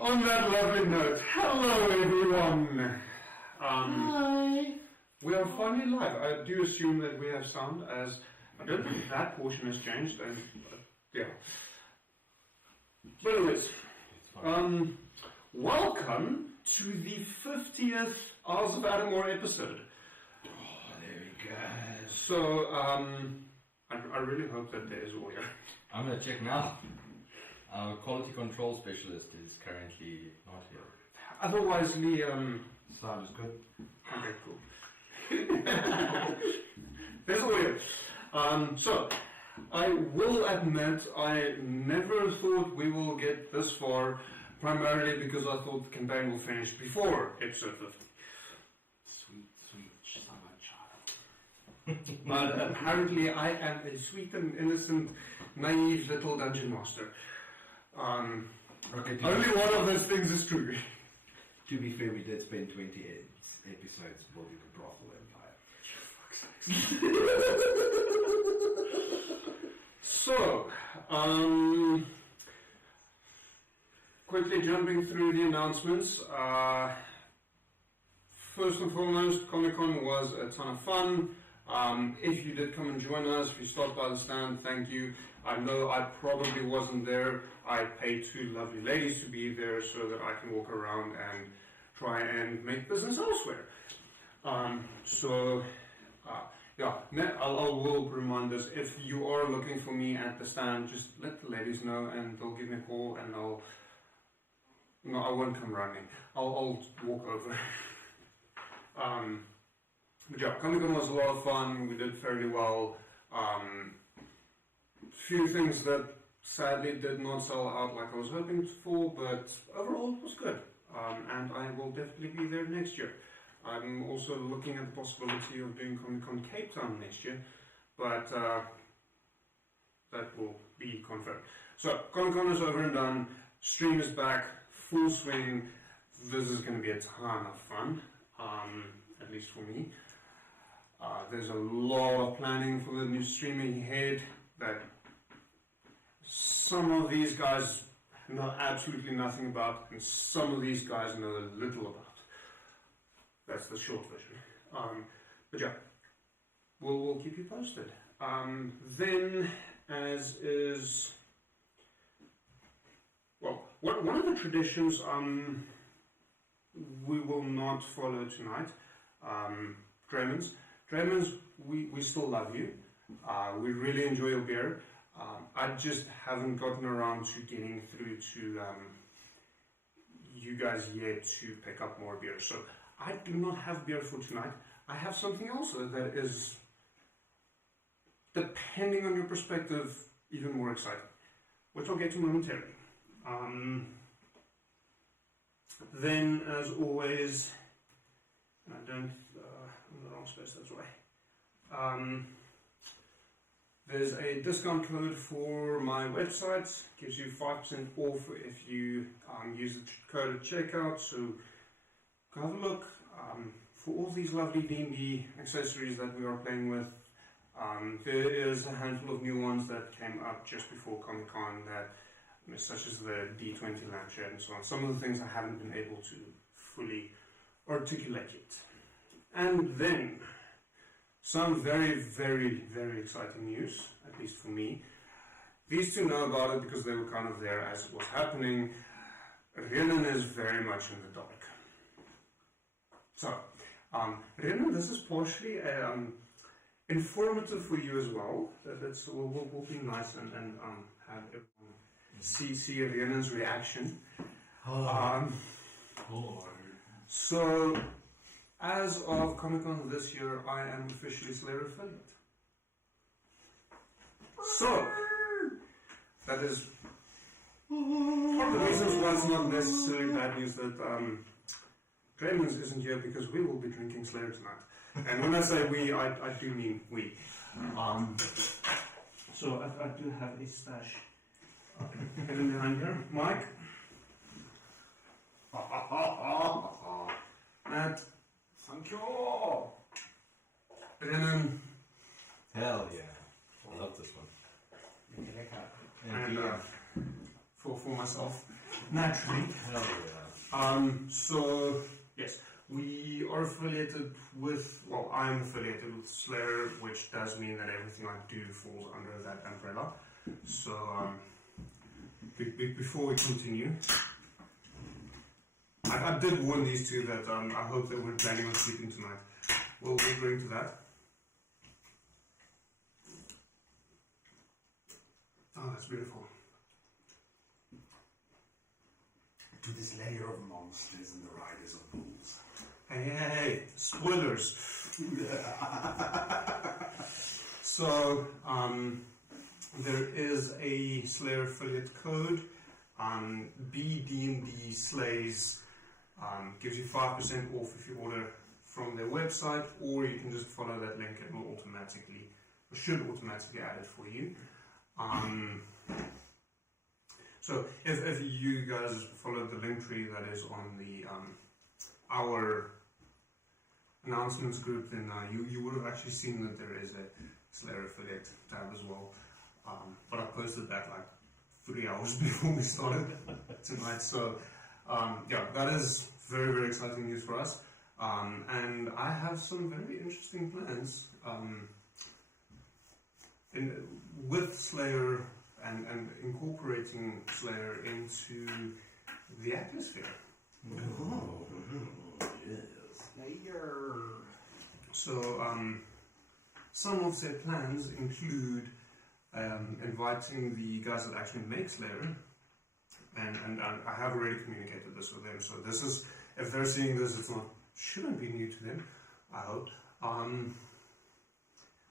On that lovely note, hello everyone. Hi. We are finally live. I do assume that we have sound, as I don't think that portion has changed, and yeah. But anyways, welcome to the 50th Hours of Adomawyr episode. Oh, there we go. So, I really hope that there is audio. I'm gonna check now. Our quality control specialist is currently not here. Otherwise, Sound is good. okay, cool. There's audio. So, I will admit I never thought we will get this far, primarily because I thought the campaign will finish before episode 50. Sweet summer child. But apparently I am a sweet and innocent, naive little dungeon master. Okay, Only one of those things is true. To be fair, we did spend 20 episodes building a brothel empire. So, quickly jumping through the announcements. First and foremost, Comic-Con was a ton of fun. If you did come and join us, if you stopped by the stand, thank you. I know I probably wasn't there. I paid two lovely ladies to be there so that I can walk around and try and make business elsewhere. I will remind us, if you are looking for me at the stand, just let the ladies know and they'll give me a call and I won't come running. I'll walk over. But yeah, Comic-Con was a lot of fun. We did fairly well. Few things that sadly did not sell out like I was hoping for, but overall it was good. And I will definitely be there next year. I'm also looking at the possibility of doing Comic-Con Cape Town next year, but that will be confirmed. So, Comic-Con is over and done. Stream is back, full swing. This is going to be a ton of fun, at least for me. There's a lot of planning for the new streaming ahead that some of these guys know absolutely nothing about, and some of these guys know a little about. That's the short version. But yeah, we'll keep you posted. Then, as is, well, one of the traditions we will not follow tonight. Dremons, we still love you. We really enjoy your beer. I just haven't gotten around to getting through to you guys yet to pick up more beer. So I do not have beer for tonight. I have something else that is, depending on your perspective, even more exciting, which I'll get to momentarily. Then, as always, I'm in the wrong space, that's why. There's a discount code for my website. Gives you 5% off if you use the code at checkout. So go have a look. For all these lovely D&D accessories that we are playing with, there is a handful of new ones that came up just before Comic-Con, that, such as the D20 lampshade and so on. Some of the things I haven't been able to fully articulate it. And then some very, very, very exciting news, at least for me. These two know about it because they were kind of there as it was happening. Rhiannon is very much in the dark. So, Rhiannon, this is partially informative for you as well. We'll be nice and have everyone see Rhiannon's reaction. So, as of Comic-Con this year, I am officially Slayer affiliate. So, that is one of the reasons why it's not necessarily bad news that Dremons isn't here, because we will be drinking Slayer tonight. And when I say we, I do mean we. So I do have a stash hidden behind here. Mike? Matt? Thank you! Brennan? Hell yeah. I love this one. And for myself, naturally. Hell yeah. So, yes, we are affiliated with, well, I'm affiliated with Slayer, which does mean that everything I do falls under that umbrella. So, before we continue, I did warn these two that I hope that we're planning on sleeping tonight. We'll bring to that. Oh, that's beautiful. To this layer of monsters and the riders of bulls. Hey, spoilers. So, there is a Slayer affiliate code. BD&D Slays gives you 5% off if you order from their website, or you can just follow that link and it will automatically, or should automatically add it for you. So if you guys follow the link tree that is on the our announcements group, then you would have actually seen that there is a Slayer affiliate tab as well. But I posted that like 3 hours before we started tonight. So yeah, that is very, very exciting news for us. And I have some very interesting plans with Slayer and incorporating Slayer into the atmosphere. Oh, yes. Slayer. So some of their plans include inviting the guys that actually make Slayer, and I have already communicated this with them. So this is, if they're seeing this, it's not, shouldn't be new to them, I hope.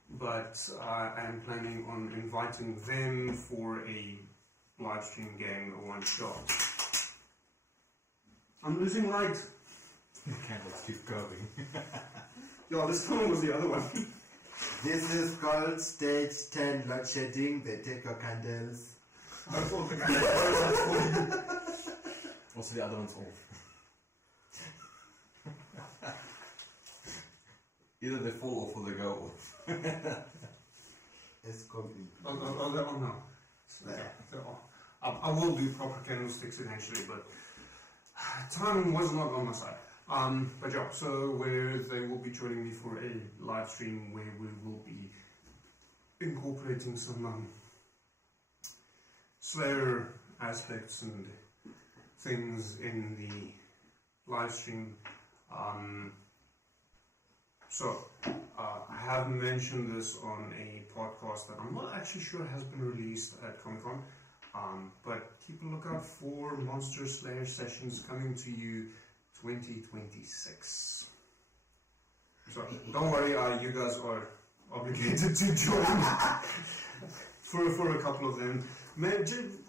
But I am planning on inviting them for a live stream game, a one shot. I'm losing light. Candles keep going. Yeah, this time was the other one. This is called stage 10 load shedding. They take your candles. I thought the guy Also the other one's off. Either they fall off or they go off. It's complete. Oh no. There. I will do proper candlesticks eventually, but time was not on my side. But yeah, so where they will be joining me for a live stream where we will be incorporating some Slayer aspects and things in the live stream. So I have mentioned this on a podcast that I'm not actually sure has been released at Comic-Con, but keep a lookout for Monster Slayer sessions coming to you 2026. So don't worry, you guys are obligated to join for a couple of them.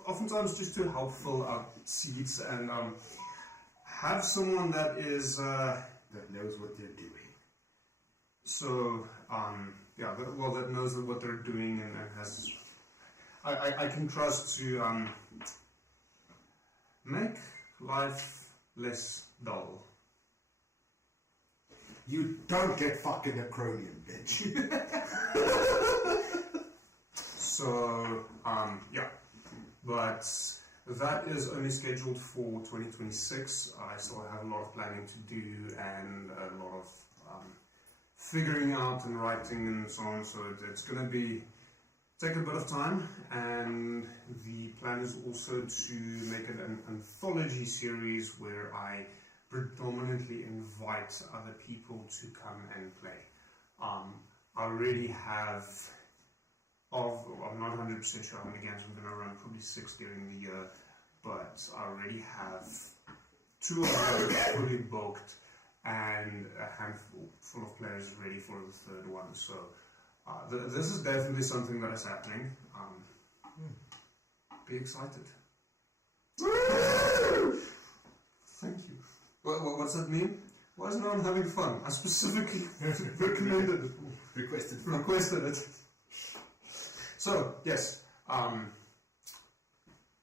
Oftentimes just to help fill out seats and have someone that is That knows what they're doing. so yeah, that knows what they're doing and has. I can trust to make life less dull. You don't get fucking acronym, bitch. So yeah, but that is only scheduled for 2026. I still have a lot of planning to do and a lot of figuring out and writing and so on. So it's going to take a bit of time, and the plan is also to make an anthology series where I predominantly invite other people to come and play. I already have, I'm not 100% sure how many games I'm going to run, probably 6 during the year, but I already have 2 of them fully booked and a handful full of players ready for the 3rd one. So this is definitely something that is happening. Be excited. Thank you. What's that mean? Why is no one having fun? I specifically recommended it. Requested it. So, yes.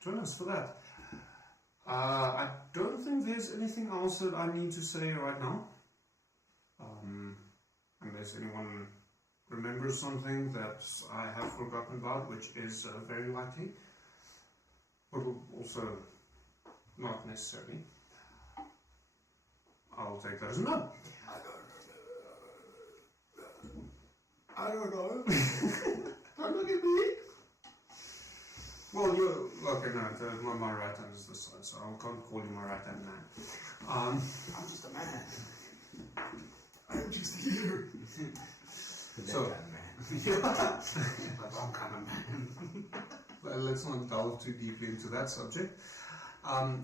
Join us for that. I don't think there's anything else that I need to say right now. Unless anyone remembers something that I have forgotten about, which is very likely. but also not necessarily. I'll take that as a no. I don't know. Don't look at me. Well, you're okay. No, my right hand is this side, so I can't call you my right hand man. I'm just a man. I'm just here. So, I'm kind of man. well, let's not delve too deeply into that subject.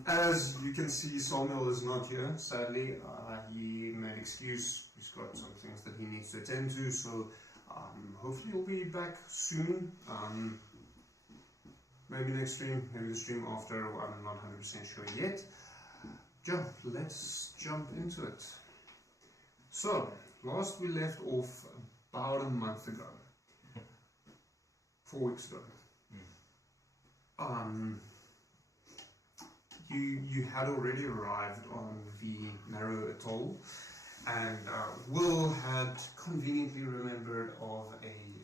As you can see, Samuel is not here, sadly. He made excuse. He's got some things that he needs to attend to, so hopefully he'll be back soon. Maybe next stream, maybe the stream after, I'm not 100% sure yet. Let's jump into it. So, last we left off about a month ago. 4 weeks ago. You had already arrived on the narrow atoll, and Will had conveniently remembered of a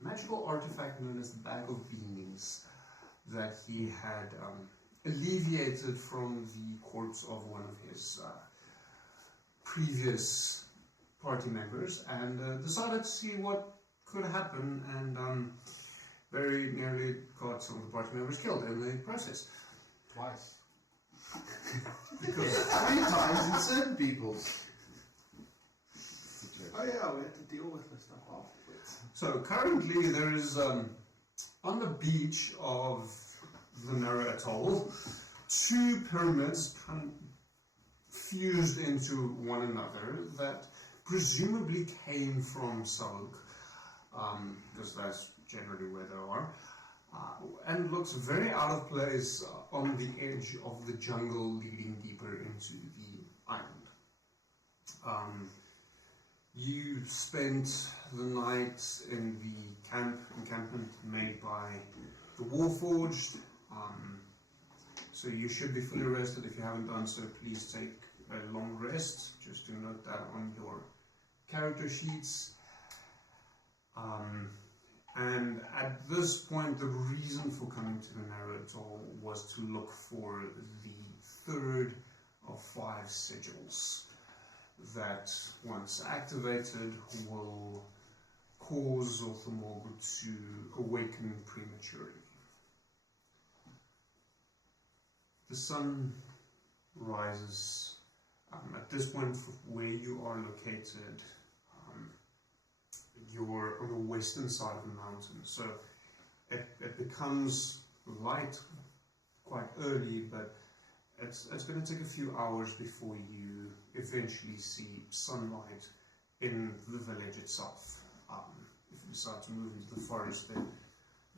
magical artifact known as the Bag of Beans that he had alleviated from the corpse of one of his previous party members, and decided to see what could happen, and very nearly got some of the party members killed in the process. Twice. Because 3 times in certain people's. Situation. Oh yeah, we had to deal with this stuff afterwards. so currently there is on the beach of the narrow atoll 2 pyramids fused into one another that presumably came from Saluk, because that's generally where they are, and looks very out of place on the edge of the jungle leading deeper into the island. You spent the night in the encampment made by the Warforged, so you should be fully rested. If you haven't done so, please take a long rest, just to note that on your character sheets. And at this point, the reason for coming to the narrow atoll was to look for the 3rd of 5 sigils that, once activated, will cause Orthamorg to awaken prematurely. The sun rises at this point where you are located. You're on the western side of the mountain, so it becomes light quite early, but it's going to take a few hours before you eventually see sunlight in the village itself. If you decide to move into the forest, then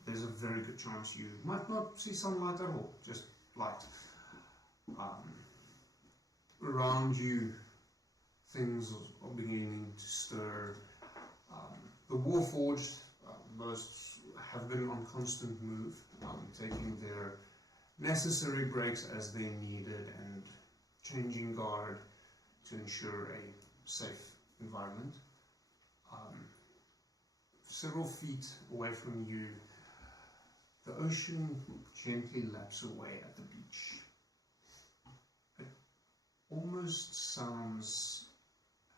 there's a very good chance you might not see sunlight at all, just light. Around you, things are beginning to stir. The Warforged, most have been on constant move, taking their necessary breaks as they needed and changing guard to ensure a safe environment. Several feet away from you, the ocean gently laps away at the beach. It almost sounds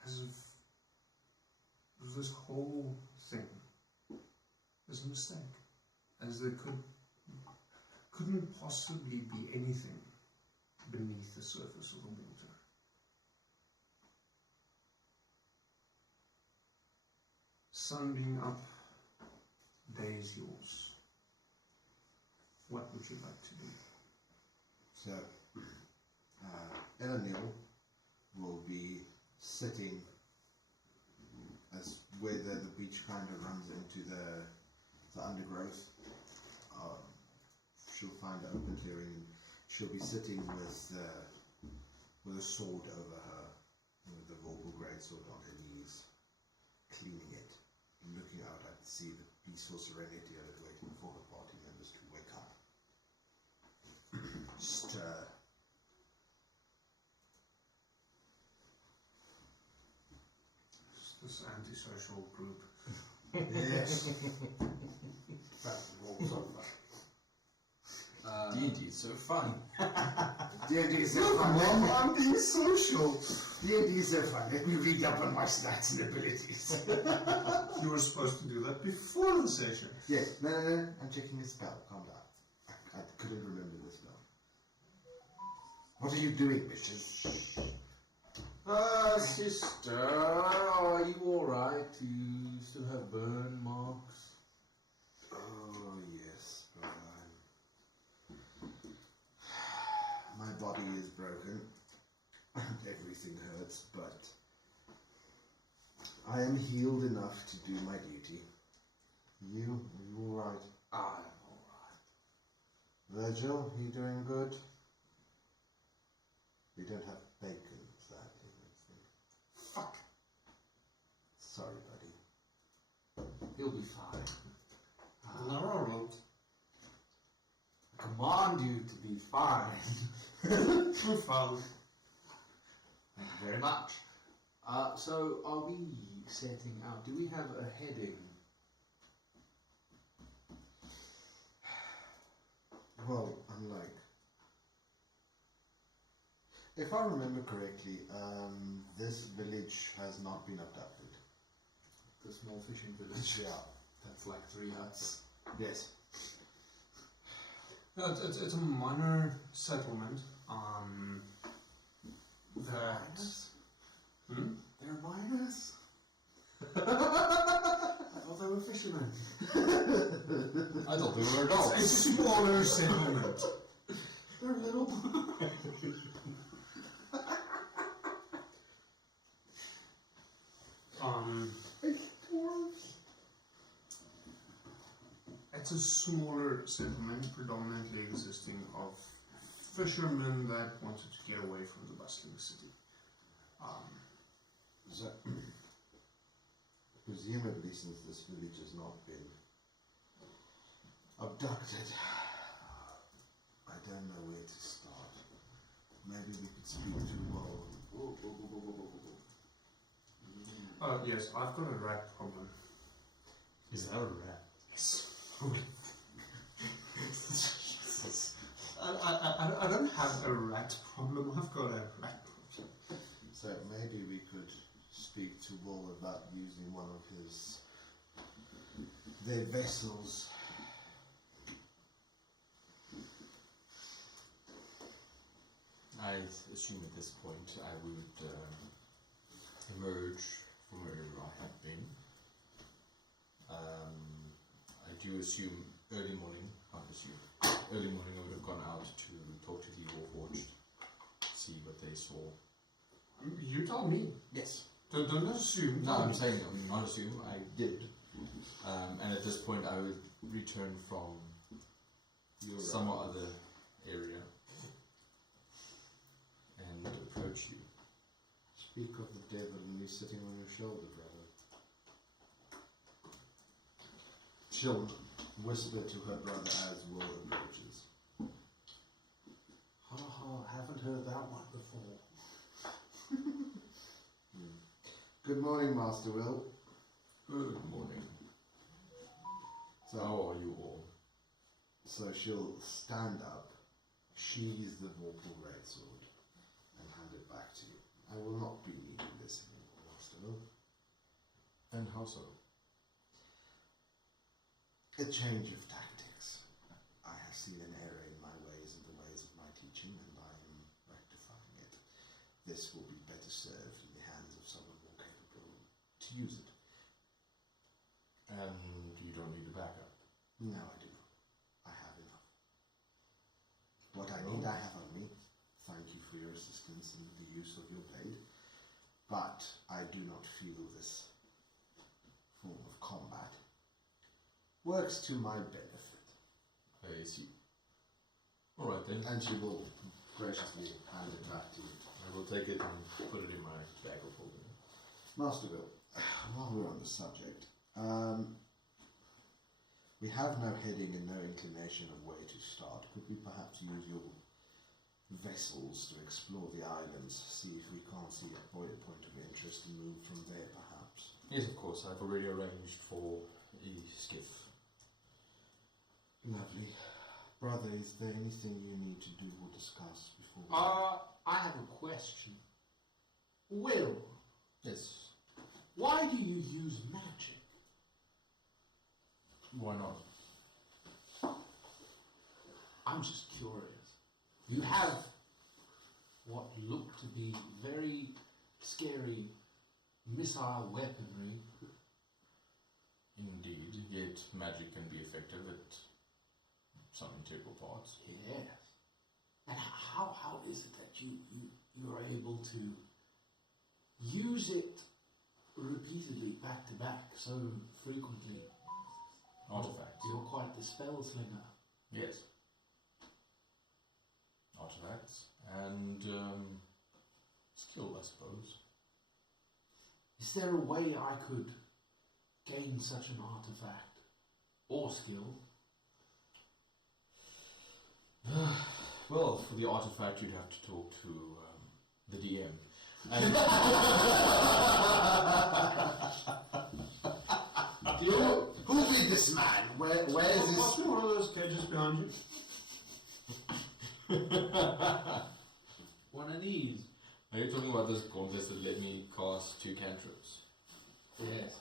as if this whole thing is a mistake, as there couldn't possibly be anything beneath the surface of the water. Sun being up, day is yours. What would you like to do? So, Elenil will be sitting as where the beach kind of runs into the undergrowth. She'll find an open clearing. She'll be sitting with a sword over her, with the Vorpal greatsword on her knees, cleaning it, looking out at see the peaceful serenity of it, waiting for the party members to wake up. Stir. This antisocial group. Yes. fun. D&D is so Look, fun. Mom, I'm being social. D&D is so fun. Let me read up on my stats and abilities. You were supposed to do that before the session. Yes, no. I'm checking a spell. Calm down. I couldn't remember the spell. What are you doing, bitches? Sister, are you alright? You still have burn marks? Oh, yes, but my body is broken. Everything hurts, but I am healed enough to do my duty. Are you alright? I'm alright. Virgil, you doing good? We don't have bacon, sadly. Fuck. Sorry, buddy. He'll be fine. No, I won't. I command you to be fine. I'm fine. Thank you very much. So, are we setting out? Do we have a heading? Well, if I remember correctly, this village has not been abducted. The small fishing village? Yeah. That's like 3 huts. Yes. No, it's a minor settlement. Miners? Hmm? They're miners? I thought they were fishermen. I thought they were It's a adults. smaller settlement. They're little. It's a smaller settlement, predominantly existing of fishermen that wanted to get away from the bustling city. So, presumably, since this village has not been abducted, I don't know where to start. Maybe we could speak to Yes, I've got a rat problem. Is that a rat? Yes. I don't have a rat problem, I've got a rat problem. So maybe we could speak to Will about using one of their vessels. I assume at this point I would emerge from wherever I have been. I do assume early morning I would have gone out to talk to the Warforged, see what they saw. You tell me. Yes. Don't assume. No, I'm saying I mean not assume, I did. And at this point I would return from some other area and approach you. Speak of the devil and me sitting on your shoulder, brother. She'll whisper to her brother as Will approaches. Ha ha, haven't heard that one before. Good morning, Master Will. Good morning. How are you all? So she'll stand up, sheathe the vorpal greatsword, and hand it back to you. I will not be needing this anymore, Master Will. And how so? A change of tactics. I have seen an error in my ways and the ways of my teaching, and I am rectifying it. This will be better served in the hands of someone more capable to use it. And you don't need a backup? No, I do not. I have enough. What I need, I have on me. Thank you for your assistance in the use of your blade. But I do not feel this form of combat works to my benefit. I see. Alright then. And she will graciously hand it back to you. I will take it and put it in my bag of holding. Master Will, while we're on the subject, we have no heading and no inclination of where to start. Could we perhaps use your vessels to explore the islands, see if we can't see a point of interest and move from there perhaps? Yes, of course. I've already arranged for a skiff. Lovely. Brother, is there anything you need to do or discuss before? I have a question. Will, Yes. why do you use magic? Why not? I'm just curious. You have what look to be very scary missile weaponry. Indeed, yet magic can be effective at some integral parts. Yes. And how is it that you're able to use it repeatedly back to back so frequently? Artifacts. You're quite the spell slinger. Yes. Artifacts and skill, I suppose. Is there a way I could gain such an artifact or skill? Well, for the artifact, you'd have to talk to the DM. And Who did this man? Where is What's this? one of those cages behind you? One of these. are you talking about this gauntlet that let me cast 2 cantrips? Yes.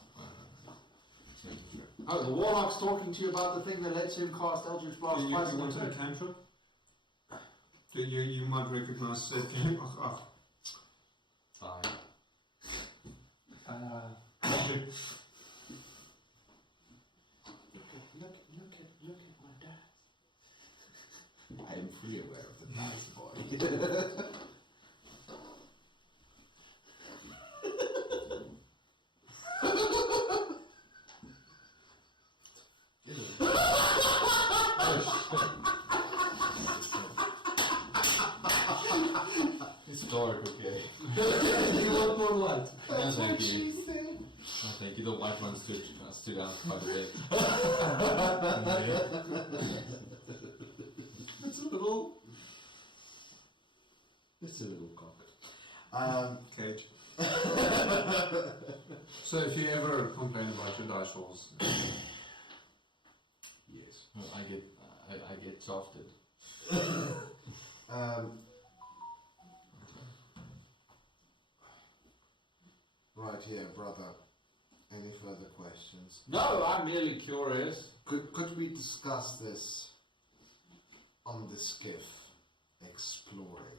Just making sure. Oh, the warlock's talking to you about the thing that lets him cast Eldritch Blast You twice in a wanted a turn. cantrip? You might recognize it. Fine. Look at my dad. I am fully aware of the nice boy. It's dark, okay. You want more light? No, thank you. No, thank you. The white one stood out quite a bit. It's a little cock. Cage. So if you ever complain about your dice rolls, Yes. I get softened. Right here, brother. Any further questions? No, I'm merely curious. Could we discuss this on the skiff? Exploring.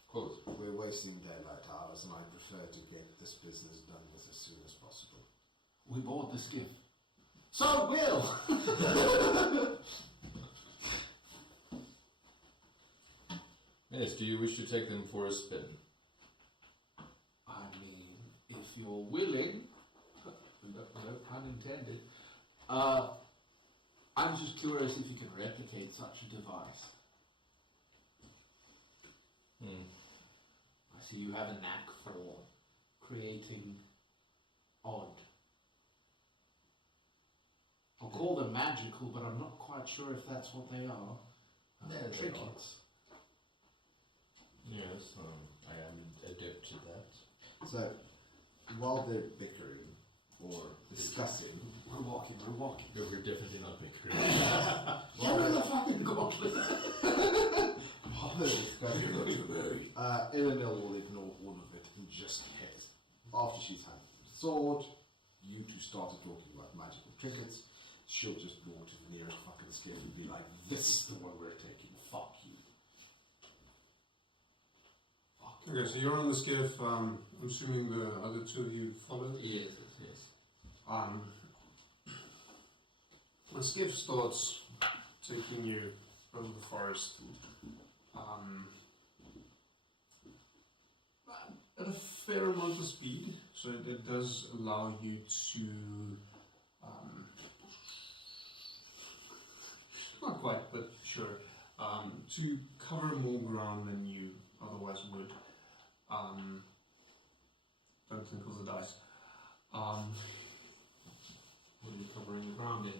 Of course. We're wasting daylight hours, and I prefer to get this business done with as soon as possible. We board the skiff. So Will! Yes, do you wish to take them for a spin? I mean, if you're willing, no pun intended, I'm just curious if you can replicate such a device. I see you have a knack for creating odd. I'll call them magical, but I'm not quite sure if that's what they are. They're Trinkets. Yes, I am adept to that. So, while they're bickering or discussing, We're walking. We're definitely not bickering. You're the fucking goblin! Elenil will ignore all of it and just head. After she's had the sword, you two started talking about magical trinkets. She'll just walk to the nearest fucking skiff and be like, "This is the one we're taking. Fuck you." okay, so you're on the skiff. I'm assuming the other two of you followed. Yes. The skiff starts taking you over the forest. At a fair amount of speed, so it does allow you to not quite, but sure, to cover more ground than you otherwise would. Don't think of the dice. What are you covering the ground in?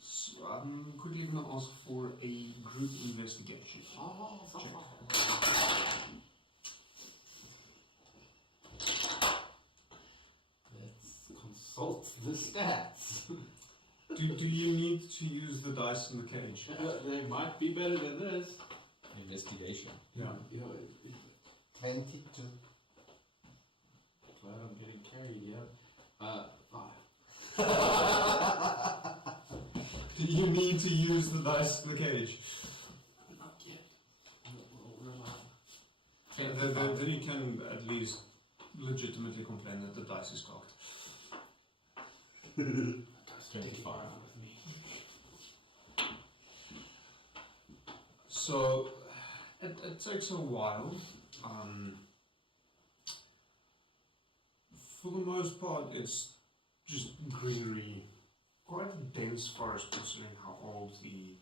So I'm quickly going to ask for a group investigation. Oh, let's consult the stats. Do you need to use the dice in the cage? They might be better than this. Investigation. Yeah. 22. Well, I'm getting carried, yeah. 5. Do you need to use the dice in the cage? Not yet. We'll Then you can at least legitimately complain that the dice is cocked. 25. with me. So it takes a while. For the most part, it's just greenery, quite a dense forest considering how old the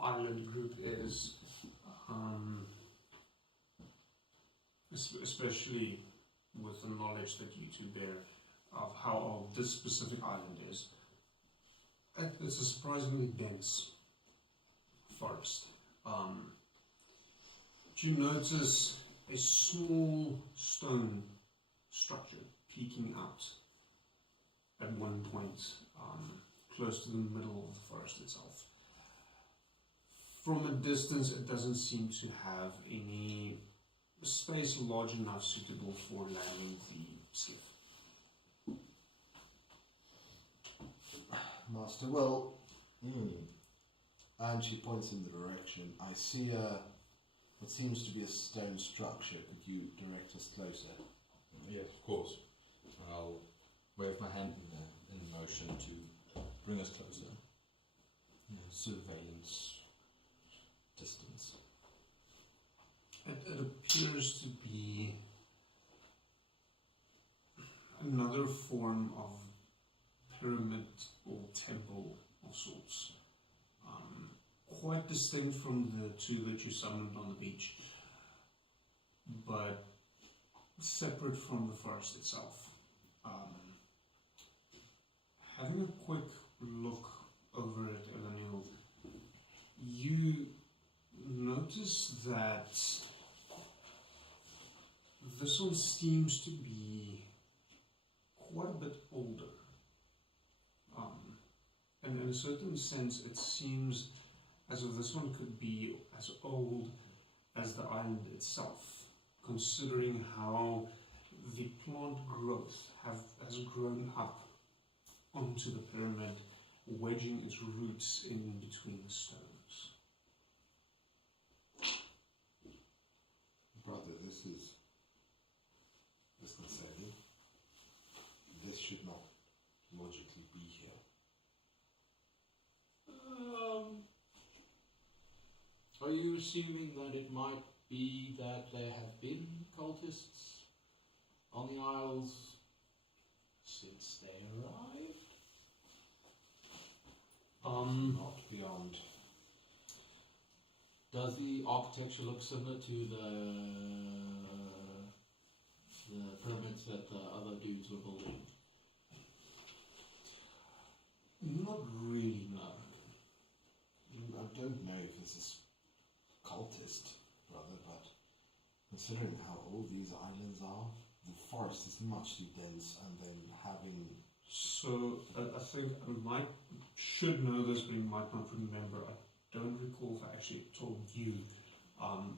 island group is, especially with the knowledge that you two bear of how old this specific island is. It's a surprisingly dense forest. You notice a small stone structure peeking out at one point, close to the middle of the forest itself. From a distance, it doesn't seem to have any space large enough suitable for landing the skiff. Master, well, and she points in the direction. I see what seems to be a stone structure. Could you direct us closer? Yes, of course. I'll wave my hand in motion to bring us closer. Surveillance distance. It appears to be another form of pyramid or temple of sorts. Quite distinct from the two that you summoned on the beach, but separate from the forest itself. Having a quick look over it, Eleniel, you notice that this one seems to be quite a bit older. And in a certain sense, it seems as if this one could be as old as the island itself, considering how the plant growth has grown up onto the pyramid, wedging its roots in between the stones. Brother, this is concerning. This should not logically be here. Are you assuming that it might be that there have been cultists on the Isles since they arrived? Not beyond. Does the architecture look similar to the pyramids that the other dudes were building? Not really, no. I don't know if this is cultist, brother, but considering how old these islands are, the forest is much too dense, and then having... So, I think I should know this, but you might not remember. I don't recall if I actually told you,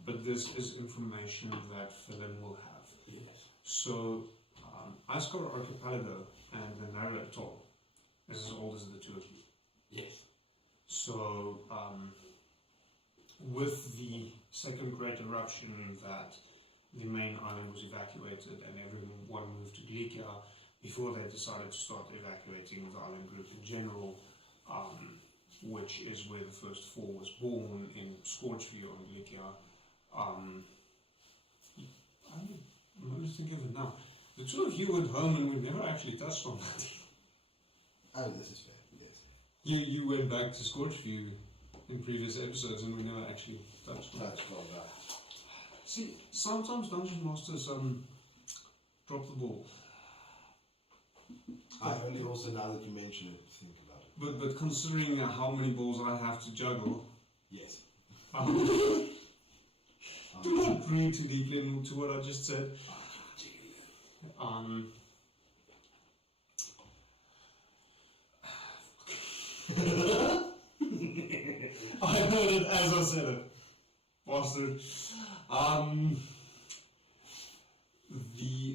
but this is information that Philin will have. Yes. So, Asgard Archipelago and the Narrow Atoll is as old as the two of you. Yes. So, with the second great eruption that the main island was evacuated and everyone moved to Glikia before they decided to start evacuating the island group in general, which is where the first fall was born in Scorchview on Glikia. I'm just thinking of it now. The two of you went home and we never actually touched on that. Oh, this is fair, yes. You went back to Scorchview in previous episodes and we never actually touched on that. Touched on that. See, sometimes Dungeon Masters drop the ball. I only also, now that you mention it, think about it. But considering how many balls I have to juggle, Yes. do not breathe too deeply into what I just said. I heard it as I said it. Bastard.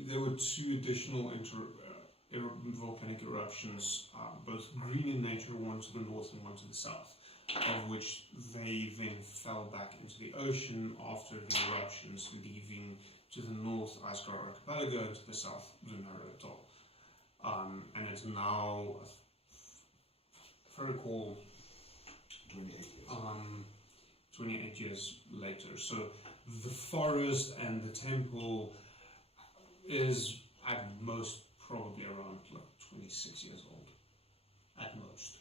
There were 2 additional volcanic eruptions, both green in nature, one to the north and one to the south, of which they then fell back into the ocean after the eruptions, leaving to the north Iceberg Archipelago and to the south Venera Atoll. And it's now, if I recall, 28 years later. So the forest and the temple is at most probably around like 26 years old, at most.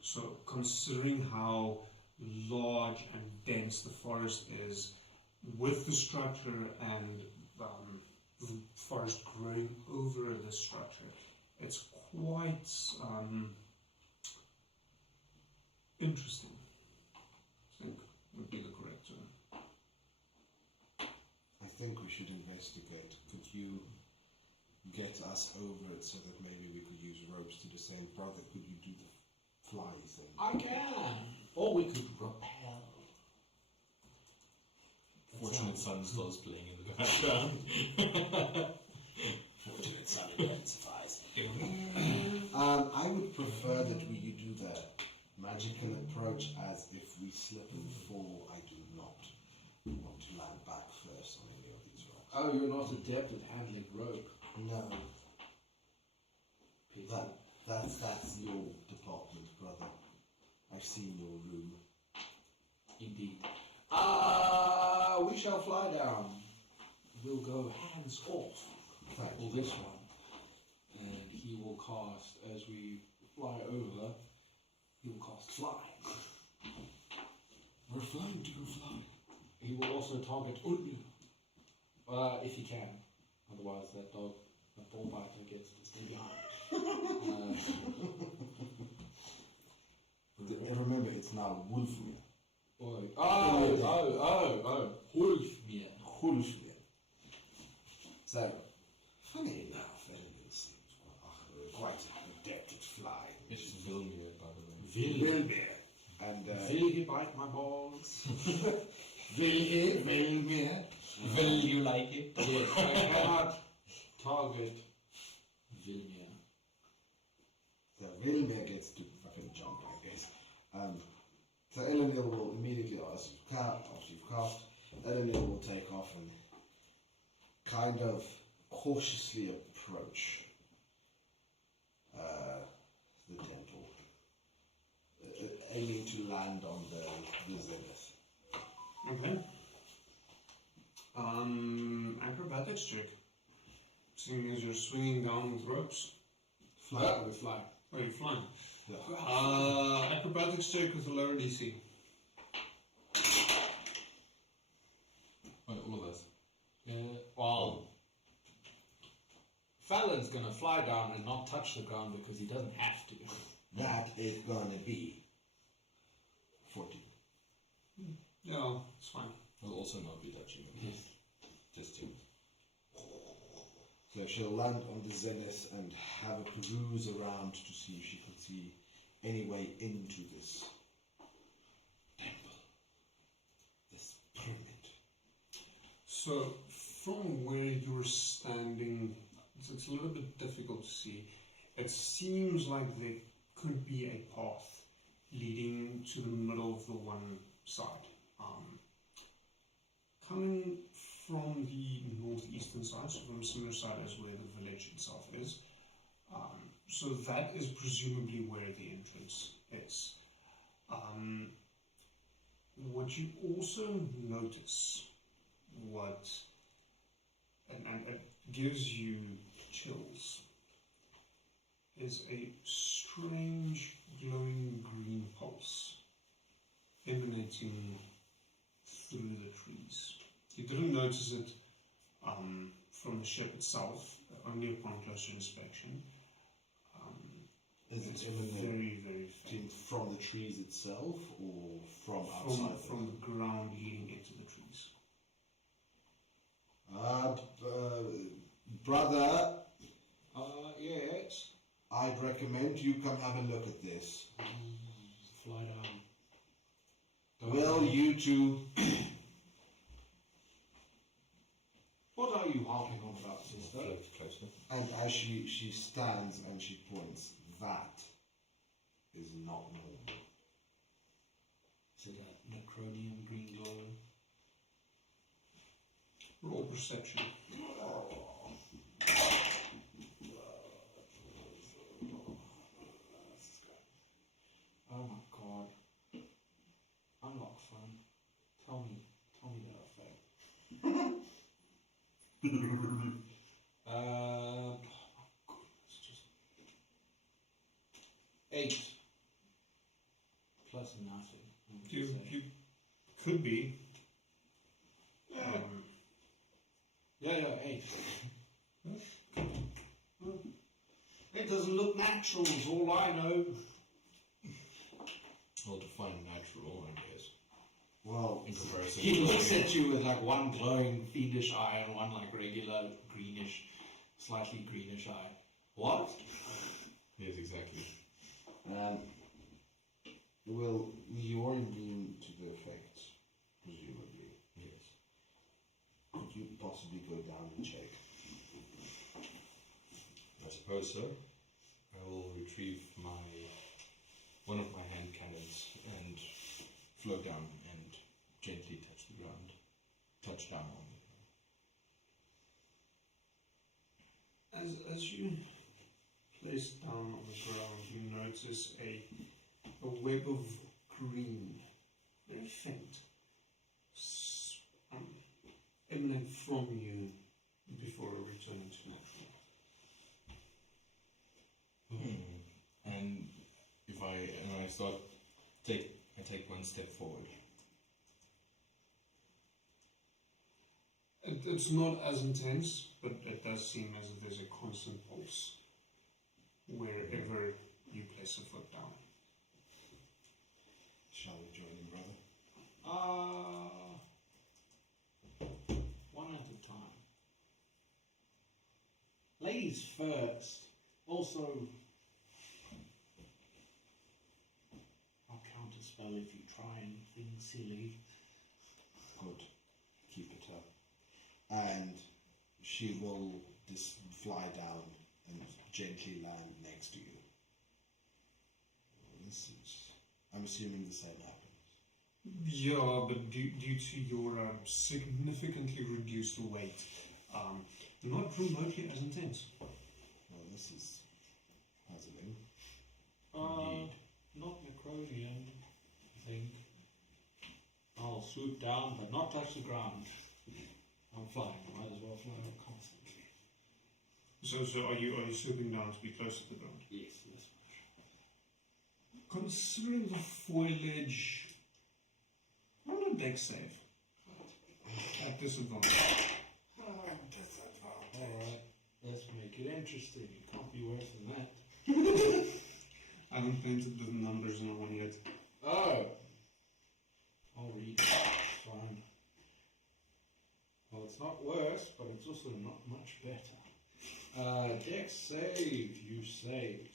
So considering how large and dense the forest is, with the structure and the forest growing over the structure, it's quite interesting, I think would be the correct term. I think we should investigate. Could you get us over it so that maybe we could use ropes to descend? Brother, could you do the fly thing? I can. Or we could rappel. Fortunate Son starts playing in the background. Fortunate Son intensifies. I would prefer that we do the magical approach as if we slip and fall. I do not want to land back first on any of these rocks. Oh, you're not adept at handling rope. No. That's your department, brother. I've seen your room. Indeed. We shall fly down. We'll go hands off. Thank For this one. And he will cast, as we fly over, he will cast fly. We're flying, do you fly? He will also target Ulmi. If he can. Otherwise that dog, that ball biter gets to stay behind. Remember, it's now Wolfmere. Hulfmir. Wolfmere. So, funny enough, Elvin seems quite adept at flying. It's Vilmir, by the way. Wilmere. And, Will he bite my balls? Wilmere. Will you like it? Yes, I cannot target Vilmir. So Wilmere gets to fucking jump, I guess. So Elenil will immediately, after you've cast, Elenil will take off and kind of cautiously approach the temple, aiming to land on the zenith. Okay. Acrobatics check. Seeing as you're swinging down with ropes. Fly. We fly. Oh, you're flying. Yeah. Acrobatics check with a lower DC. Oh, all of us. Well, Fallon's gonna fly down and not touch the ground because he doesn't have to. That is gonna be 14. Yeah, it's fine. Will also not be touching him. Just him. So she'll land on the zenith and have a peruse around to see if she could see any way into this temple, this pyramid. So, from where you're standing, it's a little bit difficult to see. It seems like there could be a path leading to the middle of the one side. Coming from the northeastern side, so from a similar side as where the village itself is. So that is presumably where the entrance is. What you also notice, and it gives you chills, is a strange glowing green pulse emanating through the trees. You didn't notice it from the ship itself, only upon closer inspection. Is It's it emanating very, very faint. from the trees itself or from outside? From the ground leading into the trees. Brother, Yes. I'd recommend you come have a look at this. Fly down. Well, you two. What are you harping on about, sister? Closer. And as she stands and she points, that is not normal. Is it a necronium green glow? Roll perception. Oh my god. Unlock fun. Tell me that effect. Oh my goodness, just 8 plus nothing. I would You say. could be. Yeah, 8. It doesn't look natural, is all I know. Well, define natural, I guess. Well, In comparison. He looks at you with like one glowing fiendish eye and one like regular greenish, slightly greenish eye. What? Yes, exactly. well, you're immune to the effects, presumably. Yes. Could you possibly go down and check? I suppose so. I will retrieve one of my hand cannons and float down and gently touch the ground. Touch down on the ground. As you place down on the ground, you notice a web of green, very faint, emanate from you before returning to natural. And if I take one step forward. It's not as intense, but it does seem as if there's a constant pulse wherever you place a foot down. Shall we join him, brother? One at a time. Ladies first. Also, I'll counterspell if you try anything silly. Good. Keep it up. And she will just fly down and gently land next to you. I'm assuming the same happens. Yeah, but due to your significantly reduced weight, not remotely as intense. Well, this is puzzling. Not necronian, I think. I'll swoop down, but not touch the ground. I'm flying. Might as well fly constantly. So are you swooping down to be close to the ground? Yes. Considering the foliage, roll a dex save. At disadvantage. Alright, let's make it interesting. It can't be worse than that. I haven't painted the numbers on one yet. Oh! I'll read it. It's fine. Well, it's not worse, but it's also not much better. Dex save, you saved.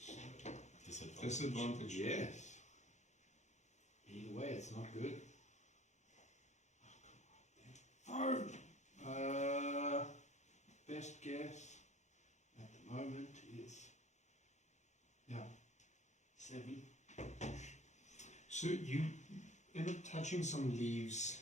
Disadvantage. Yes. Either way, it's not good. Phone! Best guess at the moment is 7. So you end up touching some leaves.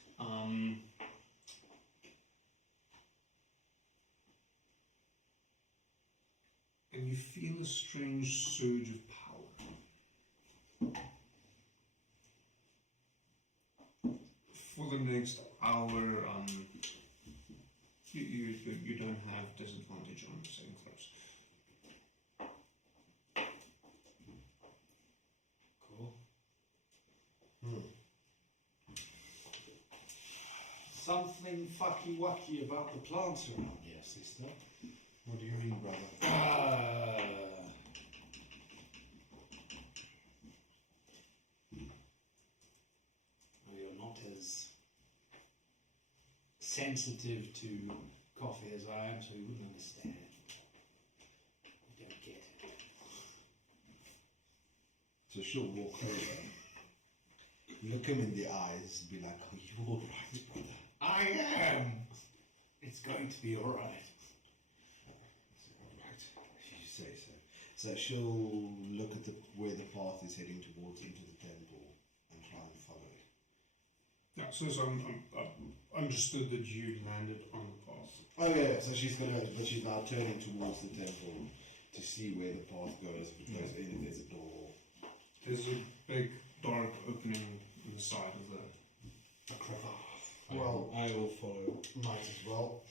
And you feel a strange surge of power. For the next hour, you don't have disadvantage on saving throws. Cool. Something fucky-wucky about the plants around here, sister. What do you mean, brother? You're not as sensitive to coffee as I am, so you wouldn't understand. You don't get it. So she'll walk over, look him in the eyes, and be like, "Are you all right, brother?" I am! It's going to be alright. Alright, you say so. So she'll look at where the path is heading towards into the temple and try and follow it. Yeah, so I understood that you landed on the path. Oh yeah, so she's now turning towards the temple to see where the path goes, if it goes in, if there's a door. There's a big dark opening on the side of the crevasse. Well, I will follow. might as well.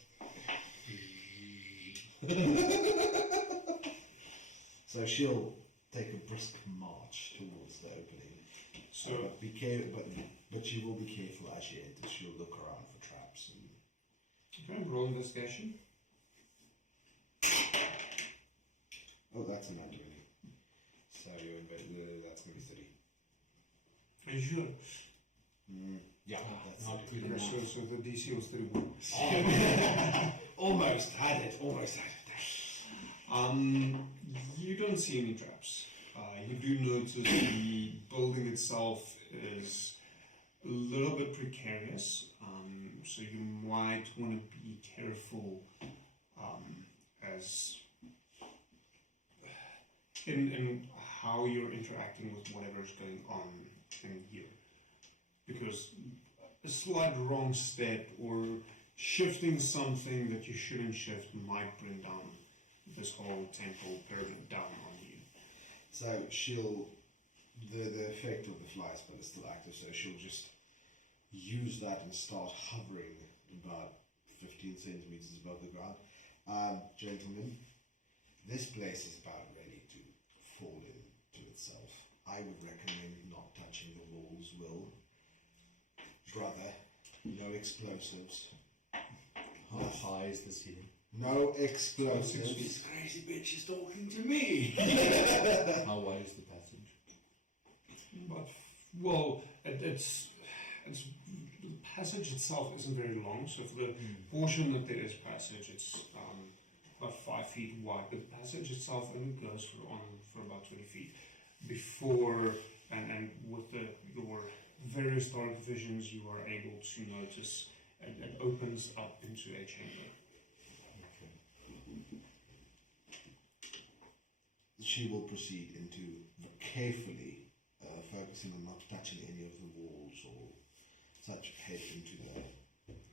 So she'll take a brisk march towards the opening. So But be but she will be careful as she enters. She'll look around for traps and. okay, roll investigation. Oh, that's a 90. So that's going to be 30. Are you sure? Yeah, that's Not good enough. So the DC was 31. almost had it. You don't see any traps. You do notice the building itself is a little bit precarious, so you might want to be careful as in how you're interacting with whatever is going on in here, because a slight wrong step or shifting something that you shouldn't shift might bring down this whole temple pyramid down on you. So she'll, the effect of the fly spell is still active, so she'll just use that and start hovering about 15 centimeters above the ground. Gentlemen, this place is about ready to fall into itself. I would recommend not touching the walls, Will. Brother, no explosives. How high is the ceiling? No explosives. This crazy bitch is talking to me! How wide is the passage? But well, it's the passage itself isn't very long. So for the portion that there is passage, it's about 5 feet wide. But the passage itself only goes for about 20 feet. Before and with your various dark visions, you are able to notice it opens up into a chamber. She will proceed into carefully focusing on not touching any of the walls or such, head into the.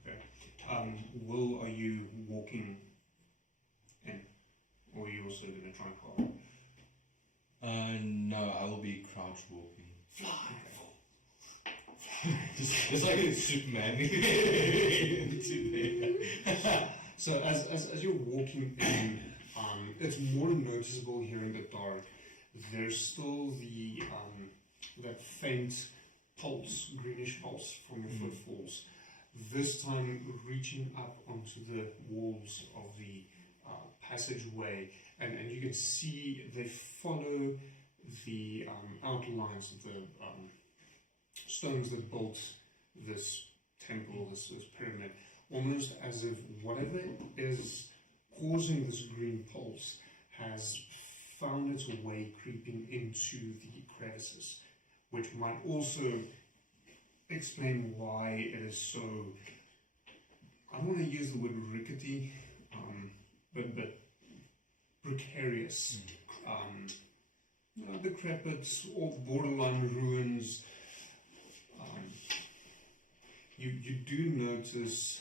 Okay. Will, are you walking in, or are you also going to try and follow? No, I will be crouch walking. Fly! Just like Superman. So as you're walking in, it's more noticeable here in the dark. There's still the that faint pulse, greenish pulse from your footfalls. This time reaching up onto the walls of the passageway, and you can see they follow the outlines of the stones that built this temple, this pyramid, almost as if whatever is causing this green pulse has found its way creeping into the crevices, which might also explain why it is so, I don't want to use the word rickety, but precarious. Decrepit or borderline ruins. You do notice,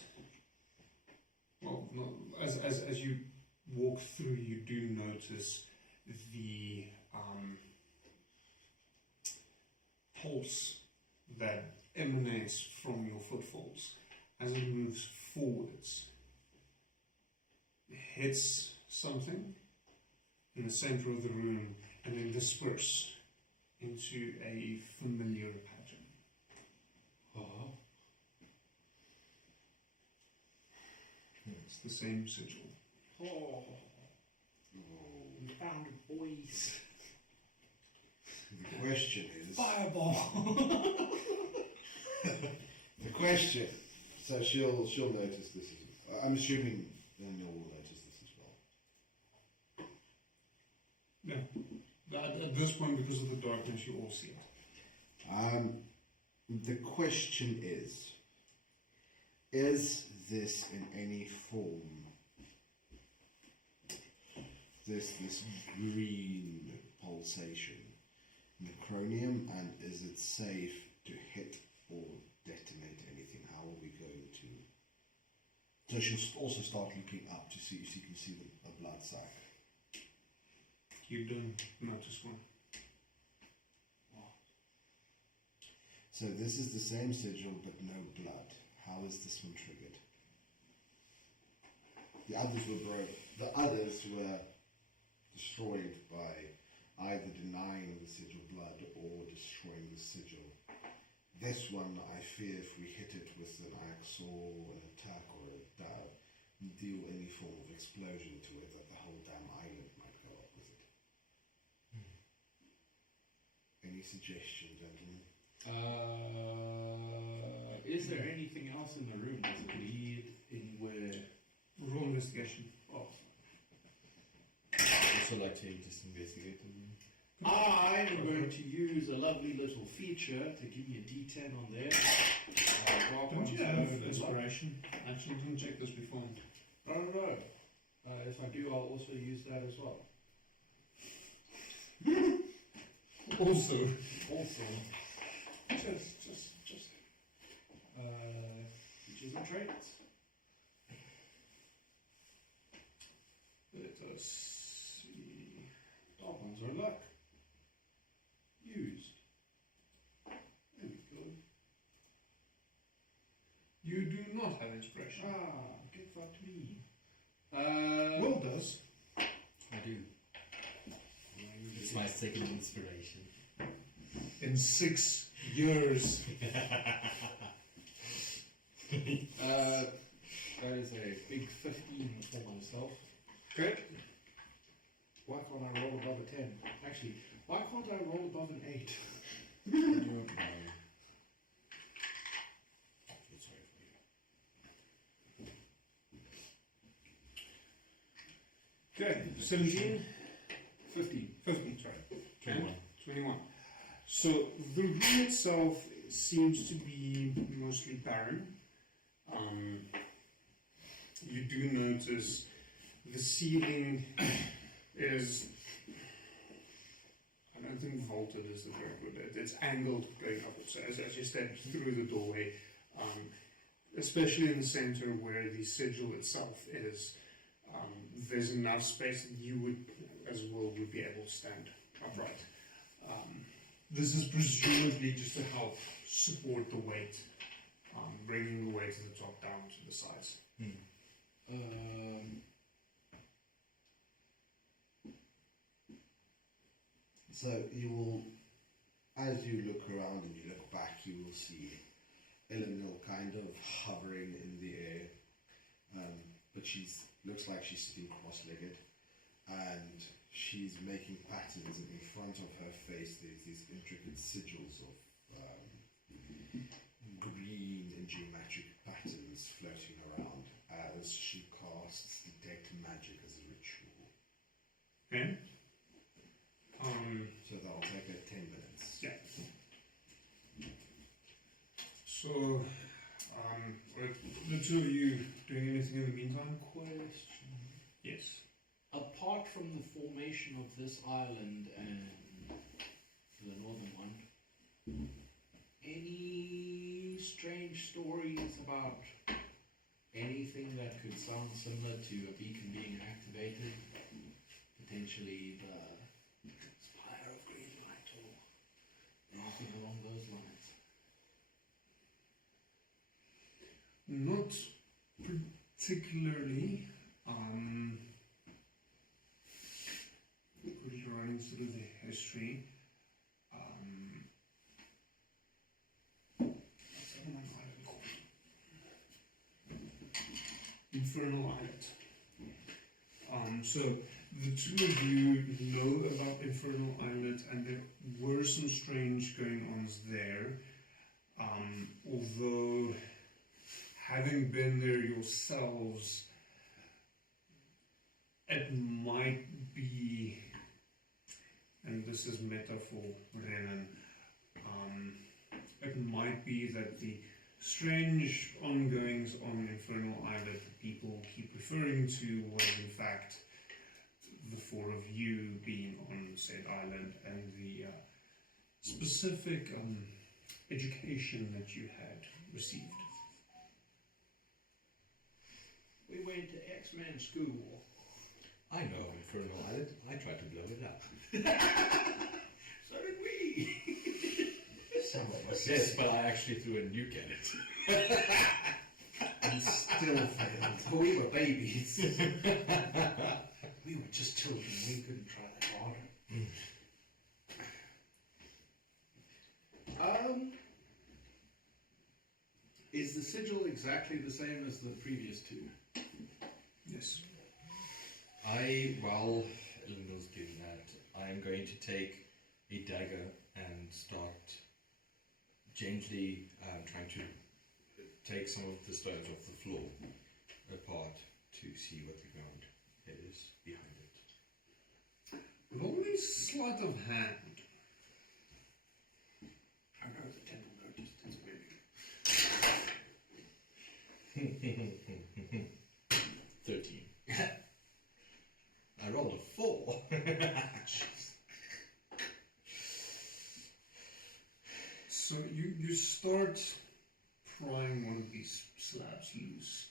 well, as you walk through, you do notice the pulse that emanates from your footfalls as it moves forwards. It hits something in the center of the room and then disperse into a familiar pattern. It's the same sigil. We found it, boys. The question is. Fireball! The question. So she'll notice this as. I'm assuming Daniel will notice this as well. Yeah. At this point, because of the darkness, you all see it. The question is this in any form this green pulsation necronium, and is it safe to hit or detonate anything? How are we going to... So she'll also start looking up to see if you can see the blood sac. You don't notice one. So this is the same sigil but no blood. How is this one triggered? The others were destroyed by either denying the sigil blood or destroying the sigil. This one, I fear if we hit it with an axe or an attack or a deal any form of explosion to it, that the whole damn island might go up with it. Any suggestions, gentlemen? Is there anything else in the room? Does it lead anywhere? Roll investigation. Oh. Also like to just investigate the room. I am going to use a lovely little feature to give me a D10 on there. Don't you have inspiration? Actually, didn't check this before. I don't know. If I do, I'll also use that as well. Also. Just. Features and traits. Let us see. Dark ones are luck. Used. There we go. You do not have inspiration. Good fuck me. Will does. I do. It's my second inspiration. In 6 years. That is a big 15 for myself. Good. Why can't I roll above a 10? Actually, why can't I roll above an 8? I don't know. Sorry for you. Okay. 17. 15. 15, sorry. 21. 21. So the room itself seems to be mostly barren. You do notice the ceiling is, I don't think vaulted is the correct word, it's angled going upwards. So as you step through the doorway, especially in the center where the sigil itself is, there's enough space that you would, as well, would be able to stand upright. This is presumably just to help support the weight, bringing the weight to the top down to the sides. So you will, as you look around and you look back, you will see Eleanor kind of hovering in the air, but looks like she's sitting cross-legged, and she's making patterns, and in front of her face there's these intricate sigils of green and geometric patterns floating around as she casts Detect Magic as a ritual. Okay? So that'll take her 10 minutes. Yeah. So, are the two of you doing anything in the meantime? Question. Yes. Apart from the formation of this island and the northern one, any strange stories about anything that could sound similar to a beacon being activated? Potentially the Spire of Green Light or anything along those lines? Not particularly. Quickly running through the history. What's that island called? Infernal Islet. So the two of you know about Infernal Islet, and there were some strange going-ons there. Although, having been there yourselves, it might be and this is metaphor, Renan. It might be that the strange ongoings on Infernal Island that people keep referring to was in fact the four of you being on said island and the specific education that you had received. We went to X-Men school. I know of Infernal Island. I tried to blow it up. So did we. Some of us. Yes, but I actually threw a nuke at it. And still failed. But we were babies. We were just children. We couldn't try that hard. Is the sigil exactly the same as the previous two? Yes. While Elendra's doing that, I am going to take a dagger and start gently trying to take some of the stones off the floor apart to see what the ground is behind it. Roll me sleight of hand. I know the temple noticed it's big. 13. I rolled a 4. So you start prying one of these slabs loose,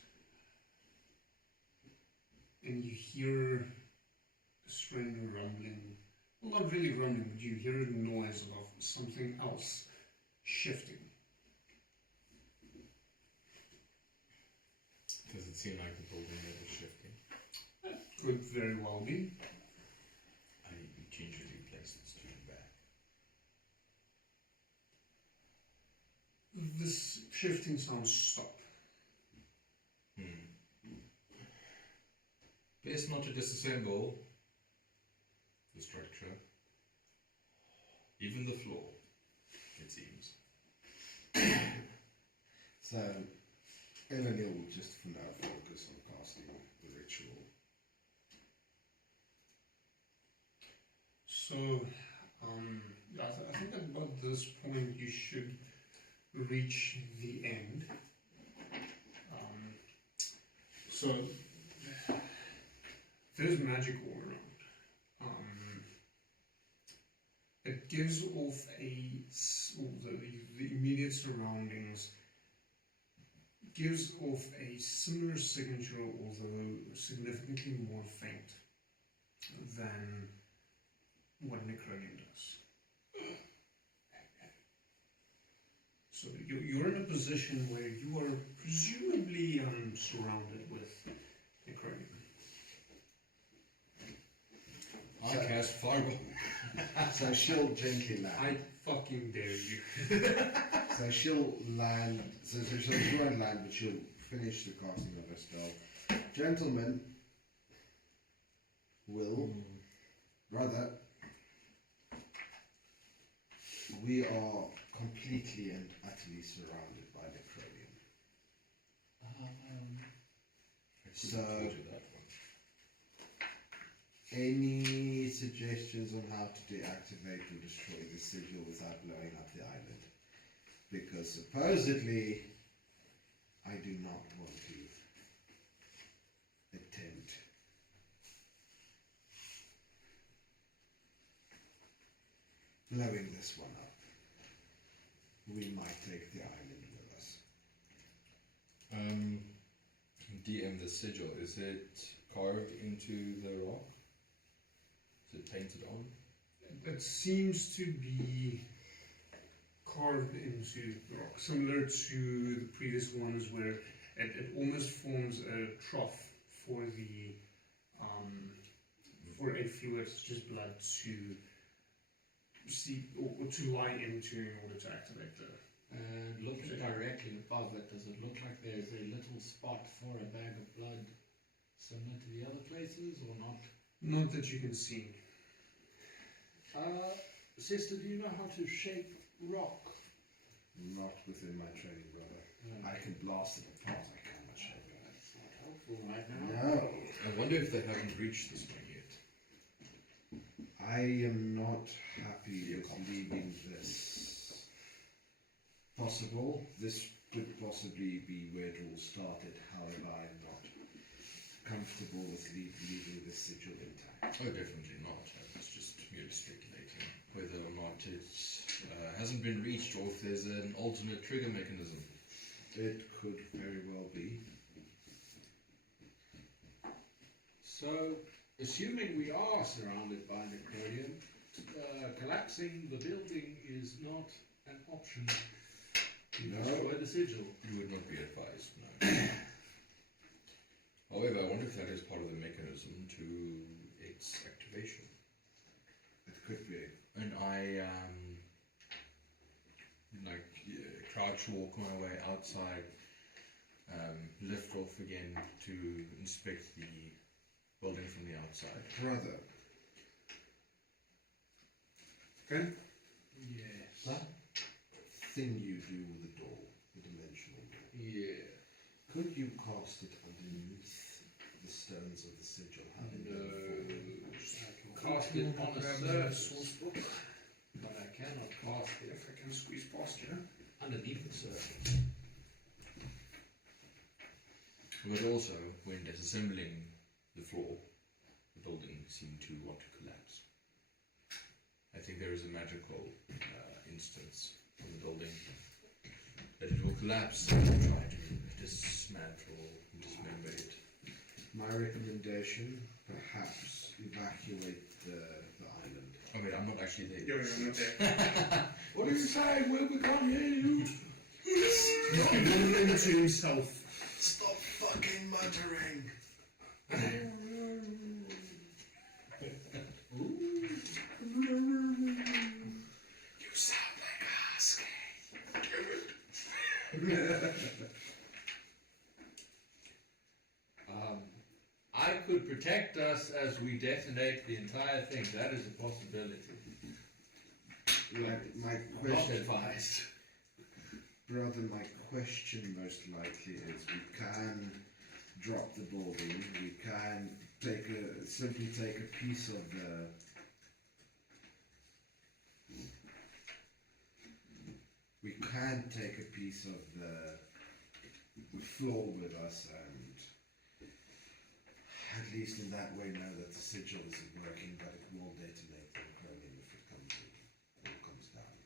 and you hear a strange rumbling. Well, not really rumbling, but you hear a noise of something else shifting. Does it seem like the building that is shifting? Could very well be. I gingerly place the stone back. This shifting sounds stop. Best not to disassemble the structure, even the floor, it seems. So, Emily will just for now focus on casting the ritual. So, I think at about this point you should reach the end. So, there's magic all around. It gives off the immediate surroundings gives off a similar signature, although significantly more faint than what Necronium does. So you're in a position where you are presumably surrounded with Necronium. I cast Fireball. So she'll gently land. I fucking dare you. So she'll land. So she won't land, but she'll finish the casting of her spell. Gentlemen will rather. We are completely and utterly surrounded by Necronium. So, any suggestions on how to deactivate or destroy the sigil without blowing up the island? Because supposedly, I do not want to attempt blowing this one up. We might take the island with us. DM, the sigil, is it carved into the rock? Is it painted on? It seems to be carved into rock, similar to the previous ones where it almost forms a trough for the for a fluid, just blood to see or to lie into in order to activate the. Looking directly above it, does it look like there's a little spot for a bag of blood similar to the other places, or not? Not that you can see. Sister, do you know how to shape rock? Not within my training, brother. I can blast it apart, I cannot shape it. That's not helpful right now. No. I wonder if they haven't reached this one yet. I am not happy with leaving this possible. This could possibly be where it all started. However, I'm not comfortable with leaving this sigil intact. Oh, definitely not. I was just merely speculating whether or not it hasn't been reached, or if there's an alternate trigger mechanism. It could very well be. So, assuming we are surrounded by necronium, collapsing the building is not an option to destroy the sigil. You would not be advised, no. However, I wonder if that is part of the mechanism to its activation. It could be. And I, crouch walk my way outside, lift off again to inspect the building from the outside. Brother. Okay. Yes. That thing you do with the door, the dimensional door. Yeah. Could you cast it underneath the stones of the sigil? Having No. them I can cast it on the surface, but I cannot cast it If I can squeeze past you. underneath the surface. But also, when disassembling the floor, the building seemed to want to collapse. I think there is a magical instance in the building that it will collapse and try to dismantle and dismember it. My recommendation, perhaps evacuate the island. I mean, I'm not actually there. You're not there. What are you saying? We can't hear you. Mumbling to himself. Stop fucking muttering! You sound like a husky. I could protect us as we detonate the entire thing. That is a possibility. My Not question, advised. brother, my question most likely is we can drop the building, we can simply take a piece of the floor with us, and at least in that way know that the sigil isn't working, but it will detonate the chromium if it comes down.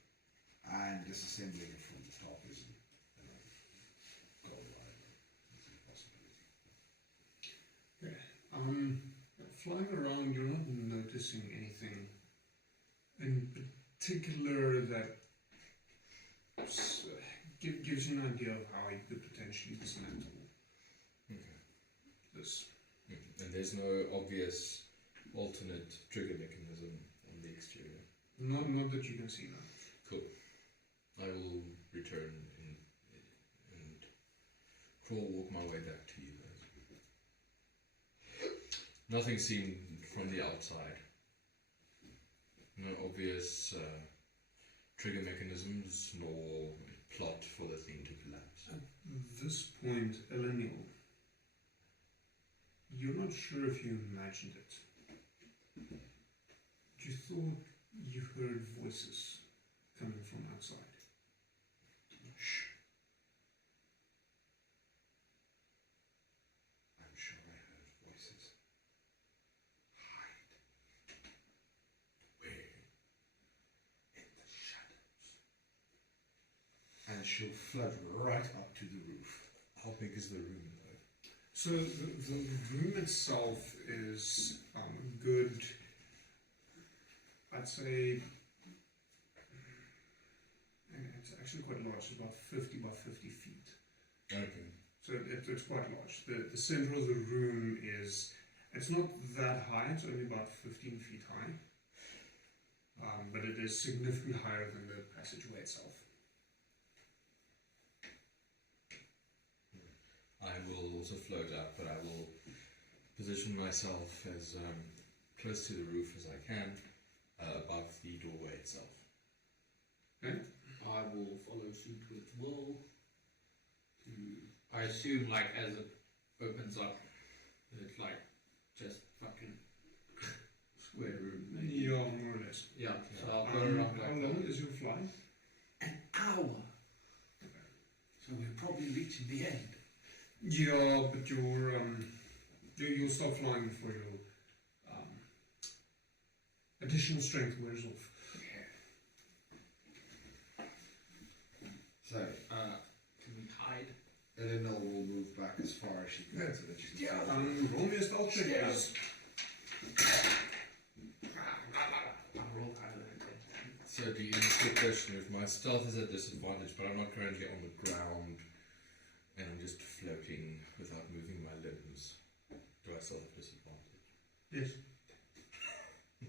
And disassembling it from the top isn't goal either. It's a possibility. Flying around, you're not noticing anything in particular that gives you an idea of how you could potentially dismantle this. And there's no obvious alternate trigger mechanism on the exterior. Not that you can see now. Cool. I will return and crawl walk my way back to you guys. Nothing seen from the outside. No obvious trigger mechanisms nor plot for the thing to collapse. At this point, Eleniel, you're not sure if you imagined it. You thought you heard voices coming from outside. Shh. I'm sure I heard voices. Hide. Where? In the shadows. And she'll float right up to the roof. How big is the room though? So the room itself is good, I'd say, it's actually quite large, it's about 50 by 50 feet. Okay. So it's quite large. The center of the room it's not that high, it's only about 15 feet high, but it is significantly higher than the passageway itself. I will also float up, but I will position myself as close to the roof as I can, above the doorway itself. Okay? I will follow suit with Will. I assume, like, as it opens up, it's like just fucking square room. Maybe. Yeah, more or less. Yeah, so I'll go around How like long that. is your flight? An hour. So we're probably reaching the end. Yeah, but you'll stop flying before your additional strength wears off. So, Can we hide? Eleanor will move back as far as she can so that she can Yeah. Roll me a stealth check, Yeah. please. I'll roll higher than 10. So do you quick question if my stealth is at disadvantage, but I'm not currently on the ground and I'm just floating without moving my limbs. Do I still have disadvantage? Yes.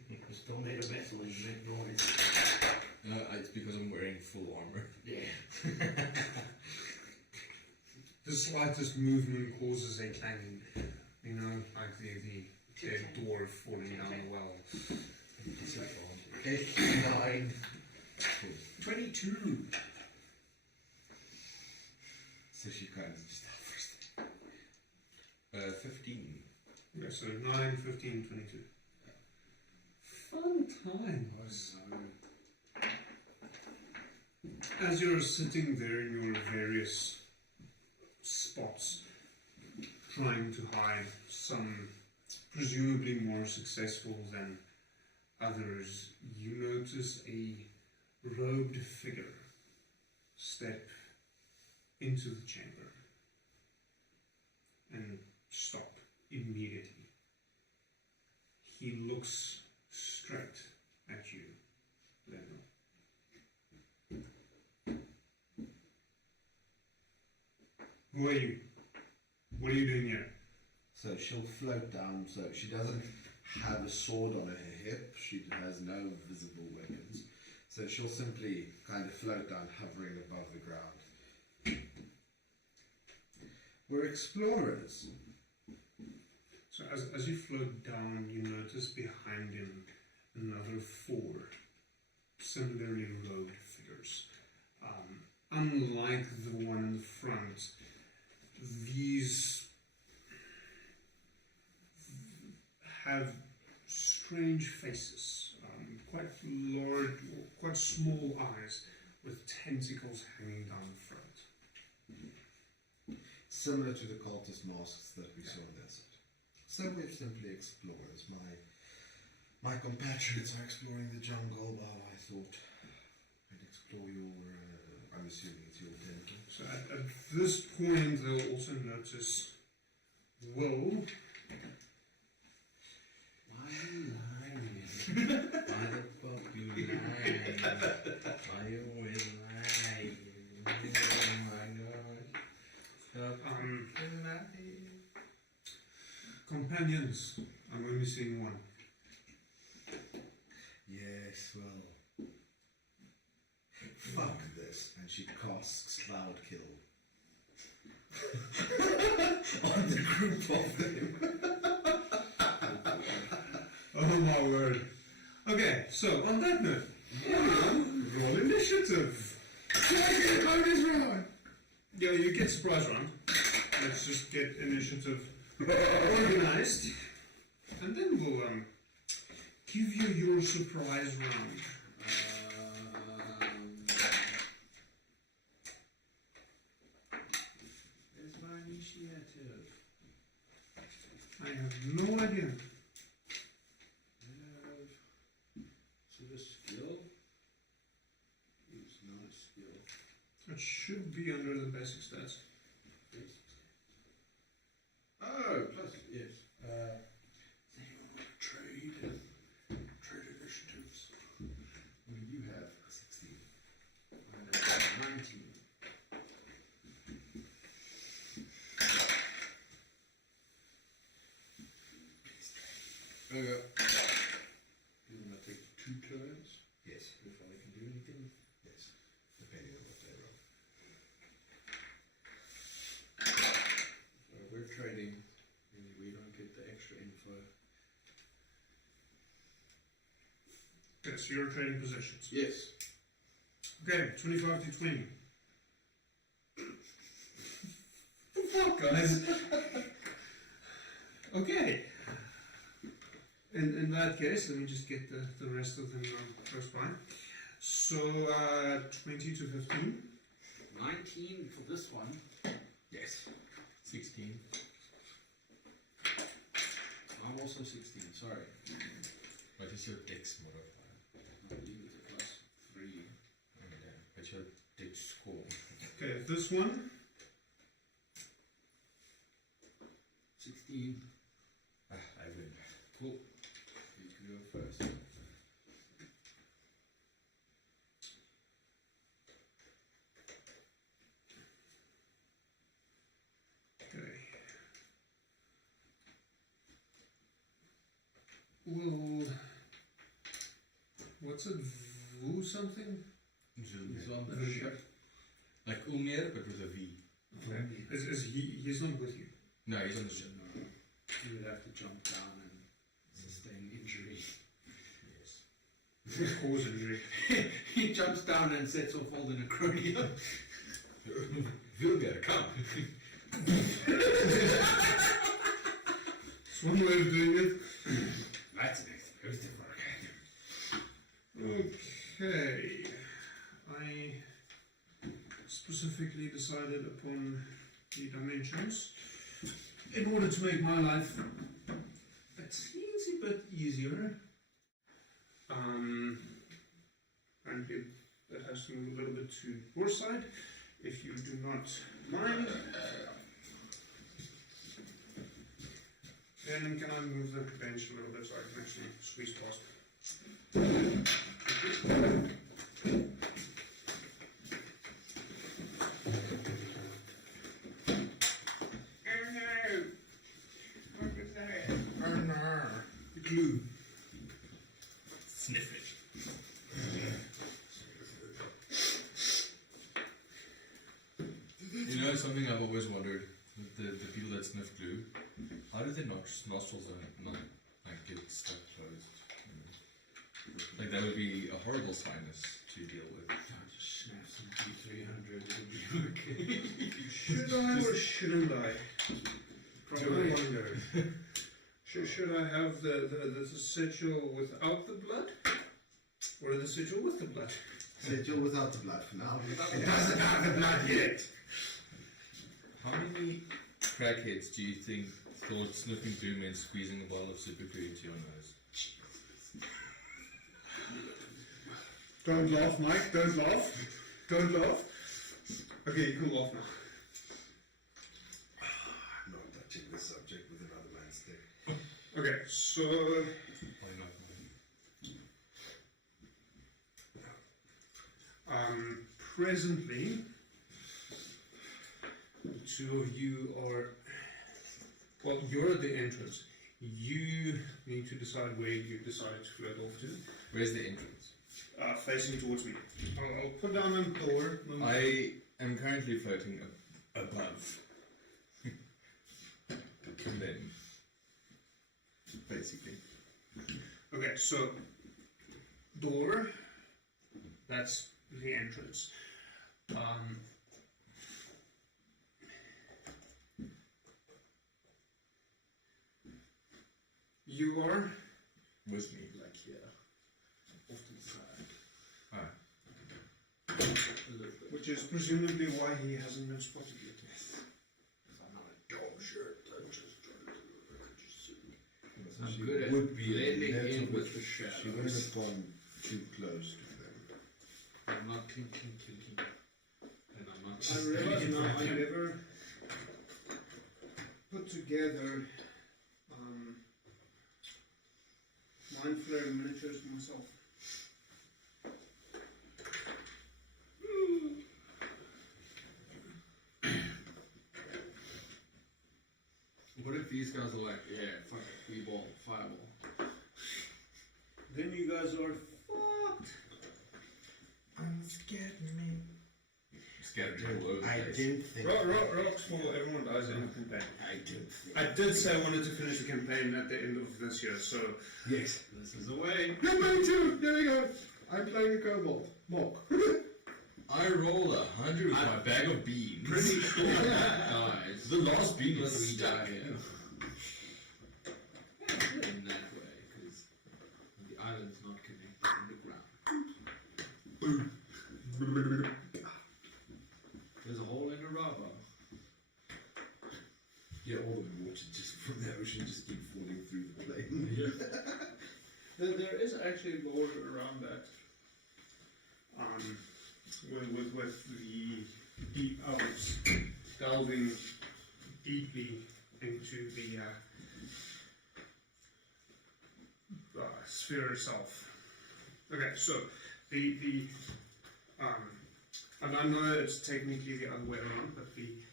You still made a mess when you made noise. It's because I'm wearing full armor. Yeah. The slightest movement causes a clanging. You know, like the dead dwarf falling down the well. Disadvantage. 9. 22. So she kind of just offers. 15. Okay, so 9, 15, 22. Fun times. As you're sitting there in your various spots, trying to hide, some presumably more successful than others, you notice a robed figure step into the chamber and stop immediately. He looks straight at you, Leno. Who are you? What are you doing here? So she'll float down, so she doesn't have a sword on her hip, she has no visible weapons. So she'll simply kind of float down, hovering above the ground. We're explorers. So as you float down, you notice behind him another 4 similarly robed figures. Unlike the one in the front, these have strange faces, quite large, quite small eyes with tentacles hanging down the front. Similar to the cultist masks that we saw in that set. So we're simply explorers. My compatriots are exploring the jungle while I thought I'd explore your, I'm assuming it's your temple. So at this point, they'll also notice Will. Why are you lying? Why the fuck you lying? Why you always lying? Oh my god. Stop lying. Companions. I'm only seeing one. Yes, well. Fuck this. And she casts Cloud Kill. On the group of them. Oh my word. Okay, so on that note, roll initiative. Bonus round. Yeah, you get surprise round. Let's just get initiative organized, and then we'll give you your surprise round. There's my initiative. I have no idea. So the skill is not a skill. It should be under the basic stats. Oh, plus, yes. Trade initiatives. What do you have? 16. I have 19. Okay. You're going to take 2 turns Yes. before I can do anything. Yes. Depending on what they roll. So we're trading, and we don't get the extra info. Okay, so you're trading positions. Yes. Okay, 25 to 20. What the fuck, guys? Okay. In that case, let me just get the rest of them close by. So 20 to 15. 19 for this one. Yes. 16. I'm also 16, sorry. What is your dex modifier? I believe it's a plus 3. Okay. What's your dex score? Okay, this one. 16. I win. Cool. You can go first. Okay. Well, what's it? Vu something? He's on the ship. Like Umir, but with a V. Okay. Is he's not with you? No, he's on the ship. No, he would have to jump down and sustain injury. Yes. Cause injury. He jumps down and sets off all the necronia. Vilger, come. It's one way of doing it. That's nice. Who's the fuck? Okay. I specifically decided upon the dimensions in order to make my life a teensy bit easier. And that has to move a little bit to your side, if you do not mind. And can I move the bench a little bit so I can actually squeeze past? Glue. Sniff it. You know, something I've always wondered, with the people that sniff glue, how do their nostrils not get stuck closed? Like, that would be a horrible sinus to deal with. I'll just snap some T300, it'll be okay. Should I or shouldn't I? Probably wonder. Should I have the sigil without the blood? Or the sigil with the blood? Sigil without the blood for now. It doesn't have the blood yet. How many crackheads do you think thought sniffing glue meant squeezing a bottle of super glue into your nose? Don't laugh, Mike. Don't laugh. Don't laugh. Okay, you can laugh now. I'm not touching this subject with another man's stick. Okay, so Why not? presently, the two of you are, well, you're at the entrance. You need to decide where you decide to float off to. Where's the entrance? Facing towards me. I'll put down a door. I am currently floating above. And then, basically. Okay, so door. That's the entrance. You are With me. Like here. Off to the side. Ah. A little bit. which is presumably why he hasn't been spotted yet. I'm not a dog shirt. I'm just trying to So I'm she good at would be blending little in bit- with the She wouldn't shadows. have gone too close to them. I'm not clinking. And I'm not I realize now I never put together mind flare miniatures myself. What if these guys are like, yeah, fuck it, we ball, fireball. Then you guys are fucked. Scared me. Scattered all over the I place. didn't think. Rocks for everyone dies in the campaign. I didn't think. I did say I wanted to finish the campaign at the end of this year, so Yes. This is the way. Number 2. There we go. I'm playing a kobold. Mock. I rolled 100 with my bag of beans. Pretty sure that dies. The last bean was We stuck. die here. In that way, because There's a hole in a rubber. Yeah, all the water just from the ocean just keep falling through the plane. There is actually water around that. With the deep elves delving deeply into the sphere itself. Okay, so and I know it's technically the other way around, but the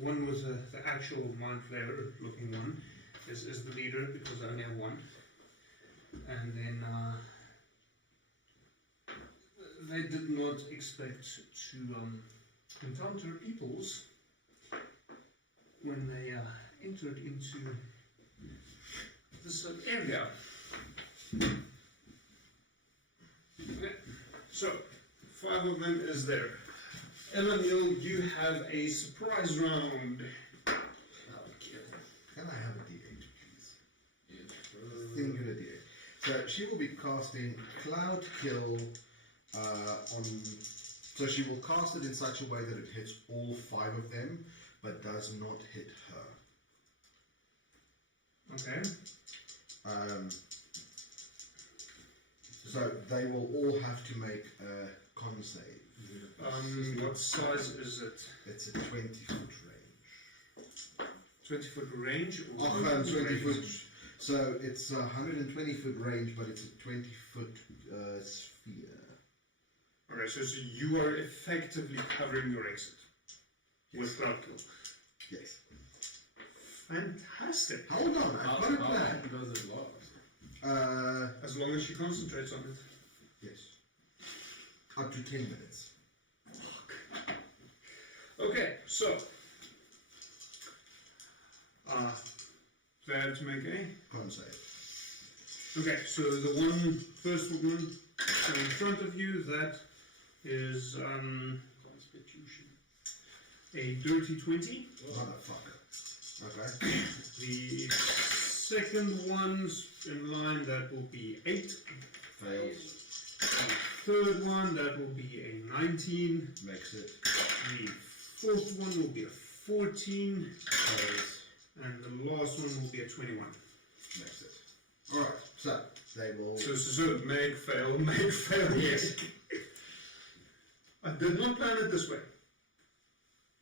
one with the actual mind flayer looking one is the leader because I only have one, and then they did not expect to encounter peoples when they entered into this area. Okay. So, 5 of them is there. Eleniel, you have a surprise round. Can I have a D8, please? Singular D8. So she will be casting Cloud Kill on. So she will cast it in such a way that it hits all 5 of them, but does not hit her. Okay. So they will all have to make a con save. What size is it? It's a 20-foot range. 20-foot range? Or 20 range? foot. So it's a 120-foot range, but it's a 20-foot sphere. Okay, so you are effectively covering your exit with Cloud Kill. Yes. Fantastic. Hold on, I've got a plan. Does it last? As long as she concentrates on it. Yes. Up to 10 minutes. Okay, so they have to make a. Con save. Okay, so the first one in front of you, that is Constitution. A dirty 20. Motherfucker. Okay. The second one's in line, that will be 8. Fails. The third one, that will be a 19. Makes it. The fourth one will be a 14. Fails. And the last one will be a 21. Makes it. Alright, so they will. So make, fail, yes. I did not plan it this way.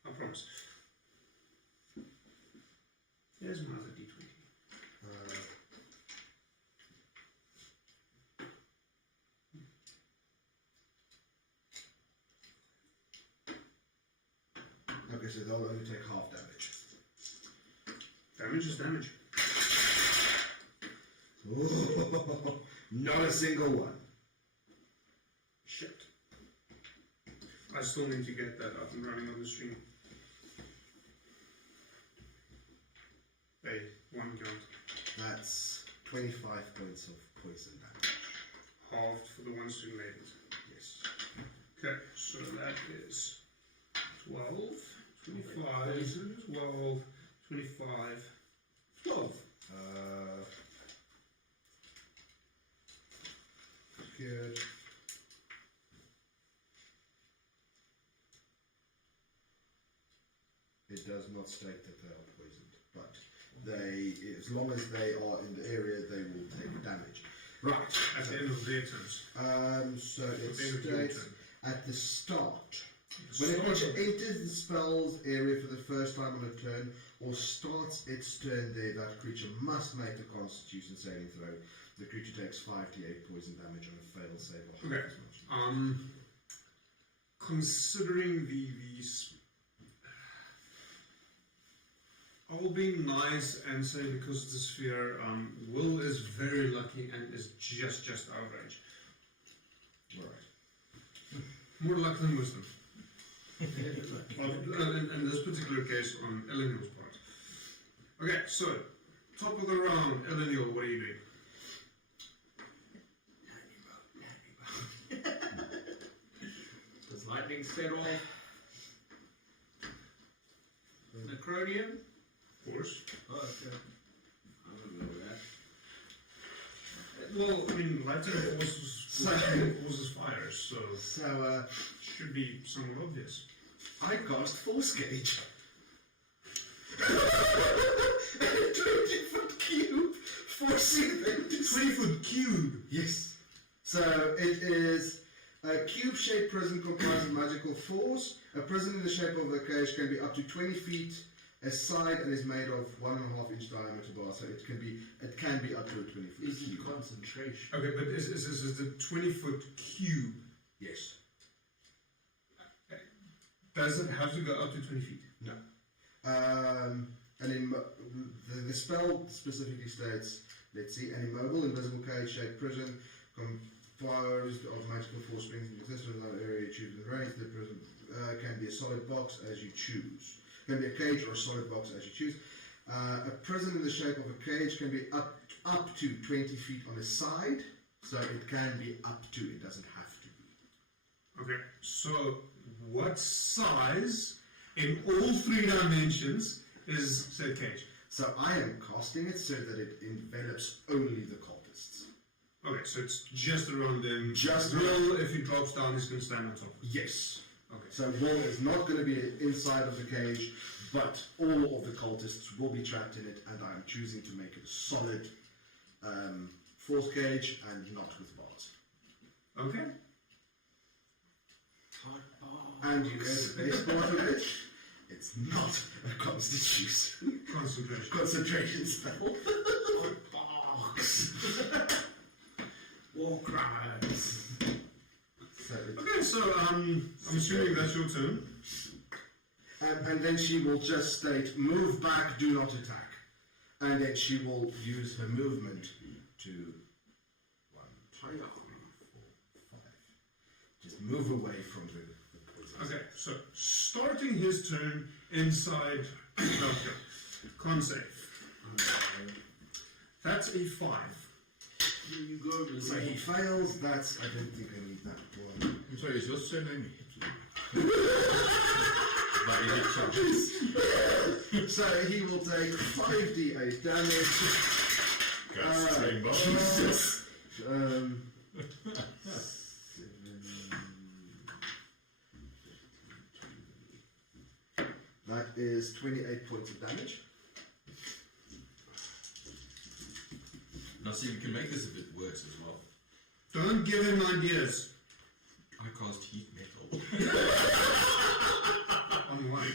I promise. Here's another D20. Okay, so they'll only take half damage. Damage is damage. Ooh, not a single one. Shit. I still need to get that up and running on the stream. Hey, one count. That's 25 points of poison damage. Halved for the ones who made it. Yes. Okay, so that is 12, 25, 12, 25, 12. Good. It does not state that they are poisoned, but they, as long as they are in the area, they will take damage. Right. At the end of their turns. So it At the end of your states turn. at the start. When it enters the spell's area for the first time on a turn, or starts its turn there, that creature must make a Constitution saving throw. The creature takes 5d8 poison damage on a failed save. Or Okay. half as much. Considering I'll be nice and say, because of the sphere, Will is very lucky and is just out of range. Alright. More luck than wisdom. In this particular case, on Eleniel's part. Okay, so, top of the round, Eleniel, what are you doing? Does lightning set off Necronium? Of course. Oh, okay. I don't know that. well, I mean, lighting causes fires, so should be somewhat obvious. I cast Force Gauge. A 20-foot cube forcing them to 20-foot cube. Yes. So it is a cube-shaped prison comprising magical force. A prison in the shape of a cage can be up to 20 feet aside and is made of 1.5 inch diameter bar. So it can be up to a 20-foot Is it cube. concentration? Okay, but is the 20-foot cube? Yes. Does it have to go up to 20 feet? No. The spell specifically states, let's see, an immobile, invisible cage-shaped prison composed of magical force springs in existence in that area you choose in range. The prison can be a solid box as you choose. Can be a cage or a solid box as you choose. A prison in the shape of a cage can be up to 20 feet on a side, so it can be up to, it doesn't have to be. Okay, so what size in all 3 dimensions is said cage? So I am casting it so that it envelops only the cultists. Okay, so it's just around them. Just Will, if he drops down, he's going to stand on top of it. Yes. Okay. So Will is not going to be inside of the cage, but all of the cultists will be trapped in it, and I am choosing to make it a solid force cage and not with bars. Okay. And you know the best part of it? It's not a constitution. Concentration spell. Box. War crimes. Okay, so I'm assuming that's your turn. And then she will just state, move back, do not attack. And then she will use her movement to 1, 2, 3, 4, 5. Just move away from the poison. Okay, so starting his turn inside con save. That's a 5. Here you go, So he fails, that's, I don't think I need that one. I'm sorry, is your surname Hitler? By any chance? So he will take 5d8 damage. Gas rainbow. Jesus. 7, that is 28 points of damage. Now see, we can make this a bit worse as well. Don't give him ideas. I cast heat metal. On what?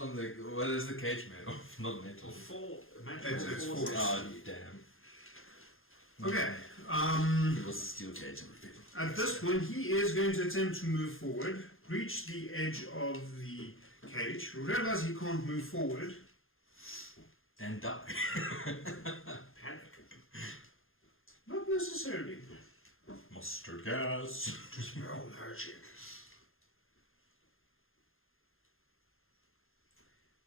On the, what is the cage made of? Not metal. It's force. Ah, damn. Okay. It was a steel cage. At this point, he is going to attempt to move forward, reach the edge of the cage, realize he can't move forward, And die. not necessarily. Mustard gas. Smell magic.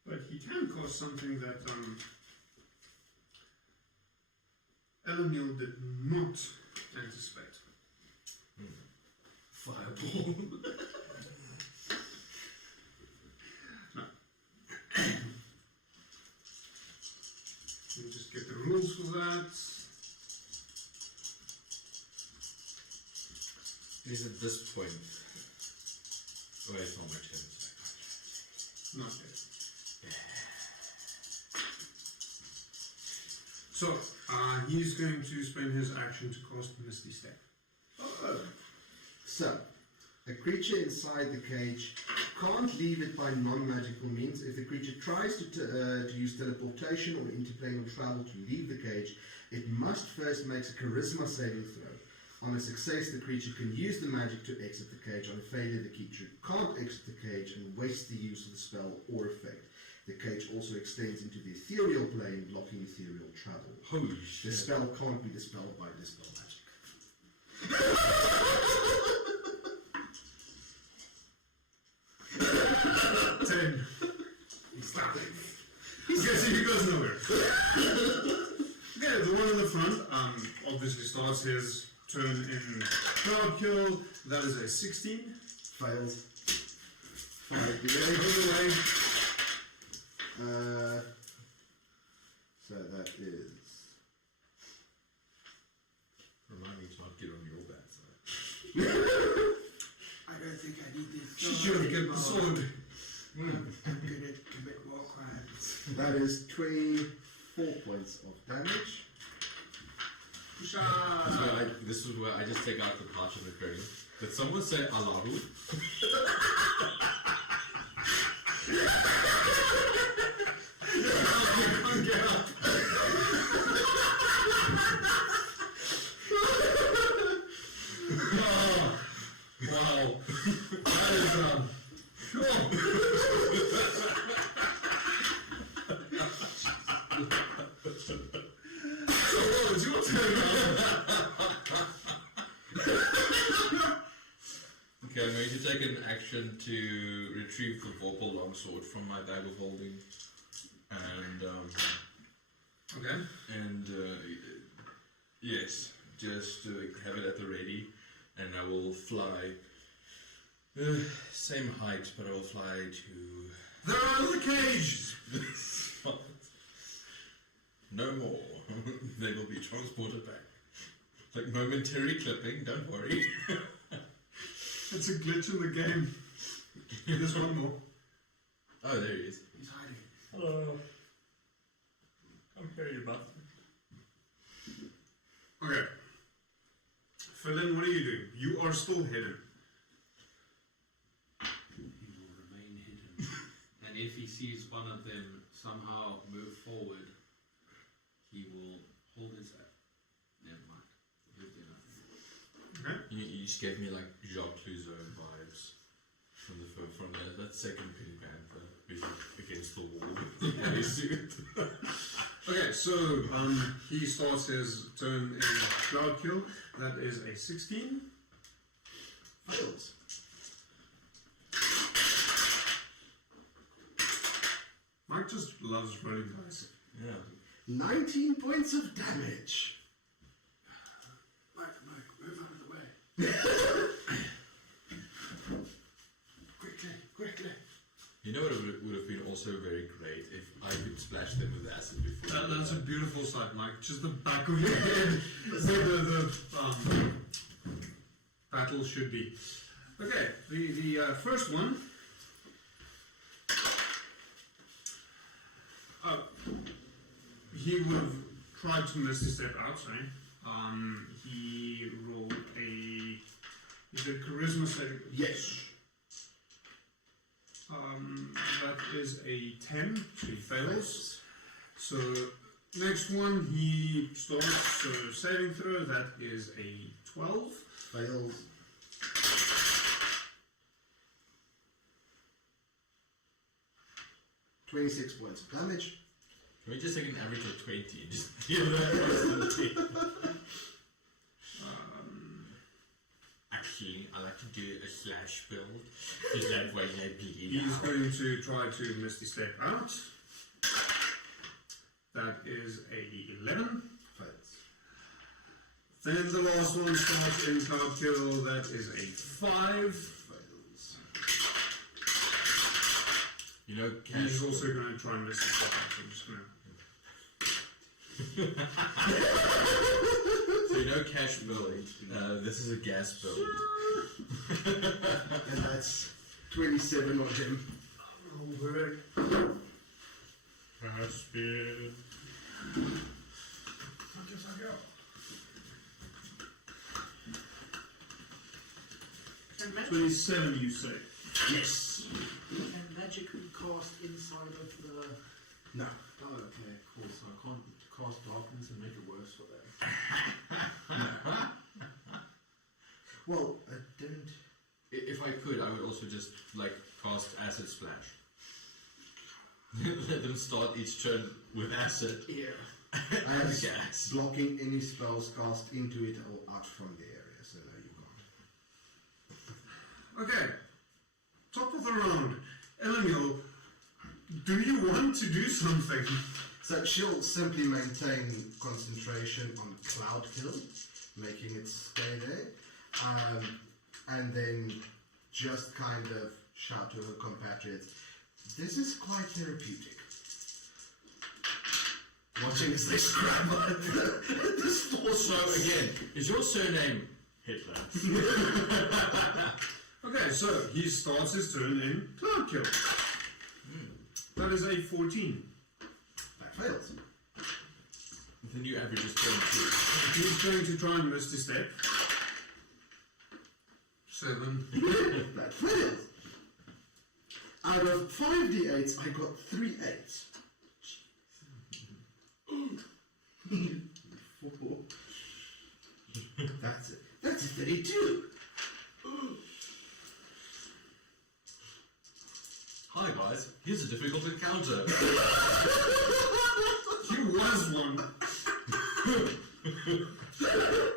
But he can cause something that Eleniel did not anticipate. Fireball. No. Let me just get the rules for that. Is at this point. Oh, it's not much heavy. Not yet. So, he's going to spend his action to cast Misty Step. So, a creature inside the cage can't leave it by non-magical means. If the creature tries to use teleportation or interplanar travel to leave the cage, it must first make a charisma saving throw. On a success, the creature can use the magic to exit the cage. On a failure, the creature can't exit the cage and waste the use of the spell or effect. The cage also extends into the ethereal plane, blocking ethereal travel. Holy The shit. spell can't be dispelled by dispel magic. Ten. Stop. Okay, so he goes nowhere. Okay, the one in the front obviously starts his turn in crowd kill. That is a 16. Fails. 5d8. Anyway, So that is I don't think I need this. She should have kept the sword. I'm gonna commit war crimes. That is 24 points of damage. So this is where I just take out the parch of the crane. Did someone say Allahu? Oh, wow. That is, it's your turn now. Okay, I'm going to take an action to retrieve the Vorpal longsword from my bag of holding, and Okay. and yes, just have it at the ready, and I will fly. Same height, but I will fly to. They're out of the cage! No more. They will be transported back. Like momentary clipping, don't worry. It's a glitch in the game. There's one more. Oh, there he is. He's hiding. Hello. Come here, you bastard. Okay. Philin, what are you doing? You are still hidden. He will remain hidden. And if he sees one of them somehow move forward, he will hold his act. Never mind. He'll do nothing. Okay. You just gave me like Jacques Clouseau vibes from that second Pink Panther who's like against the wall with the bloody suit. Okay, so he starts his turn in Cloud Kill. That is a 16. Fails. Mike just loves rolling dice. Yeah. 19 points of damage. Mike, move out of the way. Quickly. You know what would have been also very great if I could splash them with acid before. That's a beautiful sight, Mike. Just the back of your head. the battle should be. Okay, the first one. He would have tried to Misty Step out, right? He rolled a. Is it Charisma saving? Yes. That is a 10, so he fails. So next one he starts, so saving throw, that is a 12. Fails. $26 points of damage. Can we just take an average of 20 and just give that Actually, I like to do a slash build, because that way I bleed He's out. going to try to Misty Step out. That is a 11. Fails. Then the last one starts in Cloud Kill, that is a 5. Fails. You know, He's cash. also going to try and Misty Step out, so I'm just going to... So you know, cash build. This is a gas build. And that's 27 on him. Cash build. What does I go? And magic, 27, you say? Yes. and magic we cast inside of the... No. Oh, okay, cool. So I can't cast darkness and make it worse for them. Well, I don't. If I could, I would also just like cast acid splash. Let them start each turn with acid Yeah. and As gas. blocking any spells cast into it or out from the area, so no, you can't. Okay. Top of the round. Eleniel, do you want to do something? So she'll simply maintain concentration on Cloud Kill, making it stay there, and then just kind of shout to her compatriots, "This is quite therapeutic." Watching as they scramble at the store. So again, is your surname Hitler. Okay, so he starts his turn in Cloud Kill. That is a 14. That fails. The new average is 22. He's going to try and miss the step. 7. That fails. Out of 5 d8s, I got 3 8s. 4. That's it. That's a 32. Hi guys, here's a difficult encounter. He was one.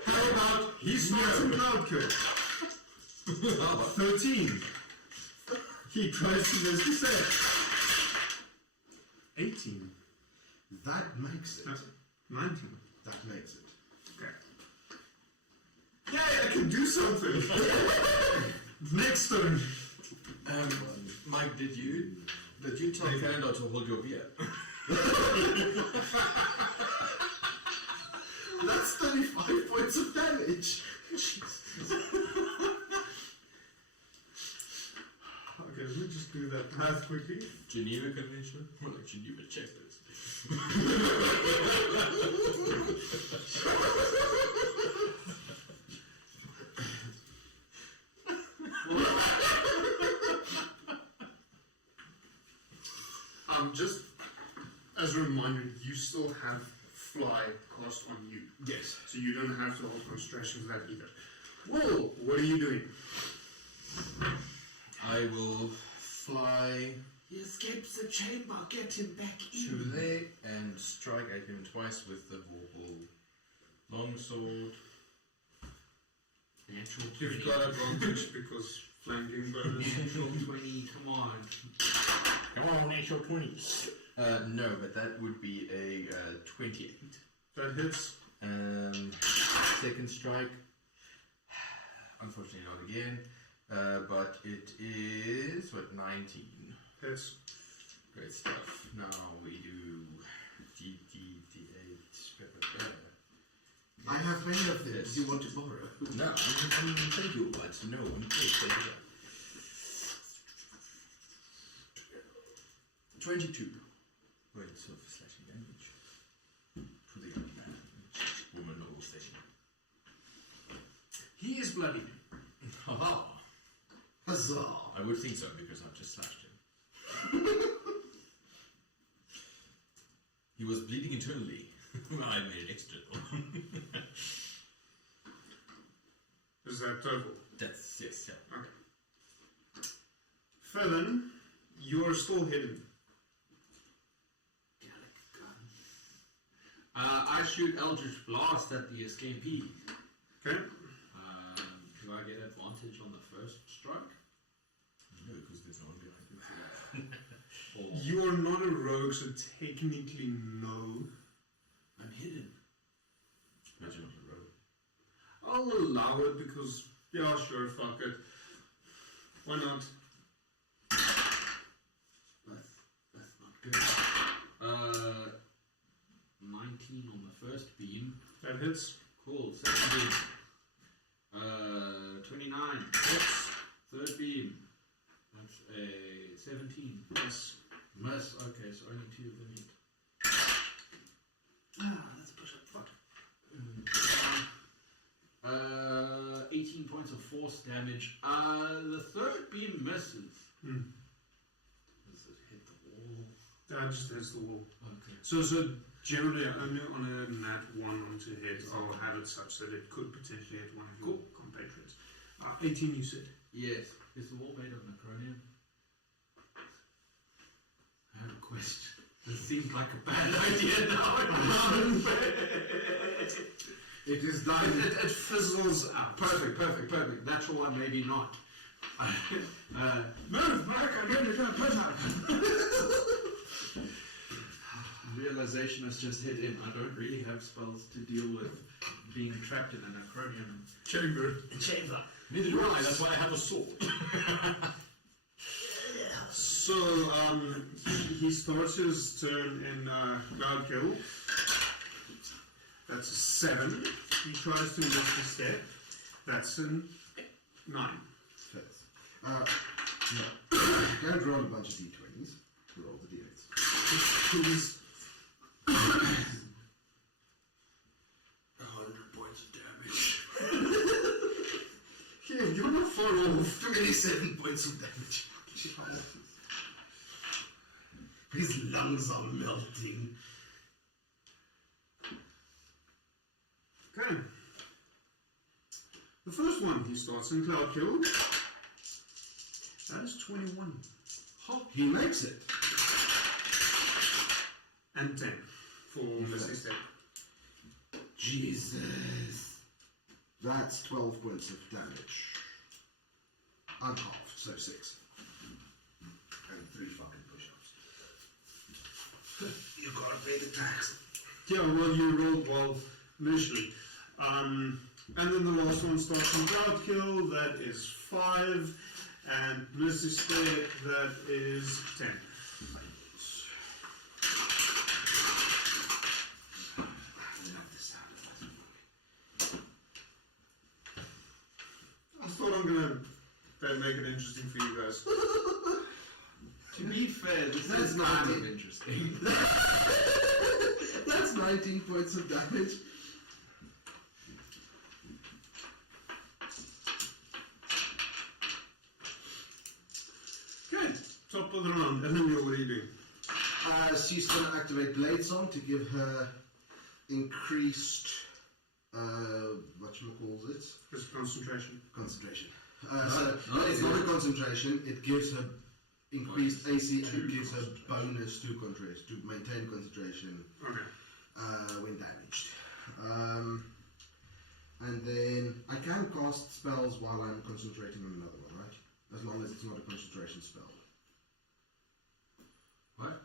How about he starts in Cloud Kill? 13. He tries to miss the step. 18. That makes it. 19. That makes it. Okay. Yay, I can do something! Next turn. Mike, did you tell Canada to hold your beer? That's 35 points of damage. Okay, let me just do that math quickly. Geneva Convention? More like Geneva Checkers. Just as a reminder, you still have fly cast on you. Yes. So you don't have to hold concentration for that either. Whoa! What are you doing? I will fly He escapes the chamber. Get him back to there and strike at him twice with the Vorpal longsword. You've got advantage because flanking bonus. Natural 20, come on. Come on, natural 20. No, but that would be a 28. That hits. Second strike. Unfortunately not again. But it is, 19. Hits. Great stuff. Now we do D8. I have many of them. Yes. Do you want to borrow? No, thank you, but no, I'm please take it up. 22 points of slashing damage to the young man, woman, or station. He is bloody. Haha! Huzzah! I would think so because I've just slashed him. He was bleeding internally. I made it external. Is that total? That's yes, yeah. Okay. Felon, you are still hidden. I shoot Eldritch Blast at the escapee. Okay. Do I get advantage on the first strike? No, because there's no one behind you. Or You are not a rogue, so technically no. I'm hidden. But you're not a rogue. I'll allow it because, yeah, sure, fuck it. Why not? That's not good. 19 on the first beam. That hits. Cool. Second beam. 29. Hits. Third beam. That's a 17. Yes. Miss. Okay, so only 2 of them hit. That's a push up. Fuck. 18 points of force damage. The third beam misses. Does it hit the wall? That just hits the wall. Okay. So generally, only on a nat 1 onto hit, I'll have it such that it could potentially hit one of your compatriots. 18, you said? Yes. Is the wall made of necronium? I have a question. This seems like a bad idea now. It is done. It fizzles out. Perfect. Natural one, maybe not. Move, Mark, I'm going to do a push-up. Realization has just hit in. I don't really have spells to deal with being trapped in a necronium Chamber. chamber. Neither do I, that's why I have a sword. So, he starts his turn in Cloud Kill. That's a 7. He tries to lift the step. That's a 9. Fails. No. Don't roll a bunch of d20s. Roll the d8s. Please. 100 points of damage. Yeah, you're not far off. 27 points of damage. His lungs are melting. Okay. The first one he starts in Cloud Kill. That is 21. He makes it. And 10 for Misty Step. Jesus. That's 12 points of damage. Unhalved, so 6. And 3 fucking push-ups. You gotta pay the tax. Yeah, well, you rolled well initially. And then the last one starts in Cloud Kill. That is 5. And Misty Step, that is 10. I thought I'm gonna make it interesting for you guys. To be fair, this That's is kind not of interesting. That's 19 points of damage. Okay, top of the round. And then what are you doing? She's going to activate Blade Song to give her increased, whatchamacalls it? Just concentration. Concentration. It's not a concentration, it gives her increased AC and it gives her bonus to concentration, to maintain concentration Okay. when damaged. And then I can cast spells while I'm concentrating on another one, right? As long as it's not a concentration spell. What?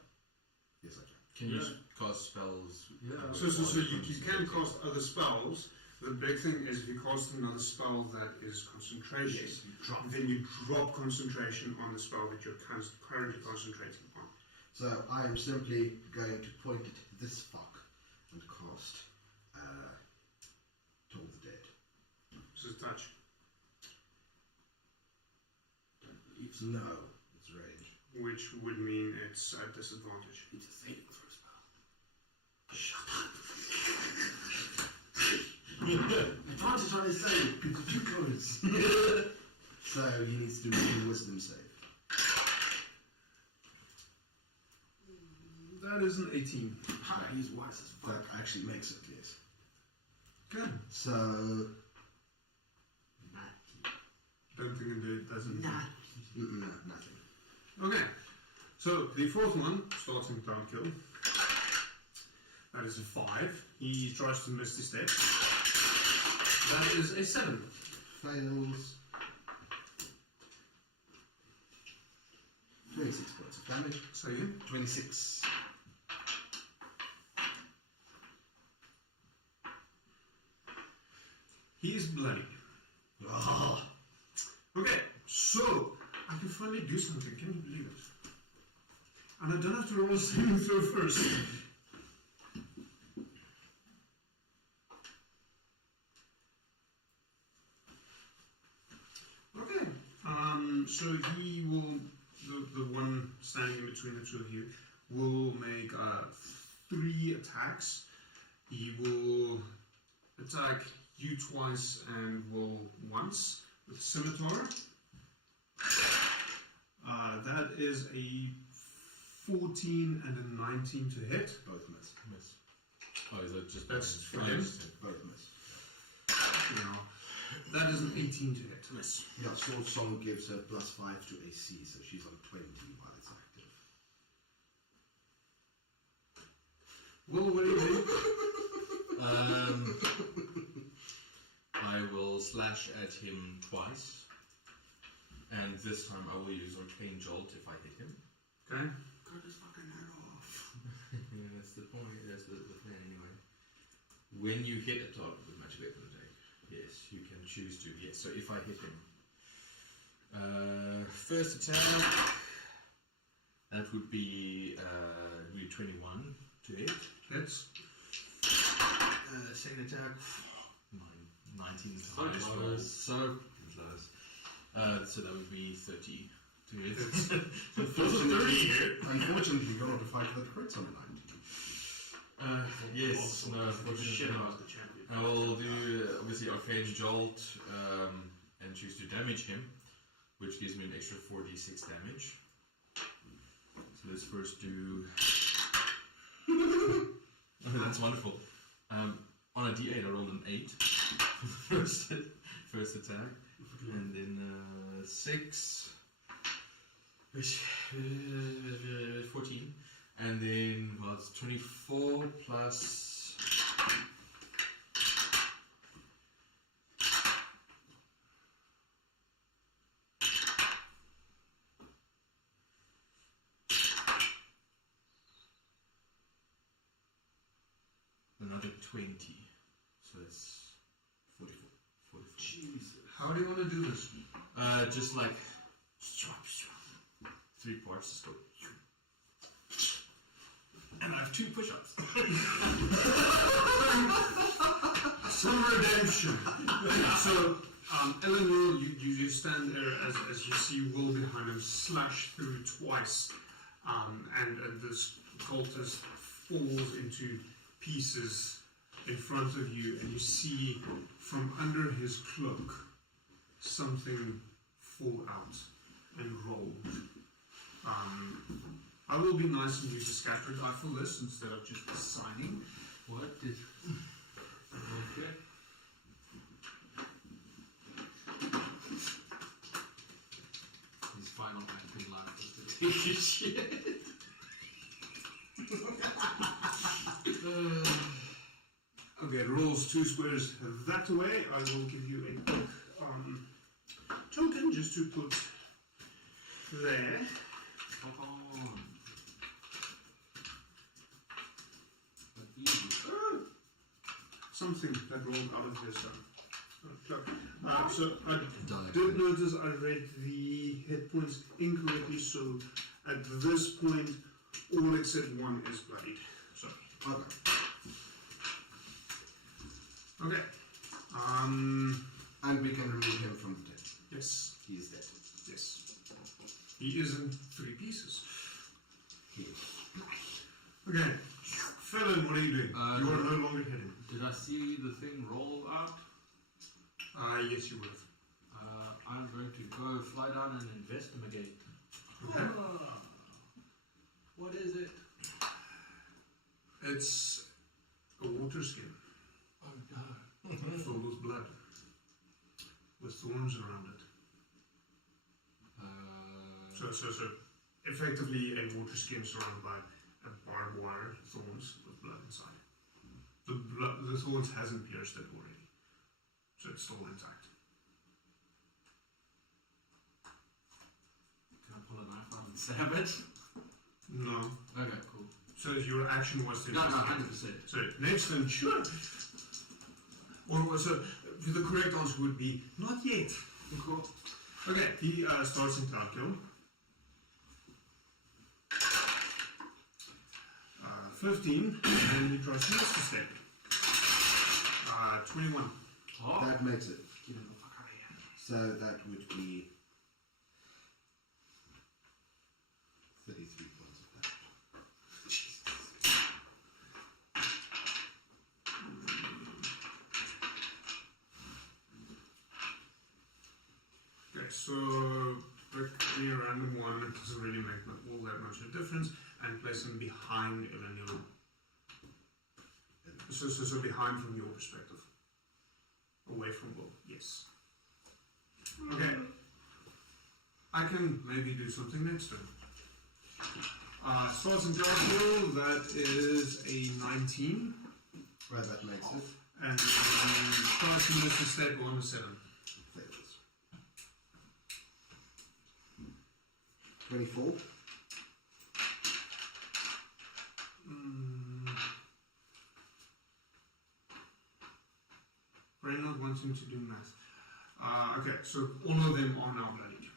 Yes, I can. Can you cast spells? So you can cast other spells. The big thing is if you cast another spell that is concentration, then you drop concentration on the spell that you're currently concentrating on. So I am simply going to point at this fuck and cast Toll the Dead. This is touch. No, it's range. Which would mean it's at disadvantage. It's a saving throw spell. Advantage on his save, because of 2 codes. So he needs to do a wisdom save. That is an 18. He's wise as fuck. That actually makes it, yes. Good. So Don't think it doesn't. no, nothing. Okay. So the fourth one starts in Cloud Kill. That is a 5. He tries to Misty Step. That is a 7. Fails. 26 points of damage. So you? 26. He is bloody. Oh. Okay, so I can finally do something. Can you believe it? And I don't have to roll a saving throw first. Okay. So he will, the one standing in between the two of you, will make 3 attacks. He will attack you twice and will once with Scimitar. That is a 14 and a 19 to hit. Both miss. Miss. Oh, is that just That's for him? Both miss. No. That is an 18 to hit. Miss. Yeah, Sword Song gives her +5 to AC, so she's on 20 while it's active. Well, what do you do? I will slash at him twice, and this time I will use Arcane Jolt if I hit him. Okay. Cut his fucking head off. Yeah, that's the point. That's the plan anyway. When you hit a target with magic weapon attack, yes, you can choose to. Yes, so if I hit him, first attack, that would be 21 to hit. Hits. Second attack, 9 19 So highest close. rolls. So close. So that would be 30 to hit. Unfortunately, you're going to fight that crits on 19. Yes, no, Shit unfortunately. about the champion. I will do obviously Arcane Jolt and choose to damage him, which gives me an extra 4d6 damage. So let's first do. Oh, that's wonderful. On a d8, I rolled an 8 for the first attack, and then 6, which 14, and then well, it's 24 plus. Another 20, so that's 44. Jesus. How do you want to do this? Just like 3 parts, just go. And I have 2 push-ups. Some redemption. So, Eleanor, you stand there as you see Will behind him slash through twice, and this cultist falls into pieces in front of you, and you see from under his cloak something fall out and roll. I will be nice and use a scatter die for this instead of just assigning. What did... Okay. His final act in life was to take his shit. Okay, it rolls 2 squares that way. I will give you a quick token just to put there. Come on. But easy. Something that rolled out of his cloak. So I did notice I read the hit points incorrectly, so at this point all except 1 is bloodied. So okay. And we can remove him from the dead. Yes. He is dead. Yes. He is in 3 pieces. He. Okay. Felon, what are you doing? You are no longer hidden. Did I see the thing roll out? Yes, you would have. I'm going to go fly down and investigate. Okay. What is it? It's a water skin Oh no. filled with blood, with thorns around it. So effectively a water skin surrounded by a barbed wire, thorns with blood inside. The thorns hasn't pierced it already, so it's still intact. Can I pull a knife out and stab it? No. Okay, cool. So your action was to No, investigate. 100%. So next turn, sure. Or so the correct answer would be not yet. Cool. Okay, he starts in cloud kill. 15, and he tries to step. 21. Oh. That makes it. Get the fuck out of here. So that would be 33 points of damage. Okay, so pick any random one, it doesn't really make all that much of a difference, and place them behind Eleanor. So behind from your perspective. Away from Will, yes. Okay. I can maybe do something next turn. Starts in Garfield, that is a 19. Right, that makes it. And starts in Mr. Step on a 7. Fails. 24. Brain not wanting to do math. Okay, so all of them are now bloodied.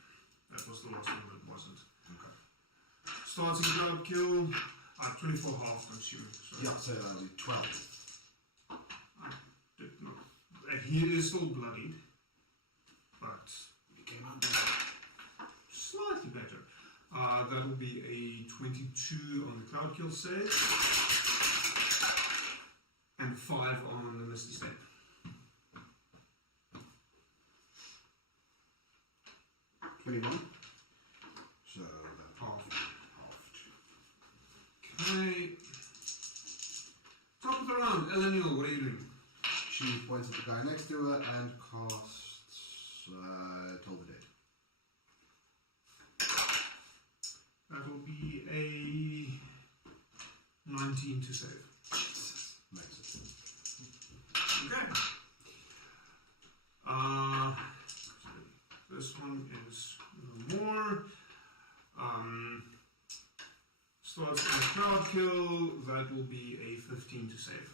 That was the last one that wasn't. Okay. Starting cloud kill. 24 half, I'm assuming. So Yeah, so that'll be 12. I did not. He is still bloodied, but He came out better. slightly better. That will be a 22 on the cloud kill save, and 5 on the misty step. So that Half. halved. Okay. Top of the round, Eleniel, what are you doing? She points at the guy next to her and casts Toll the Dead. That will be a 19 to save. Makes it. Okay. This one is no more. Starts in a crowd kill. That will be a 15 to save.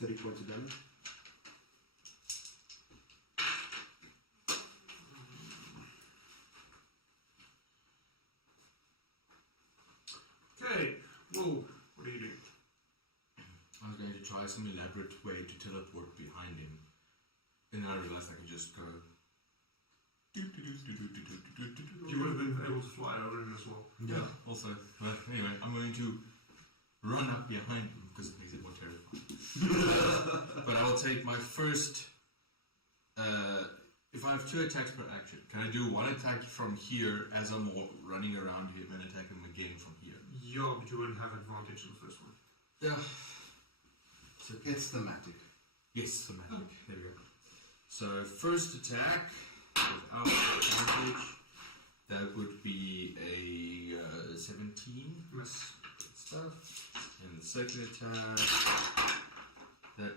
30 points of damage. Okay. Whoa. What are you doing? I was going to try some elaborate way to teleport behind him. And then I realized I could just go. You would have been able to fly over him as well. Yeah, also. But anyway, I'm going to run up behind him because it makes it more terrifying. But I will take my first. If I have 2 attacks per action, can I do 1 attack from here as I'm running around him and attack him again from here? Yeah, but you wouldn't have advantage on the first one. Yeah. So, It's thematic. yes, thematic. There we go. So first attack without advantage, that would be a 17. Miss. Good stuff. And the second attack, that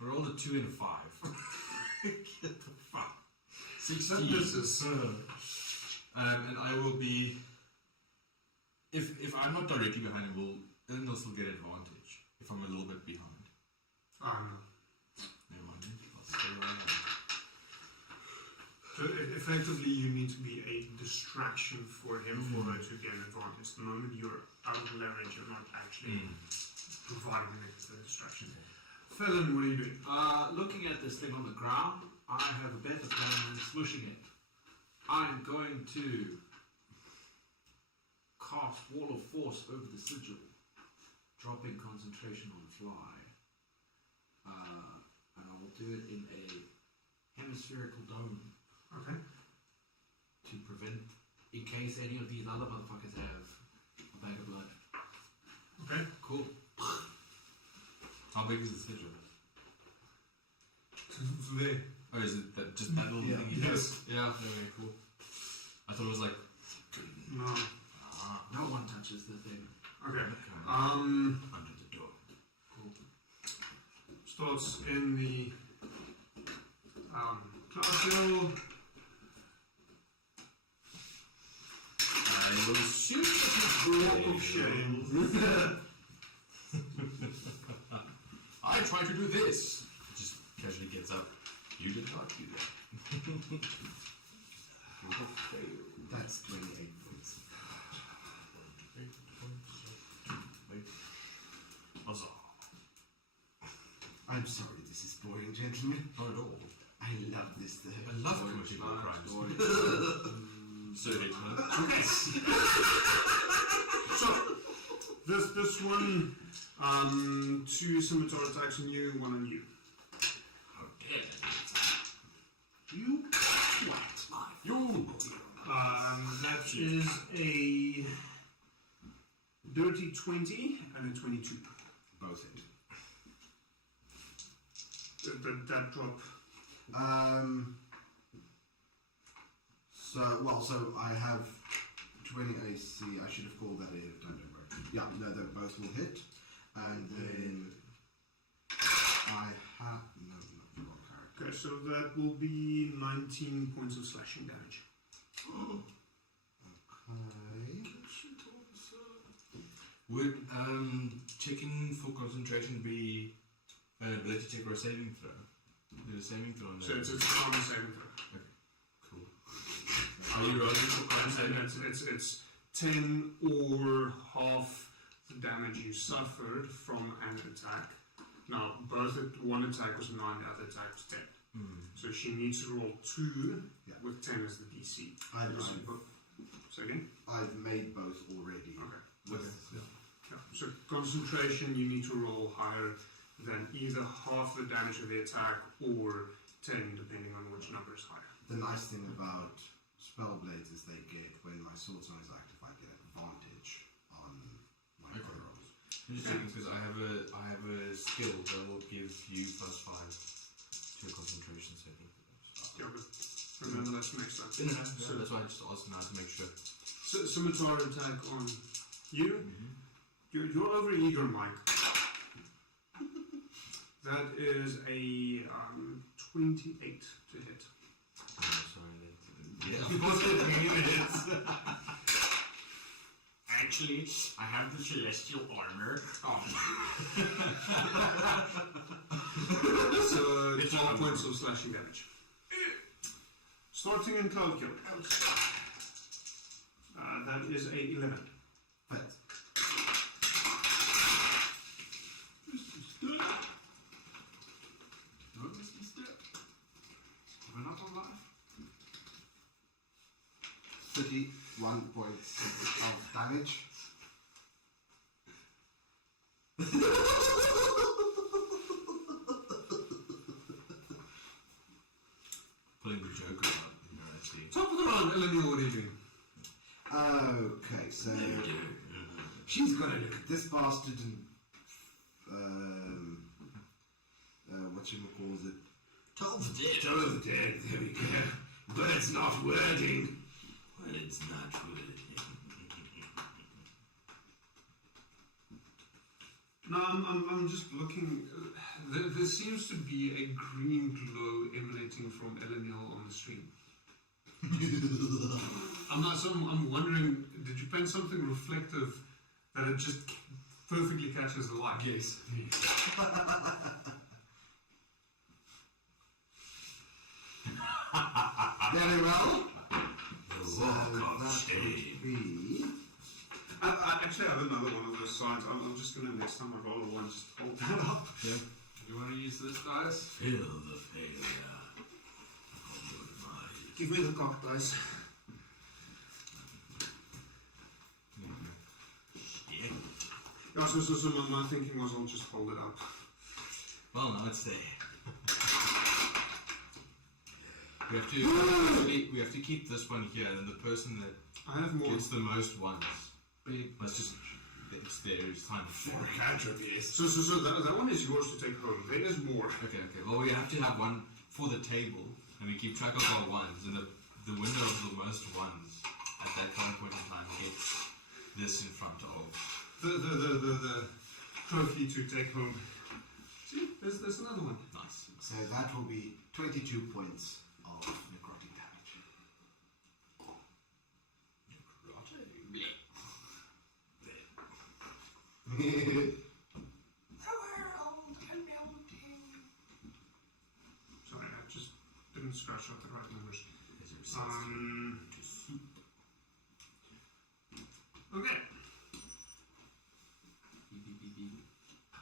I rolled a 2 and a 5. Get the fuck. 16. And I will be. If I'm not directly behind him, then they'll still get advantage. If I'm a little bit behind. No. Never mind. I'll stay where I am. So effectively, you need to be a distraction for him for her to get an advantage. The moment you're out of leverage, you're not actually providing the distraction. Felon, what are you doing? Looking at this thing on the ground, I have a better plan than smushing it. I'm going to cast Wall of Force over the sigil, dropping concentration on fly. And I will do it in a hemispherical dome Okay. to prevent, in case any of these other motherfuckers have a bag of blood. Okay. Cool. How big is the sigil? It's there. Or is it that just that little Yeah. thing? Yes. Yeah. Okay. Cool. I thought it was like. No. No one touches the thing. Okay. Under the door. Cool. Starts in the cloud hill. I will shoot Walk of shame. I try to do this. Just casually gets up. You did not do that. That's 28 points. Huzzah. I'm sorry, this is boring, gentlemen. Not at all. I love this. I love committing war crimes. Sir Hitler. Okay. So this one, 2 scimitar attacks on you, 1 on you. How dare You twat. you? That is a dirty 20 and a 22. Both hit. That drop. So I have 20 AC. I should have called that ahead of time, don't worry. Yeah, no, they both will hit. And then I have no, wrong character. Okay, so that will be 19 points of slashing damage. Okay. Would checking for concentration be an ability check or a saving throw? Do a saving throw on that? So it's a common saving throw. Cool. Are you rolling for con saving? It's 10 or half the damage you suffered from an attack. Now, one attack was 9, the other attack was 10. So she needs to roll 2 with 10 as the DC. I've made both already. Okay. So concentration, you need to roll higher than either half the damage of the attack or 10, depending on which number is higher. The nice thing about spell blades is they get, when my sword song is active, I get advantage on my con rolls. I'm just checking because I have a skill that will give you +5 to a concentration saving. Yeah, but remember that's next time. No. So that's why I just asked now to make sure. So, scimitar attack on you. You're over eager, Mike. That is a 28 to hit. I'm sorry. Yeah, of course it is. Actually, I have the celestial armor on. So 12 points of slashing damage. Starting in Cloud Kill. That is a 11. But We're not on life. 31 points of damage. Pulling the Joker out, I see. Top of the round, Eleanor, what are you doing? Okay, so she's gonna look at this bastard and whatchamacalls it? Toll the dead. Toll the dead, there we go. But it's not wording. Well, it's not wording. No, I'm just looking. There seems to be a green glow emanating from Eleanor on the stream. I'm wondering, did you paint something reflective that it just perfectly catches the light? Yes. Very well. The walk of shame. Actually, I have another one of those signs. I'm just going to, next time I roll a one, just hold that up. Yeah. Do you want to use this, guys? Feel the failure. Give me the cock dice. Yeah, so my thinking was I'll just hold it up. Well, now it's there. We have to keep this one here, and the person that I have more. gets the most ones. Let's just. It's there. It's time for For cantrip, yes. So that one is yours to take home. There is more. Okay. Well, we have to have one for the table, and we keep track of our ones, and the winner of the most ones at that current point in time gets this in front of The trophy to take home. See, there's another one. nice. So that will be 22 points of necrotic damage. Sorry, I just didn't scratch out the right numbers. Okay.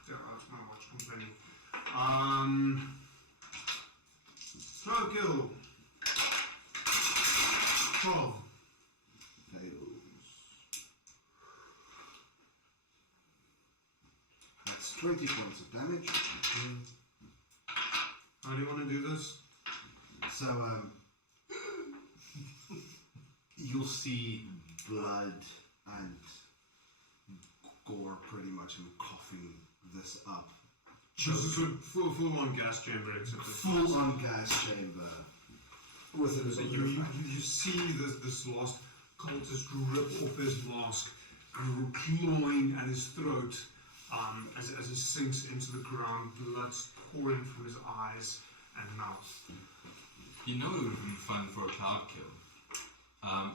Yeah, that's my watch complaining. Throw kill. 12. Fails. That's 20 points of damage. How do you want to do this? So, you'll see blood and gore pretty much in coughing this up. So full on gas chamber except Full on gas chamber. With So you see this last cultist rip off his mask, clawing at his throat as he sinks into the ground, blood pouring from his eyes and mouth. You know it would have been fun for a cloud kill.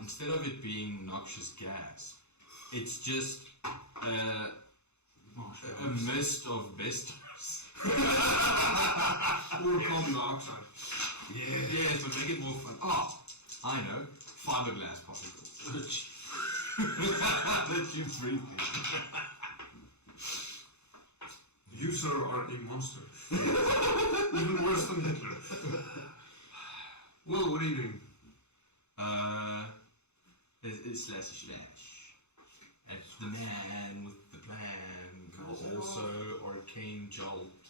Instead of it being noxious gas, it's just a mist of besters. Or carbon dioxide. Yeah, to make it more fun. Oh, I know. fiberglass particles that you bring in. You, sir, are a monster. Even worse than Hitler. Well, what are you doing? It's slash. It's the man with the plan. Also, arcane jolt.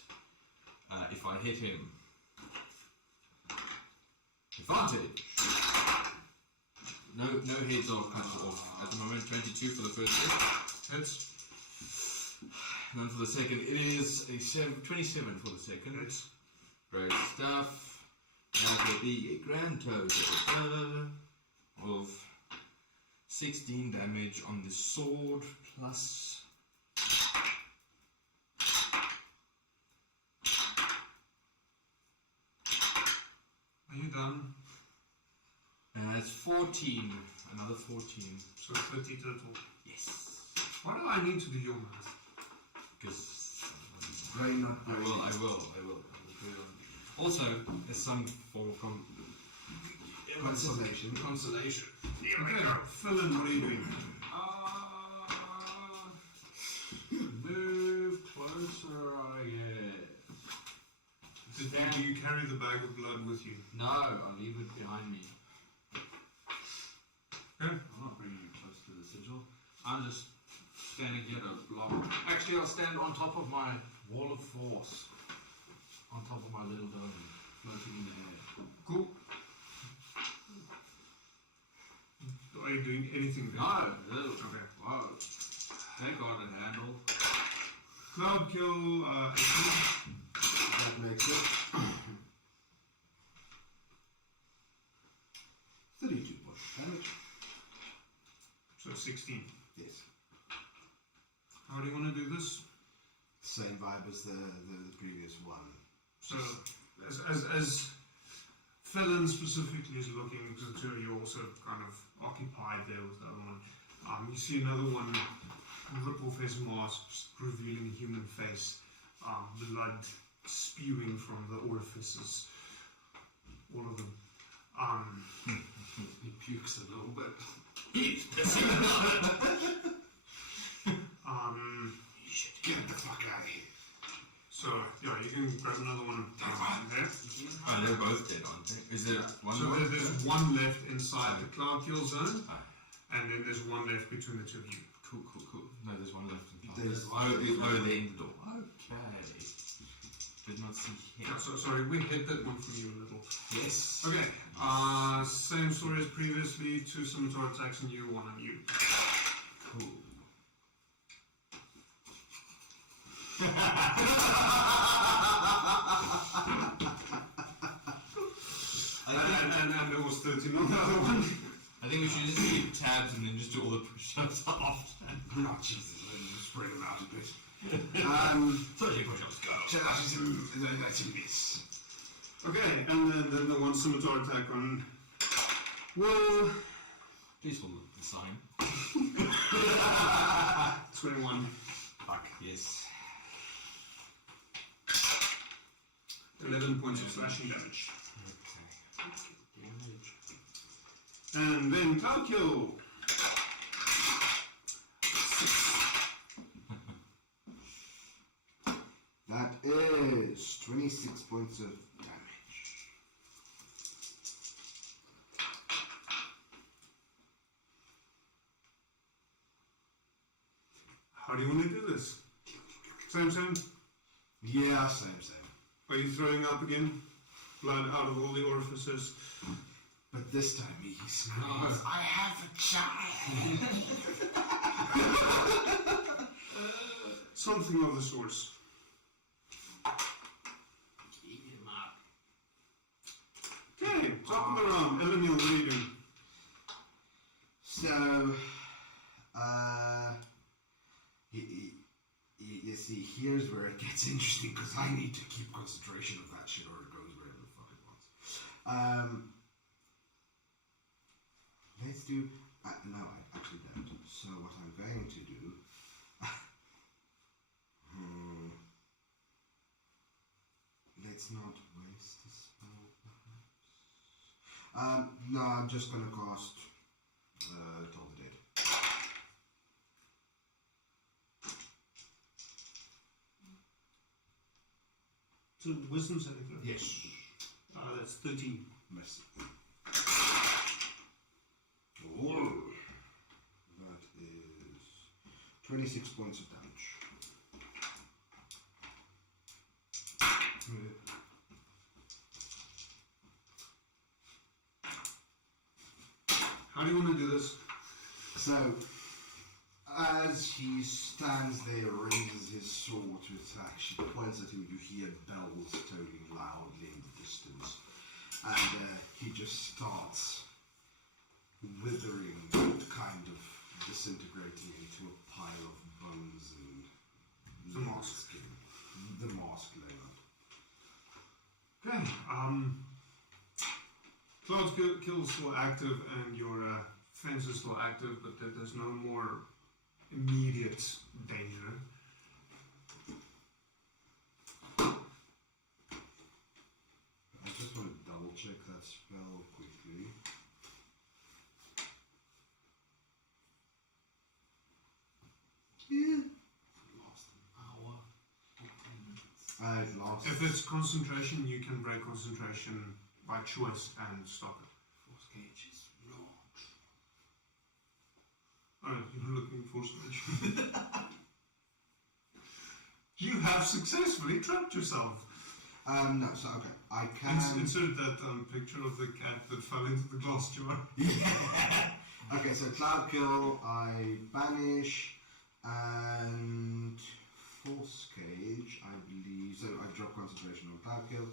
If I hit him. Advantage! No heads are cut off at the moment. 22 for the first hit. Hits. None for the second. It is a 27 for the second. Hits. Great stuff. That will be a grand total of 16 damage on the sword plus. Are you done? That's 14. Another 14. So 30 total. Yes. Why do I need to do your math? Because Brain not I will. Also, there's some form of Consolation. Consolation. Okay, fill in, what are you doing? Move closer, I guess. Do you carry the bag of blood with you? No, I'll leave it behind me. Okay. I'm not bringing you close to the sigil. I'm just standing here to block. Actually, I'll stand on top of my wall of force. On top of my little dome, floating in the air. Cool. Are you doing anything there? No, Okay. whoa. Thank God it handled. Cloud kill, 18. That makes it 32 points of damage. So 16. Yes. How do you want to do this? Same vibe as the previous one. So, as Felon specifically is looking, because the two of you also kind of occupied there with the other one, you see another one rip off his mask, just revealing a human face, blood spewing from the orifices, all of them. He pukes a little bit. Get the fuck out of here. So, yeah, you can grab another one there. Oh, they're both dead, aren't they? Is there one So more? there's one left inside the cloud kill zone, and then there's one left between the two of you. Cool. No, there's one left in class. There's- they're in the door. Okay. Did not see him. Yeah, so sorry, we hit that one for you a little. Yes. Okay, same story as previously, 2 scimitar attacks on you, 1 on you. Cool. And there was 13 on the other one. I think we should just keep tabs and then just do all the push-ups after. Oh, Jesus, let me just spread them out a bit. 30 push-ups, go. So that's a miss. Okay, and then the 1 scimitar attack on. Well, Please hold the sign. 21. Fuck, yes. 11 points of slashing damage. Okay. And then cloud kill. 6. That is 26 points of damage. How do you want to do this? Same? Yeah, same. Are you throwing up again? Blood out of all the orifices? But this time he smells. I have a child. Something of the source. Eat him up. Okay, top of the round. Eleniel, what are you doing? So, you see, here's where it gets interesting because I need to keep concentration of that shit or it goes wherever the fuck it wants. Let's do. No, I actually don't. So, what I'm going to do. Let's not waste a spell, No, I'm just gonna cast Toll the Dead. So wisdom saving throw. Yes. That's 13. Mercy. Oh, that is 26 points of damage. How do you want to do this? So, as he stands there, raises his sword to attack, she points at him. You hear bells tolling loudly in the distance, and he just starts withering, kind of disintegrating into a pile of bones and The mask. skin. The mask laying out. Okay. Cloud's kill is still active, and your fence is still active, but there's no more immediate danger. I just want to double check that spell quickly. Yeah. Lost an hour, 14 minutes. I've lost. If it's concentration, you can break concentration by choice and stop it. Force gauge is launch. Oh, you're looking for solution. You have successfully trapped yourself. No, so okay, I can. Insert that picture of the cat that fell into the glass jar. Yeah. Okay, so Cloud Kill, I banish, and Force Cage, I believe. So I drop concentration on Cloud Kill,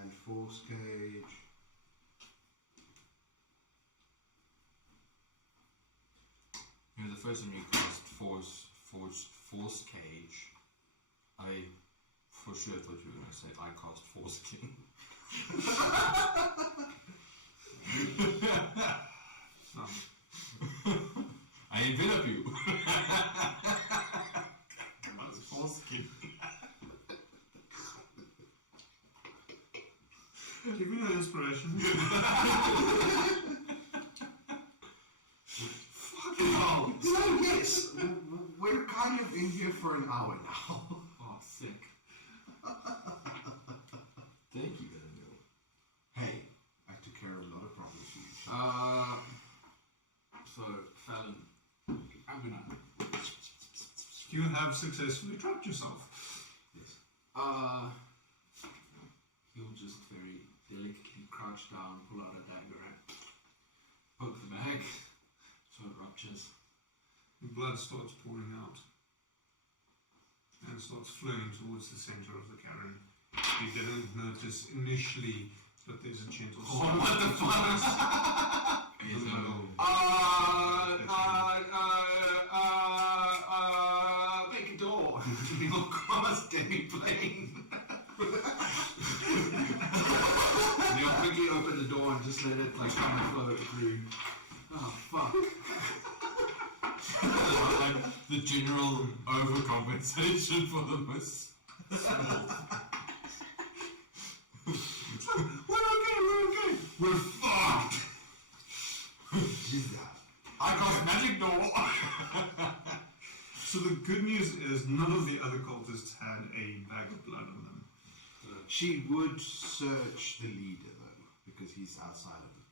and Force Cage. You know, the first time you cast Force Cage, I for sure thought you were going to say I cast Force King. I envelop you. That's Force King. Give me an inspiration. Fucking hell. So yes, we're kind of in here for an hour now. Oh, sick. Thank you, Daniel. Hey, I took care of a lot of problems for you. So, Fallon, I'm gonna. You have successfully trapped yourself. Yes. He'll just very delicately crouch down, pull out a dagger, and poke the bag so it ruptures. The blood starts pouring out and starts flowing towards the center of the cairn. You didn't notice initially that there's a gentle Oh, what the fuck? in the middle. Make a door. You'll cross demi-plane. You'll quickly open the door and just let it like kind of flow through. Oh, fuck. Like the general overcompensation for the miss. We're okay. We're fucked. Jesus. I got magic door. So the good news is none of the other cultists had a bag of blood on them. She would search the leader though, because he's outside of the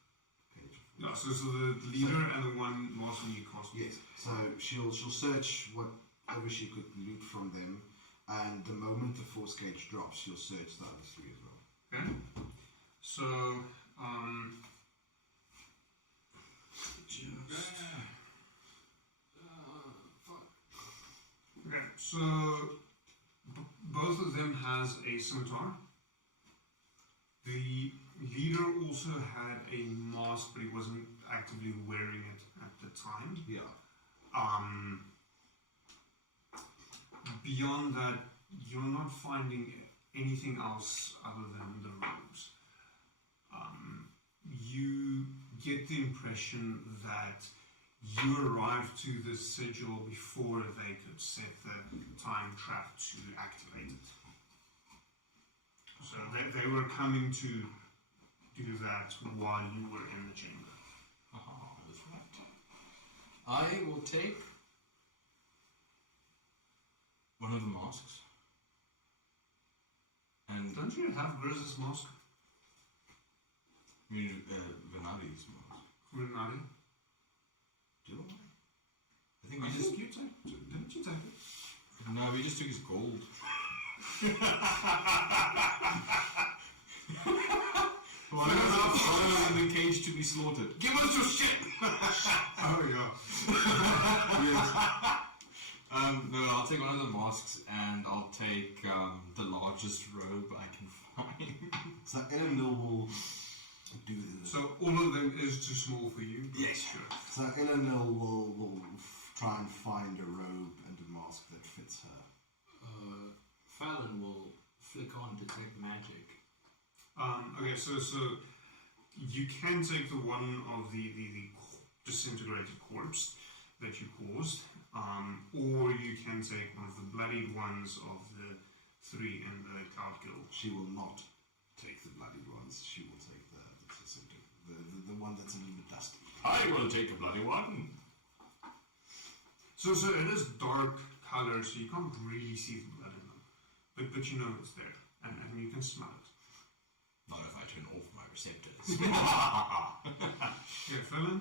cage. Yeah, so the leader and the one last one you cast. Yes. So she'll search whatever she could loot from them, and the moment the Force Cage drops, she'll search the other three as well. Okay. So okay, so both of them has a scimitar. The leader also had a mask, but he wasn't actively wearing it at the time. Yeah. Beyond that, you're not finding anything else other than the robes. You get the impression that you arrived to the sigil before they could set the time trap to activate it. So they were coming to do that while you were in the chamber. Ah, that's right. I will take one of the masks. And Don't you have Grizz's mask? I mean, Venari's mask. Renati? Do I? I think we just. You took. Didn't you take it? No, we just took his gold. One of them in the cage to be slaughtered. Give us your shit! Oh, yeah. Yes. No, I'll take one of the masks and I'll take the largest robe I can find. So Eleanor will do this. So all of them is too small for you? Yes. Sure. So Eleanor will try and find a robe and a mask that fits her. Fallon will flick on detect magic. Okay, so you can take the one of the disintegrated corpse that you caused, or you can take one of the bloodied ones of the 3 in the cloud guild. She will not take the bloodied ones. She will take the one that's a little bit dusty. I will take a bloody one. So it is dark color, so you can't really see the blood in them, but you know it's there, and you can smell it. Not if I turn off my receptors. Yeah, Fallon?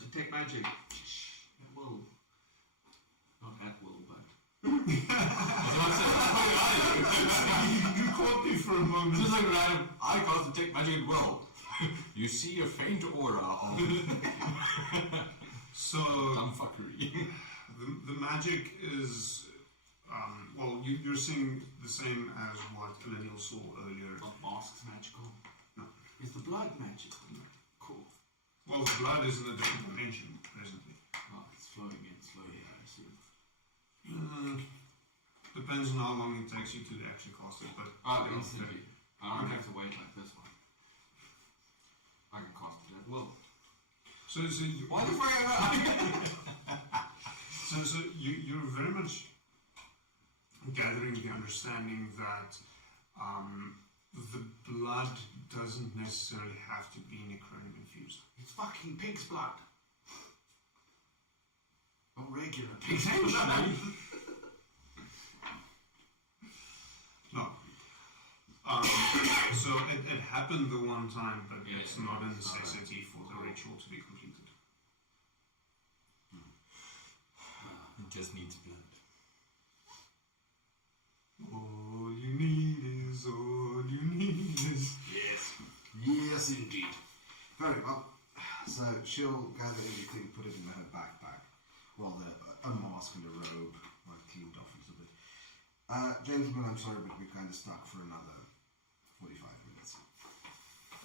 Detect magic. At will. Not at will, but... You caught me for a moment. Just like random, I cast detect magic at will. You see a faint aura of So some fuckery. the magic is, well, you're seeing the same as what Millennial saw earlier. Not masks magical. No. Is the blood magical? Cool. Well, the blood is in a different dimension presently. Oh, it's flowing in slowly, I assume. Depends on how long it takes you to actually cast it, but Instantly. I don't Okay. have to wait like this one. I can cast it at will. So you, Why the fuck am I? so you're very much gathering the understanding that the blood doesn't necessarily have to be necronium infused. It's fucking pig's blood. Not regular pig's blood. No. So it happened the one time, but Yeah, it's not a necessity for the ritual to be completed. It just needs blood. All you need is all you need is. Yes. Yes, indeed. Very well. So she'll gather everything, put it in her backpack. Well, a mask and a robe. I've cleaned off a little bit. Gentlemen, I'm sorry, but we're kind of stuck for another 45 minutes.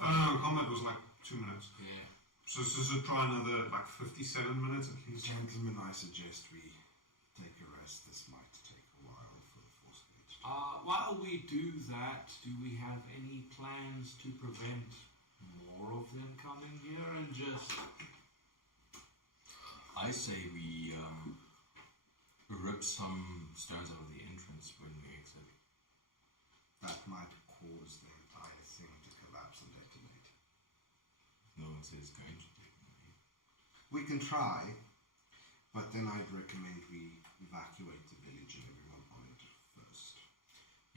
Combat was like 2 minutes. Yeah. So try another like 57 minutes at least. Gentlemen, I suggest we take a rest. This might take a while for the force gauge. While we do that, do we have any plans to prevent more of them coming here and just... I say we rip some stones out of the entrance when we exit. That might cause the entire thing to collapse and detonate. No one says it's going to detonate. We can try, but then I'd recommend we evacuate the village and everyone on it first.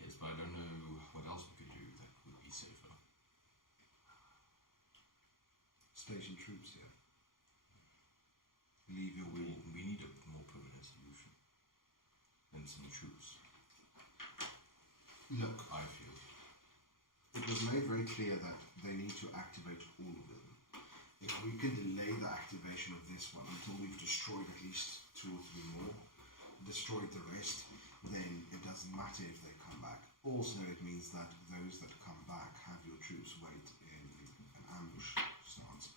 Yes, but I don't know what else we could do that would be safer. Station troops here. Leave your will. We need a more permanent solution than some troops. Look, I feel. it was made very clear that they need to activate all of them. If we can delay the activation of this one until we've destroyed at least 2 or 3 more, destroyed the rest, then it doesn't matter if they come back. Also, it means that those that come back have your troops wait in an ambush stance,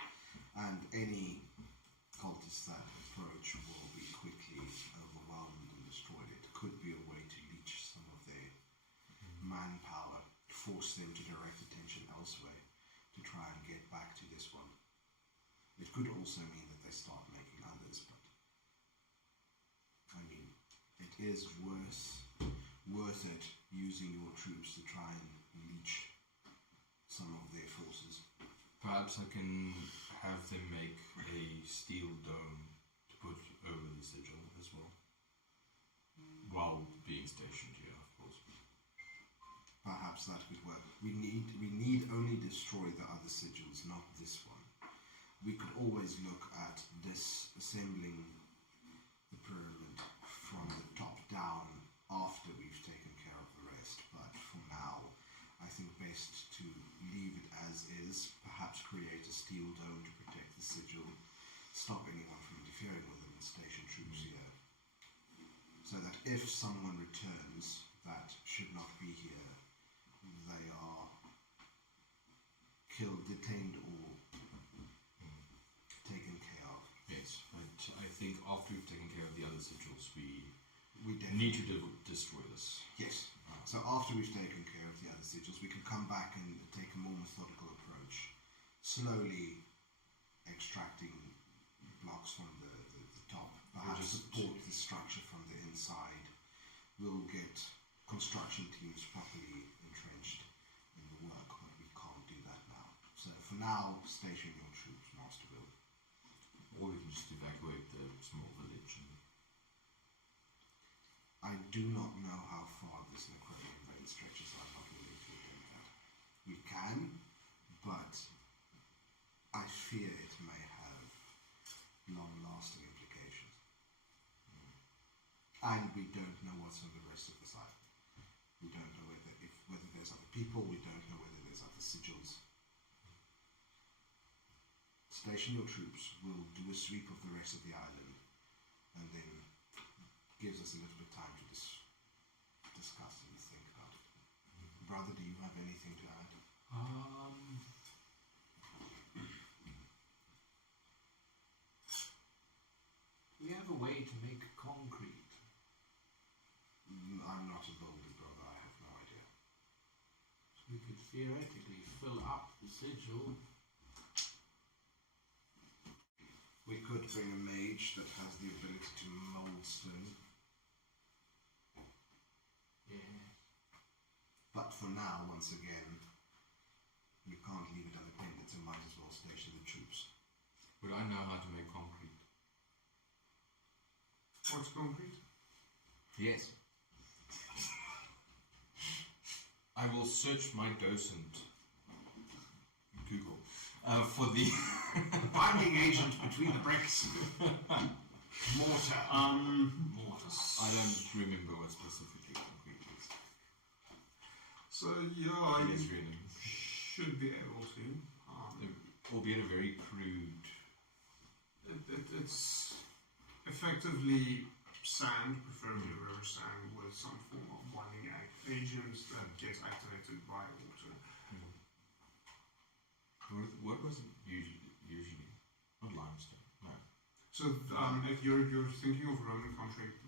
and any cultists that approach will be quickly overwhelmed and destroyed. It could be a way to leech some of their manpower, force them to direct attention elsewhere to try and get back to this one. It could also mean that they start making others, but I mean, it is worth it using your troops to try and leech some of their forces. Perhaps I can have them make a steel dome to put over the sigil as well. While being stationed here, of course. Perhaps that could work. We need only destroy the other sigils, not this one. We could always look at disassembling the pyramid from the top down after we've taken care of the rest, but for now, I think best to leave it as is, perhaps create a steel dome to protect the sigil, stop anyone from interfering with it, and station troops here. So that if someone returns that should not be here, they are killed, detained, or taken care of. Yes, but I think after we've taken care of the other sigils, we need to destroy this. Yes. So after we've taken care of the other sigils, we can come back and take a more methodical approach, slowly extracting blocks from the top, perhaps support the structure from the inside. We'll get construction teams properly entrenched in the work, but we can't do that now. So for now, station your troops, Masterville. Or we can just evacuate the small village. I do not know how far this necrobian vein stretches. I'm not willing to admit that. We can, but I fear it may have long-lasting implications. And we don't know what's on the rest of the site. We don't know whether there's other people. We don't know whether there's other sigils. Station your troops. We'll do a sweep of the rest of the island, and then gives us a little bit of time to discuss and think about it. Brother, do you have anything to add? We have a way to make concrete. I'm not a builder, brother. I have no idea. So we could theoretically fill up the sigil. We could bring a mage that has the ability to mold stone. Yeah. But for now, once again, we can't leave it unattended, so might as well station the troops. Would I know how to make concrete? What's concrete? Yes. I will search my docent Google for the Binding agent between the bricks. Mortar. Mortars. I don't remember what specifically concrete is. So yeah, It is you really, should be able to. albeit a very crude. It's effectively sand, preferably river sand, with some form of binding agent that gets activated by water. What was it usually? Not limestone. No. So if you're thinking of Roman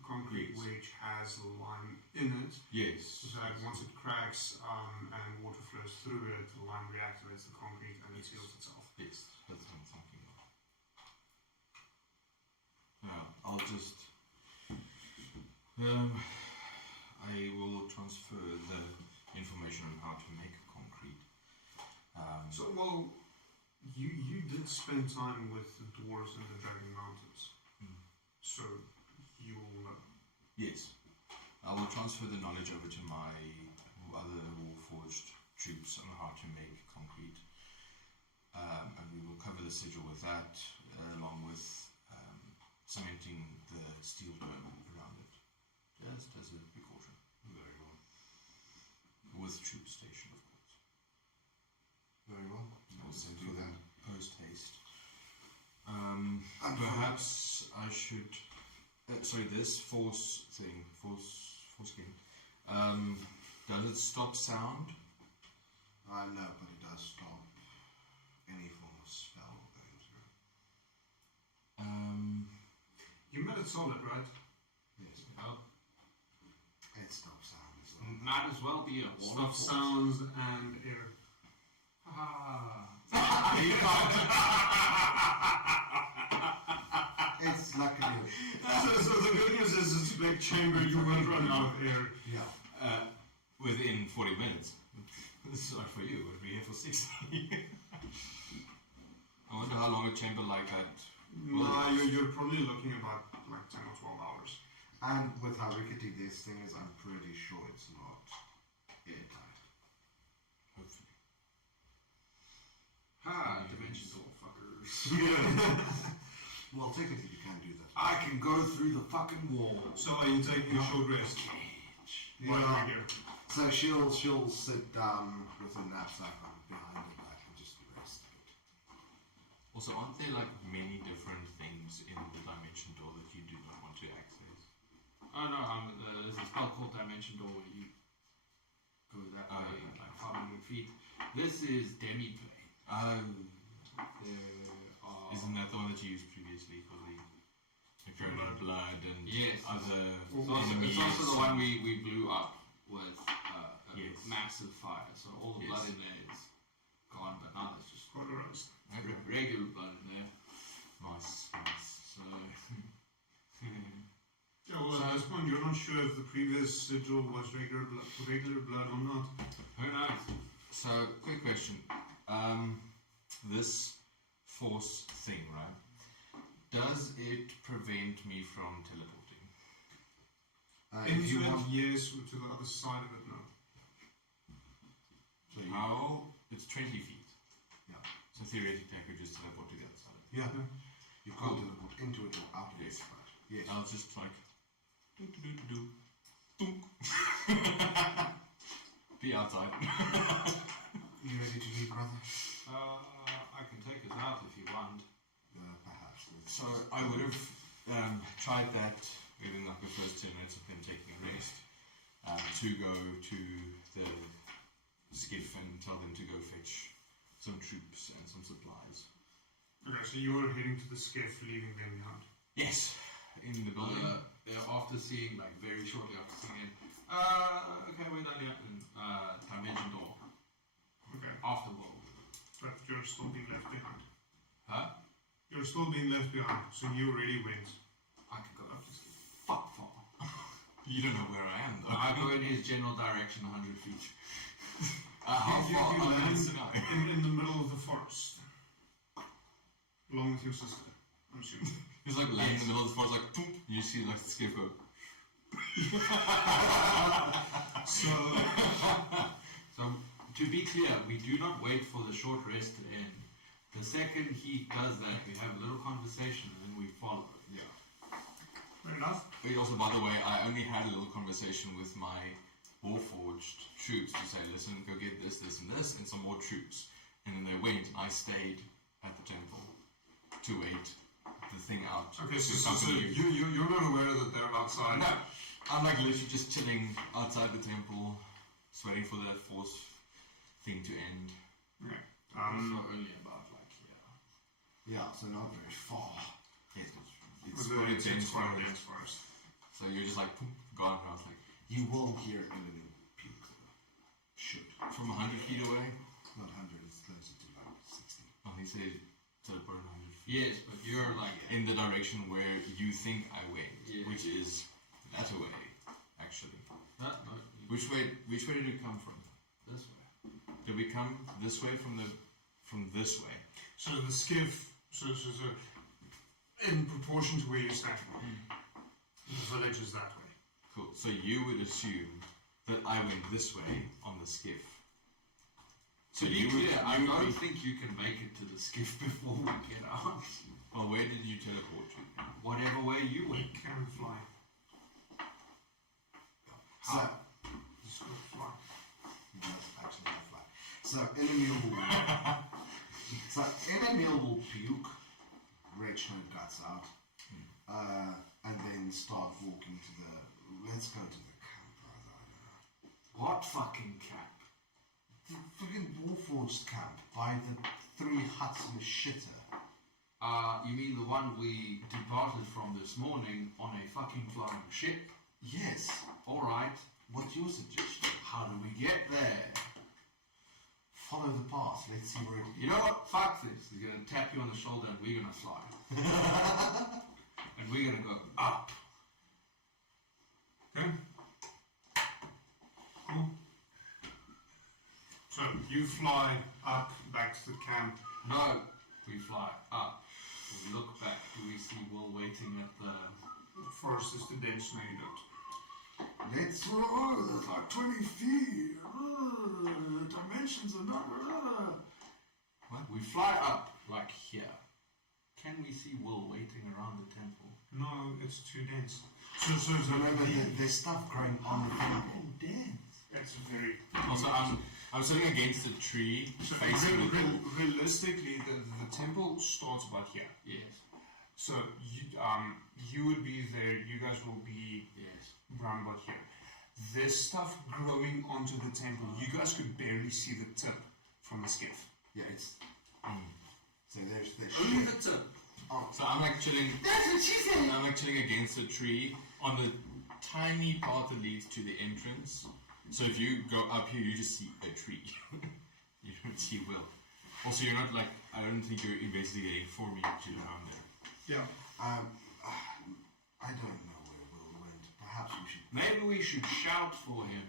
concrete, Yes. which has lime in it, Yes. so that once it cracks and water flows through it, the lime reactivates the concrete and it seals itself. Yes, that's what I'm thinking of. Yeah, I'll just. I will transfer the information on how to make concrete. So, well, you did spend time with the dwarves in the Dragon Mountains, so you'll know. Yes, I will transfer the knowledge over to my other Warforged troops on how to make concrete. And we will cover the sigil with that, along with cementing the steel dome around it. Just as a precaution. Very well. With troops stationed, of course. Very well. Also do that. post haste. Perhaps I should. Sorry, this force thing, force game. Does it stop sound? No, but it does stop any form of spell going through. You made it solid, right? Yes. Oh, It stops sound as well. might as well be a Stuff, sounds, and air. It's luckily. So the good news is it's a big chamber, you won't run out of air. Yeah. Within 40 minutes. This is not for you, we'll be here for 60. I wonder how long a chamber like that will last. You're probably looking about like 10 or 12 hours. And with how rickety this thing is, I'm pretty sure it's not airtight. Hopefully. Ha! Dimension door, fuckers. Well, technically you can do that. I can go through the fucking wall. So are you taking a short rest? What Yeah. do we do? So she'll sit down with her knapsack behind her back and just rest a bit. Also, aren't there like many different things in the dimension door that you do not want to access? Oh no, there's a spell called Dimension Door where you go that way, okay. like 500 feet. This is Demi-Plane. Isn't that the one that you used previously for the necrotic blood and Yes. other It's also the one we blew up with a Yes. massive fire, so all the Yes. blood in there is gone, but now there's just Quite a roast. Okay. regular blood in there. Nice. So Yeah, well, at this point, you're not sure if the previous sigil was regular blood or not. who knows? So, quick question. This force thing, right? Does it prevent me from teleporting? If you Into want, it, yes, to the other side of it, no. so you, How? It's 20 feet. Yeah. So theoretically, I could just teleport to the other side. you can't teleport into it or out of it. Yes. But yes. I'll just like do. Dunk. Be outside. You ready to leave, brother? I can take us out if you want. Perhaps. So I would have tried that within like the first 10 minutes of them taking a rest to go to the skiff and tell them to go fetch some troops and some supplies. Okay, so you were heading to the skiff, leaving them behind. Yes, in the building. They're after seeing, like very shortly after seeing it. Okay, we're done here. Dimension Door. Okay, After wall. but you're still being left behind. Huh? You're still being left behind, so you already went. I could go up just fuck far. You don't know where I am though. I go in his general direction 100 feet. How You far? land Yes, no. in the middle of the forest. Along with your sister, I'm assuming. He's like laying in the middle of the forest, like toop, you see like the skiff go. So, So, to be clear, we do not wait for the short rest to end. The second he does that, we have a little conversation and then we follow. Yeah. fair enough. But also, by the way, I only had a little conversation with my Warforged troops to say, listen, go get this, this, and this, and some more troops. And then they went, and I stayed at the temple to wait the thing out. Okay, to so accompany you're not aware that they're outside. No, I'm like literally just chilling outside the temple, just waiting for that force thing to end. Okay. So only about like Yeah, so not very far. Yes, It's it's probably dense quite a forest. dense forest. So you're just like poof, gone. And I was like, You will hear enemy puke though. Should. from 100 feet away. Not 100, it's closer to like 60. Oh, he said teleport 100 feet. yes, but you're like In the direction where you think I went, Yeah. which is that way, actually. no, Which way did we come from? this way. Did we come this way from this way? So the skiff, so in proportion to where you stand, the village is that way. Cool. So you would assume that I went this way on the skiff. So To be you would, clear, I you don't would, think you can make it to the skiff before we get out. well, where did you teleport to? Whatever way you We went. can fly. So, Just go fly. he does actually have fly. So, enemy will puke, retch her guts out, and then start walking to the. Let's go to the camp, brother. What fucking cap? The freaking Warforged camp by the 3 huts and a shitter. You mean the one we departed from this morning on a fucking flying ship? Yes. Alright, What's your suggestion? how do we get there? Follow the path. Let's see where it. You know what? Fuck this. He's gonna tap you on the shoulder and we're gonna fly. And we're gonna go up. Okay. Cool. So So you fly up back to the camp. No, we fly up. We look back. Do we see Will waiting at the... Forest is too dense, no you don't. Let's that's like 20 feet. Dimensions are not. What? We fly up, like here. Can we see Will waiting around the temple? No, it's too dense. So remember, there's stuff growing on the temple. Dense. It's very... Also, I'm sitting against a tree, So facing the door. realistically, the temple starts about here. Yes. So you would be there. You guys will be Yes. round about here. There's stuff growing onto the temple. You guys could barely see the tip from the skiff. Yeah, it's. So there's Only the tip. So I'm like chilling. That's what she said. I'm like chilling against a tree on the tiny part that leads to the entrance. So if you go up here, you just see a tree. You don't see Will. Also, you're not like, I don't think you're investigating for me to around there. Yeah. I don't know where Will went. Perhaps we should. Maybe we should shout for him.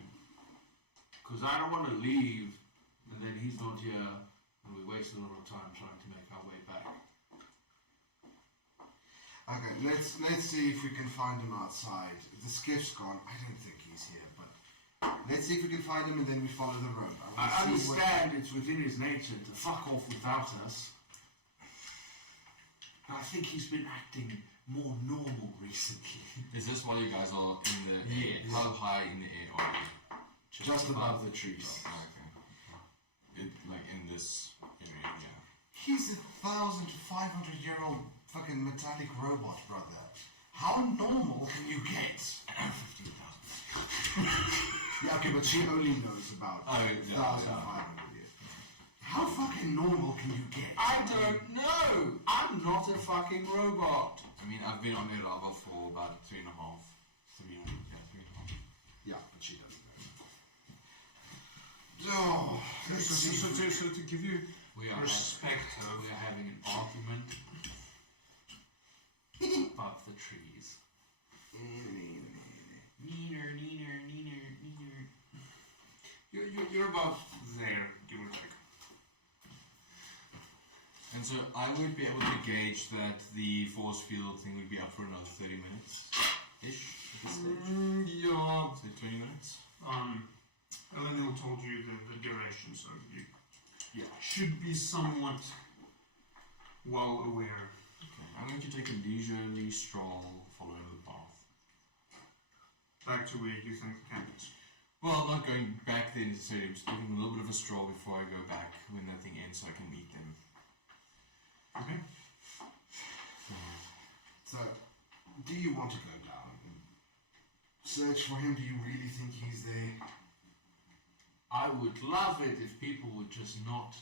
Because I don't want to leave and then he's not here and we waste a lot of time trying to make our way back. Okay, let's see if we can find him outside. The skiff's gone. I don't think he's here, but let's see if we can find him and then we follow the road. I understand it's within his nature to fuck off without us. But I think he's been acting more normal recently. Is this while you guys are in the air? Yes. How high in the air are you? Just above the trees. Oh, okay. Like in this area, yeah. He's a 1,500-year-old fucking metallic robot, brother. How normal can you get? 15,000. Yeah, okay, but she only knows about 1,500 years. How fucking normal can you get? I don't know! I'm not a fucking robot! I mean, I've been on Mirava for about 3.5. 3.5. Yeah, but she doesn't know. Oh, So to give you We are perspective, having an argument about the trees. Neener. you're about there, give or take. And so I would be able to gauge that the force field thing would be up for another 30 minutes-ish at this stage. Yeah. Say 20 minutes? Eleanor told you the duration, so you Yeah. should be somewhat well aware. Okay. I'm going to take a leisurely stroll following the path. Back to where you think the camp is. Well, I'm not going back there necessarily. I'm just taking a little bit of a stroll before I go back when that thing ends so I can meet them. Okay. So, do you want to go down and search for him? Do you really think he's there? I would love it if people would just not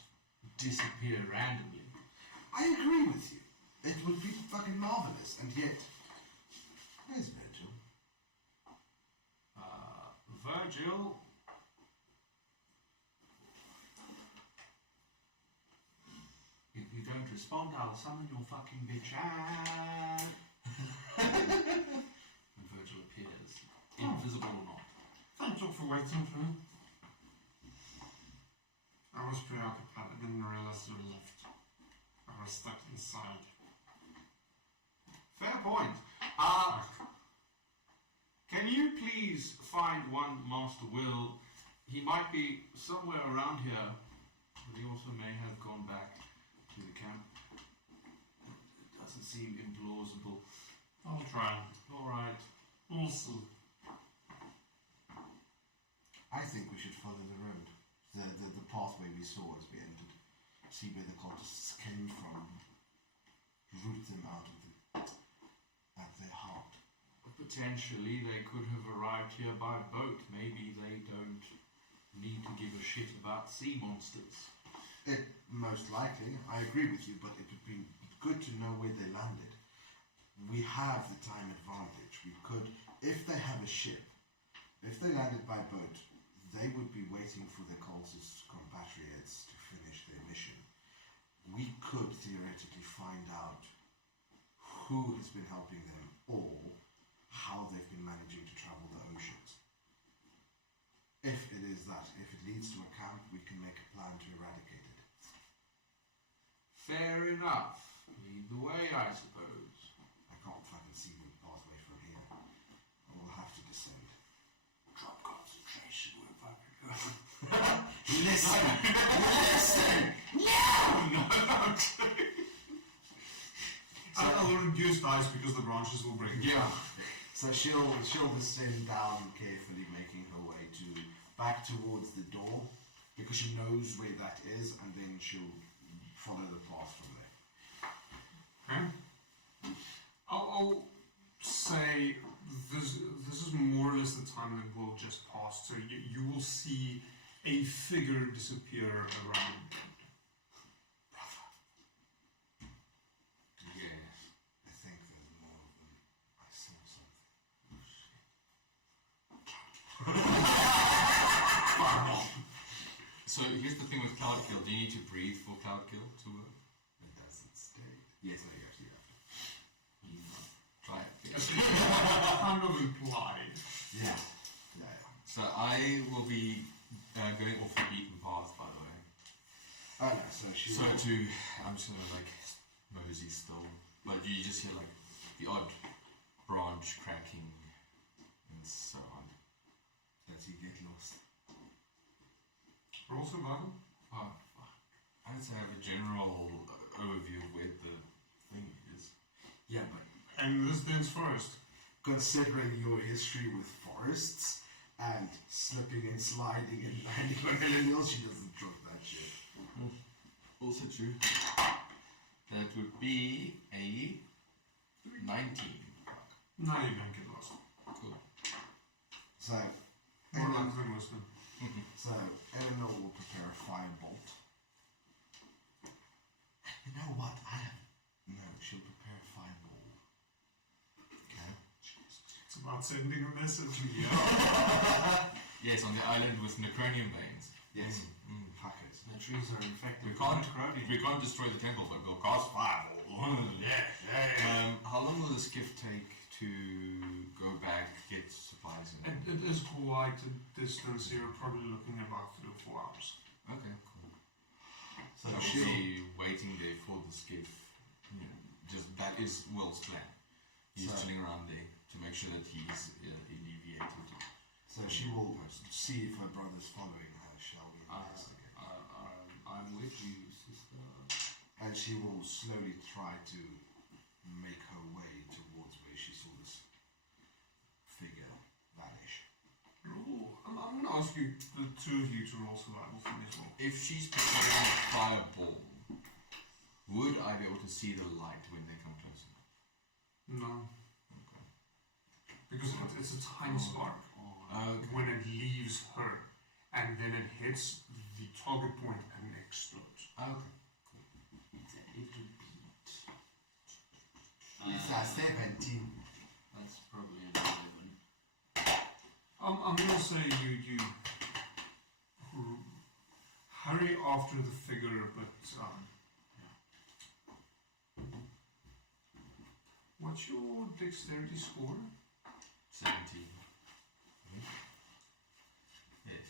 disappear randomly. I agree with you. It would be fucking marvelous, and yet, where's Virgil? Virgil? If you don't respond, I'll summon your fucking bitch ass. And Virgil appears, invisible or not. Thank you for waiting for me. I was preoccupied. I didn't realize you left. I was stuck inside. Fair point. Can you please find one Master Will? He might be somewhere around here, but he also may have gone back to the camp. It doesn't seem implausible. I'll try. Alright. Awesome. I think we should follow the road. The pathway we saw as we entered. See where the cultists came from. Root them out of their heart. Potentially they could have arrived here by boat. Maybe they don't need to give a shit about sea monsters. It most likely, I agree with you, but it would be good to know where they landed. We have the time advantage. We could, if they have a ship, if they landed by boat, they would be waiting for their cultist compatriots to finish their mission. We could theoretically find out who has been helping them or how they've been managing to travel the oceans. If it is that But if it leads to a camp, we can make a plan to eradicate it. Fair enough. Lead the way, I suppose. I can't fucking see the pathway from here. I will have to descend. Drop concentration, we're fucking going. Listen! Listen! I will reduce dice because the branches will break. Yeah. So she'll descend down carefully, making her way back towards the door, because she knows where that is, and then she'll follow the path from there. Okay. I'll say this is more or less the time that will just pass. So you will see a figure disappear around. Yes. I think there's more of them. I saw something. Oh, shit. So here's the thing with Cloud Kill. Do you need to breathe for Cloud Kill to work? It doesn't state. Yes, no, you actually have to. Try it. Kind of implied. Yeah. So I will be going off the beaten path, by the way. Oh no, so she So I'm just gonna like mosey still, but you just hear like the odd branch cracking and so on. Does he get lost? Roll survival. Oh, fuck. I need to have a general overview of where the thing is. Yeah, but And this dense forest. considering your history with forests and slipping and sliding and landing on anything else, she doesn't trust that shit. Also true. That would be a 19. Now you don't get lost. Cool. So, More luck than wisdom. so Eleanor will prepare a firebolt. You know what? No, she'll prepare a fireball. Okay. It's about sending a message. Yes, on the island with necronium veins. Yes. Fuckers. The trees are infected. We can't destroy the temple, but we'll cast fireball. How long will this gift take to go back, get supplies in? It is quite a distance. You're probably looking at about 3 or 4 hours. Okay, cool. So I will she'll be waiting there for the skiff. Just that is Will's plan. He's So- chilling around there to make sure that he's alleviated. So she will see if her brother's following her, shall we? I'm with you, sister. And she will slowly try to make her way towards where she saw this figure vanish. Ooh, I'm going to ask you, the two of you, to roll survival for me as well. If she's preparing a fireball, would I be able to see the light when they come closer? No. Because it's a tiny spark. Okay. When it leaves her, and then it hits the target point and explodes. Okay. It's a little bit. It's a 17. That's probably an 11. I'm gonna say you hurry after the figure, but what's your dexterity score? 17. Yes.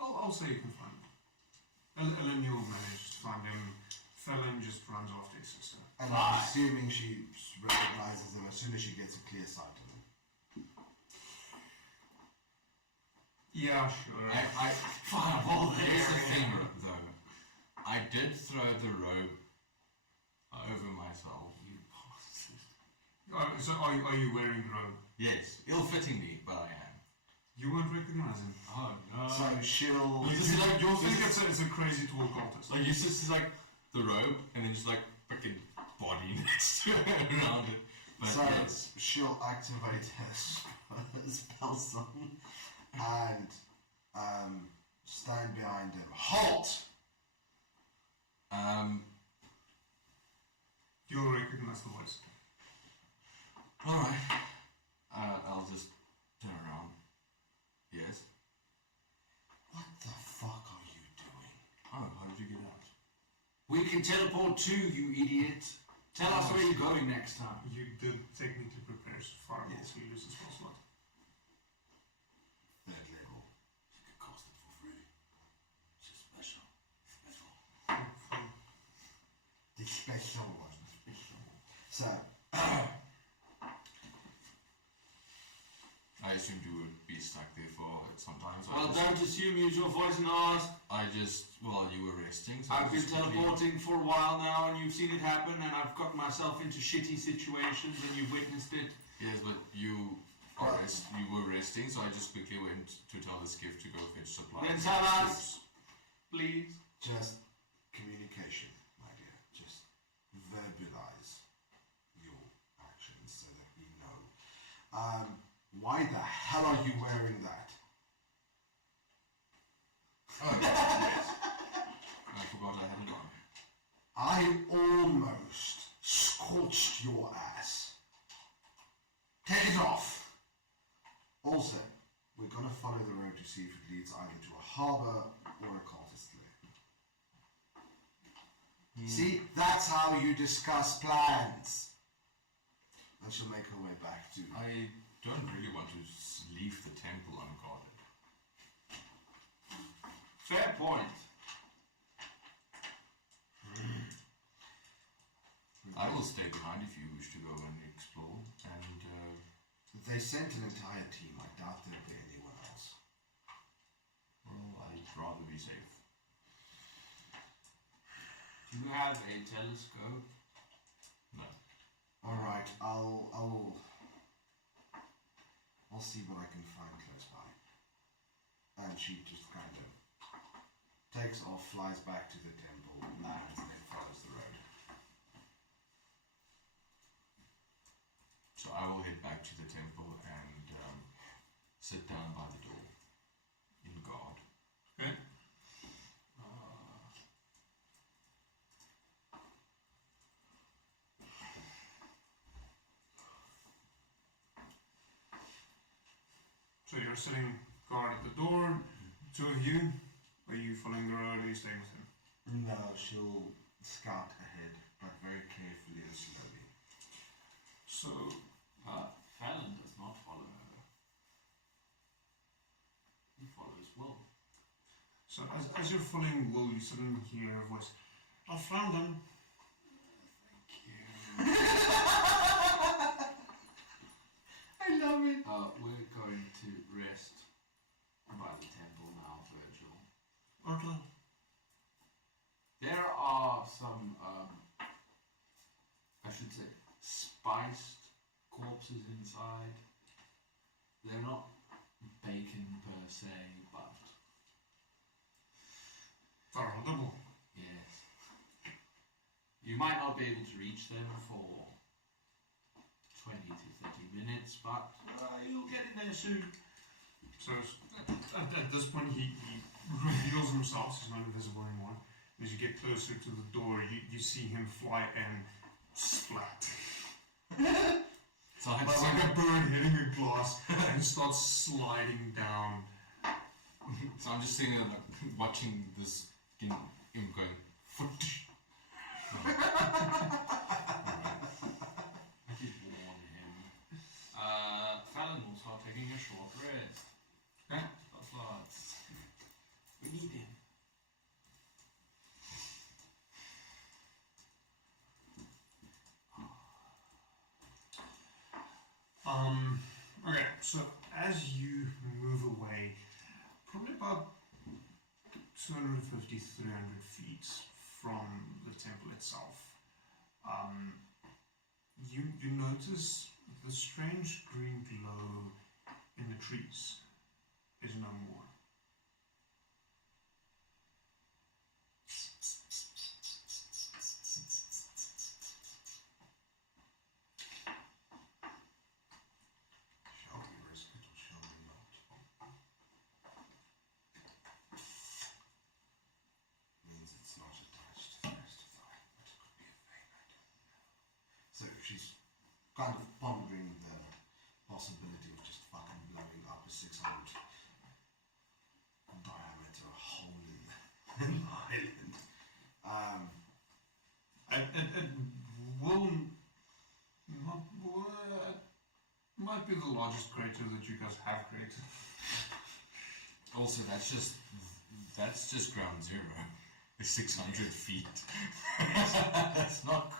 I'll say you can find him. Ellen, you'll manage to find him. Felon just runs after his sister. And I'm assuming she recognizes him as soon as she gets a clear sight of him. Yeah, sure. I fireball there. Here's the thing, though. I did throw the rope over myself. You bastard. So are you wearing the robe? Yes, ill-fittingly, but I am. You won't recognize him. Oh no. So she'll... You'll think it's a crazy tall contest. Like, it's just like the robe, and then just like freaking body next to it around it. But So yes. she'll activate her spell song and stand behind him. Halt! You'll recognize the voice. Alright. I'll just turn around. Yes? What the fuck are you doing? Oh, how did you get out? We can teleport too, you idiot. Tell us where you're going next time. You did technically prepare fireball, Yes. so you lose the spell slot. 3rd level. You could cast it for free. special. So, I assumed you would be stuck there for sometimes. Well, don't assume, use your voice and ask. Well, you were resting. So I've been teleporting for a while now, and you've seen it happen, and I've got myself into shitty situations, and you've witnessed it. Yes, but you were resting, so I just quickly went to tell the skiff to go fetch supplies. Then tell us, please. Just communication, my dear. Just verbalize your actions so that we know. Why the hell are you wearing that? Oh, yes. I forgot I had it on. I almost scorched your ass. Take it off. Also, we're gonna follow the road to see if it leads either to a harbour or a cultist lair. See, that's how you discuss plans. And she'll make her way back to. I don't really want to leave the temple unguarded. Fair point. I will stay behind if you wish to go and explore. And They sent an entire team. I doubt there'll be anyone else. well, I'd rather be safe. Do you have a telescope? No. All right, I'll see what I can find close by. And she just kind of takes off, flies back to the temple, lands, and then follows the road. So I will head back to the temple and sit down by the door in guard. Okay. So you're sitting guard at the door, two of you. Are you following the road or are you staying with him? No, she'll scout ahead, but very carefully and slowly. So, Fallon does not follow her. He follows Will. so as you're following Will, you suddenly hear a voice. I found him. I love it. We're going to rest by the temple now, Virgil. Okay. There are some, I should say, spiced corpses inside. They're not bacon per se, but They're audible. yes. You might not be able to reach them for 20 to 30 minutes, but you'll get in there soon. So at this point, he reveals himself. He's not invisible anymore. As you get closer to the door, you see him fly and splat. So I'm Like a bird hitting a glass and starts sliding down. So I'm just sitting there like, watching this him going foot. I did warn him. Fallon will start taking a short rest. That's lots. We need him. Okay, so as you move away, probably about 250, 300 feet from the temple itself, you notice the strange green glow in the trees is no more. Shall we risk it or shall we not? Means it's not attached to the rest of the eye, but it could be a vein, I don't know. So she's kind of pondering the possibility of just fucking blowing up a 600 diameter hole in the island. It will not, might be the largest crater that you guys have created. Also, that's just ground zero. is 600 feet. That's not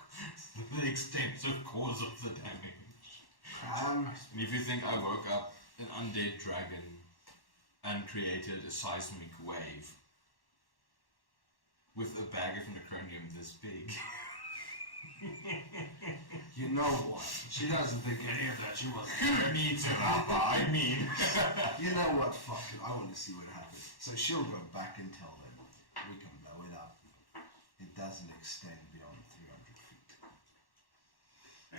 the extensive cause of the damage. And if you think I woke up an undead dragon and created a seismic wave with a bag of necronium this big. You know what? She doesn't think any of that. She wasn't. Who needs a rapper? I mean. You know what? Fuck it. I want to see what happens. So she'll go back and tell them we can blow it up. It doesn't extend beyond 300 feet.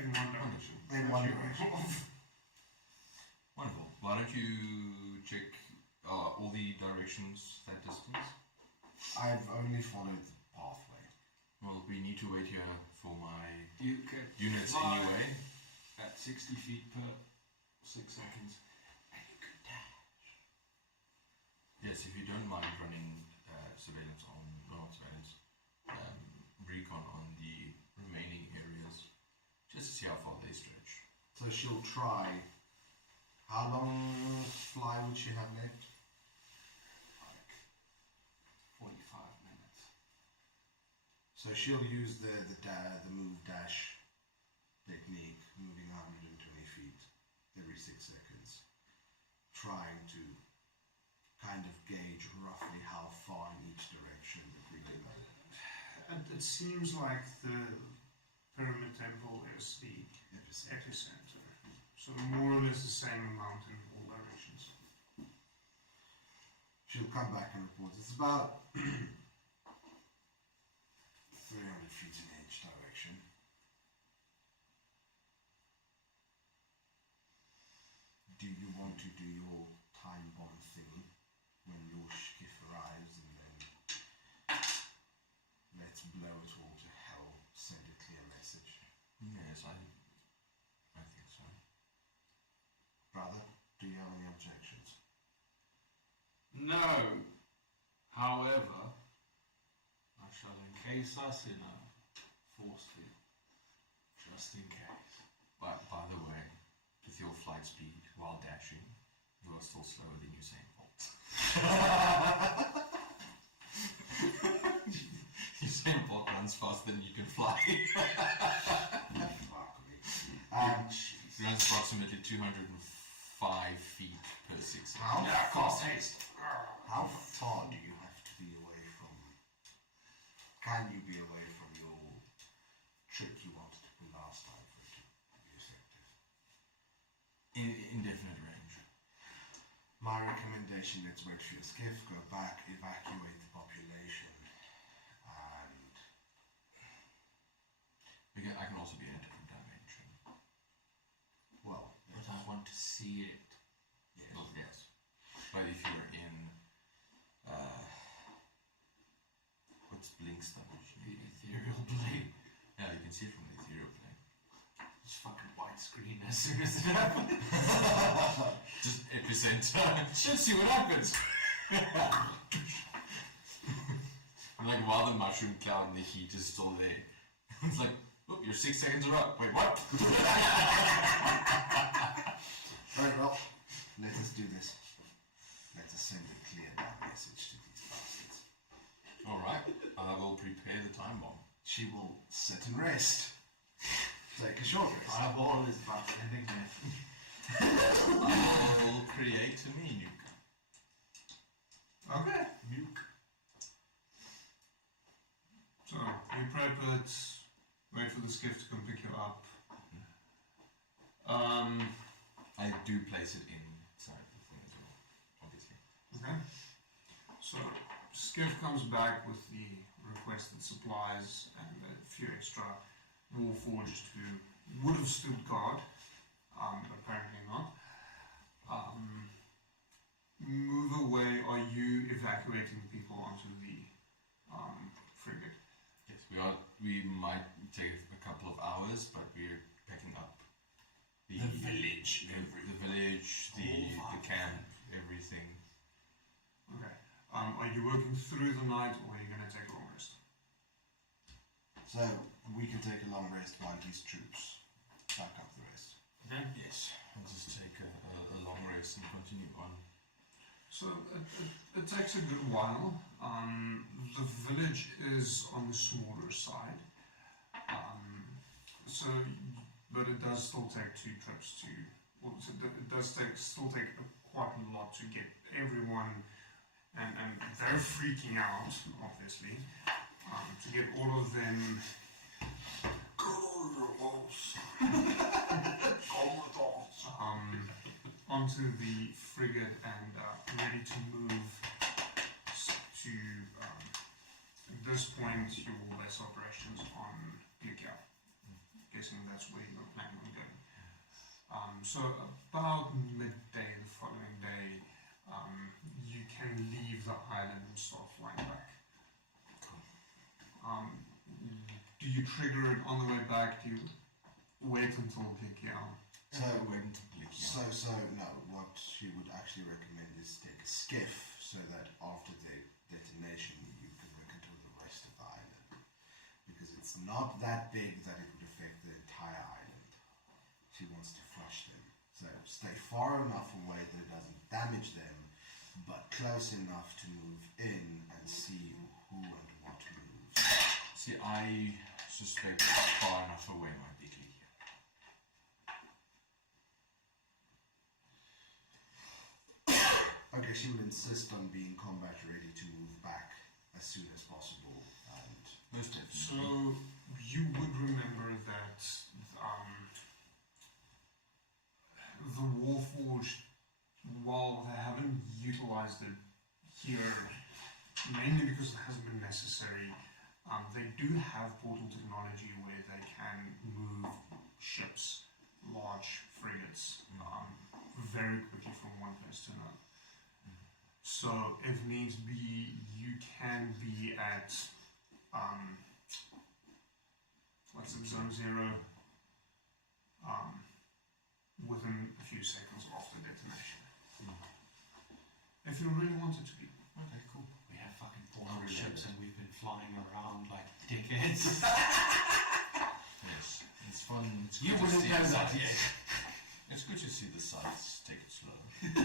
In one direction. In one direction. Wonderful. Why don't you check all the directions that distance? I've only followed the pathway. Well, we need to wait here for my You could units fly anyway. at 60 feet per 6 seconds. And you could dash. Yes, if you don't mind running surveillance on, not surveillance, recon on the remaining areas, just to see how far they stretch. So she'll try. How long fly would she have left? Like 45 minutes. So she'll use the move dash technique, moving 120 feet every 6 seconds, trying to kind of gauge roughly how far in each direction that we can go. And it seems like the Pyramid Temple is the Epicenter. epicenter. So more or less the same amount in all directions. She'll come back and report. It's about 300 feet in each direction. Do you want to do your time bomb thing when your skiff arrives and then let's blow it all to hell, send a clear message? Yes, I think so. Brother, do you have any objections? No. However, I shall encase us in a force field. Just in case. By the way, with your flight speed while dashing, you are still slower than Usain Bolt. Usain Bolt runs faster than you can fly. Fuck me. He runs approximately 205 feet per 6 seconds. How Yeah, far? fast haste. How far do you have to be away from? Can you be away from your trick you wanted to pull last time for it to be effective? Indefinite range. My recommendation: let's wait for your skiff, go back, evacuate the population, and I can also be in a different dimension. well, But I want to see it. yes. Well, yes. But if you're in what's Blink's dimension? The ethereal plane. Yeah, you can see it from the ethereal plane. It's fucking widescreen as soon as it happens. Just epicenter. Just see what happens. Like while the mushroom cloud and the heat is still there. It's like, oh, you're 6 seconds are up. Wait, what? Very well. Let us do this. Let us send a clear down message to these bastards. Alright, I will prepare the time bomb. She will sit and rest. Take a short rest. Fireball is about sending there. I will create a me nuke. Okay. Nuke. So you prep it, wait for the skiff to come pick you up. I do place it inside the thing as well, obviously. Okay. So skiff comes back with the requested supplies and a few extra warforged who would have stood guard, apparently not. Move away. Are you evacuating people onto the frigate? Yes, we are. We might take a couple of hours, but we're picking up the village, the camp, everything. Okay. Are you working through the night, or are you going to take a long rest? So we can take a long rest while these troops back up the rest. Okay. Yes, I'll just take a long rest and continue on. So it takes a good while. The village is on the smaller side. But it does still take 2 trips to. Well, it does still take quite a lot to get everyone, and they're freaking out, obviously, to get all of them. Onto the frigate and ready to move to. At this point, you will base operations on Glickia. Guessing that's where you're planning on going. So about midday the following day, you can leave the island and start flying back. Do you trigger it on the way back? Do you wait until Glickia? So no, what she would actually recommend is take a skiff so that after the detonation you can look into the rest of the island. Because it's not that big that it would affect the entire island. She wants to flush them. So stay far enough away that it doesn't damage them, but close enough to move in and see who and what moves. See, I suspect far enough away might be Glickia. Okay, she would insist on being combat ready to move back as soon as possible, and Most definitely. So you would remember that the Warforged, while they haven't utilized it here, mainly because it hasn't been necessary, they do have portal technology where they can move ships, large frigates, very quickly from one place to another. So if needs be, you can be at what's it, zone 0, within a few seconds after detonation. If you really wanted to be. Okay, cool. We have fucking 400 ships and we've been flying around like dickheads. Yes, it's fun. It's You good to wouldn't see know the that sights. yet. It's good to see the sights. Take it slow.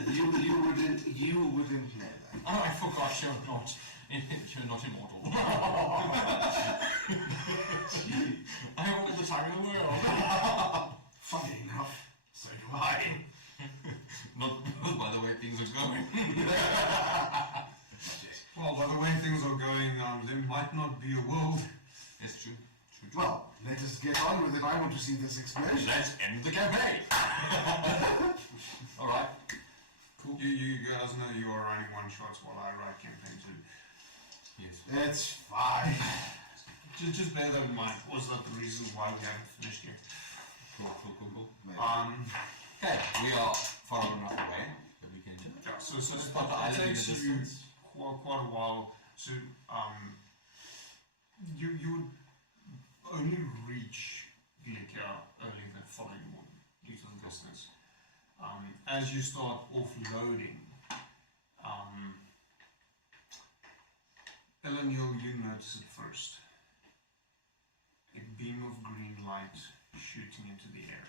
you wouldn't know that. Oh, I forgot you're not immortal. I have all the time in the world. Funny enough, so do I. Not by the way things are going. Well, by the way things are going, there might not be a world. It's true. Well, let us get on with it. I want to see this explosion. Let's end the campaign. All right. Cool. You guys know you are running one shots while I write campaign 2. Yes. It's fine. Just bear that in mind. Was that the reason why we haven't finished yet? Cool. Maybe. Okay, we are far enough away that we can. Yeah, so Spot the island in it takes the you distance. quite a while to you would only reach Glickia early the following morning due to the distance. As you start offloading, Eleniel, you notice it first. A beam of green light shooting into the air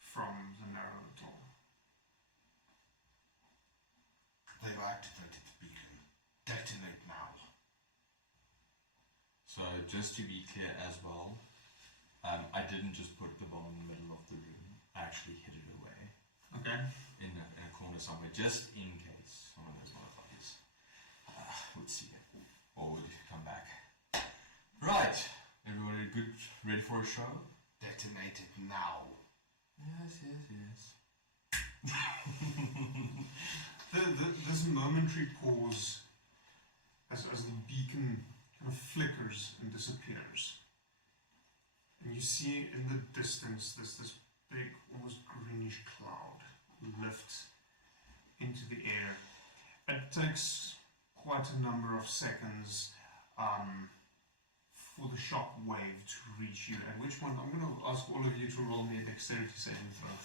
from the narrow atoll. They've activated the beacon. Detonate now. So just to be clear as well, I didn't just put the bomb in the middle of the room. I actually hid it away Okay. in a corner somewhere, just in case one of those motherfuckers would see it or would come back. Right, everybody good, ready for a show? Detonate it now. Yes. This momentary pause as the beacon kind of flickers and disappears. And you see in the distance this big, almost greenish cloud lift into the air. It takes quite a number of seconds for the shock wave to reach you, at which point I'm going to ask all of you to roll me a dexterity saving throw.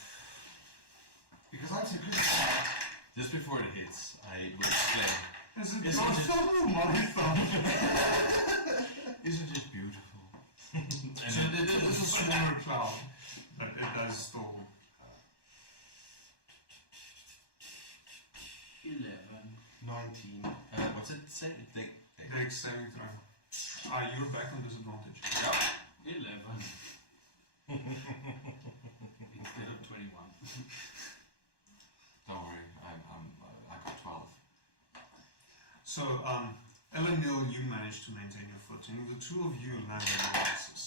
Because I'm so good at that. Just before it hits, I will explain. Isn't Isn't it beautiful? So it is a smaller cloud, but it does still. 11. 19. What's it say? Dex saving throw. You're back on disadvantage. Yep. 11. Instead of 21. Don't worry, I got 12. So, Ellen Neal, you managed to maintain your footing. The two of you land on your asses.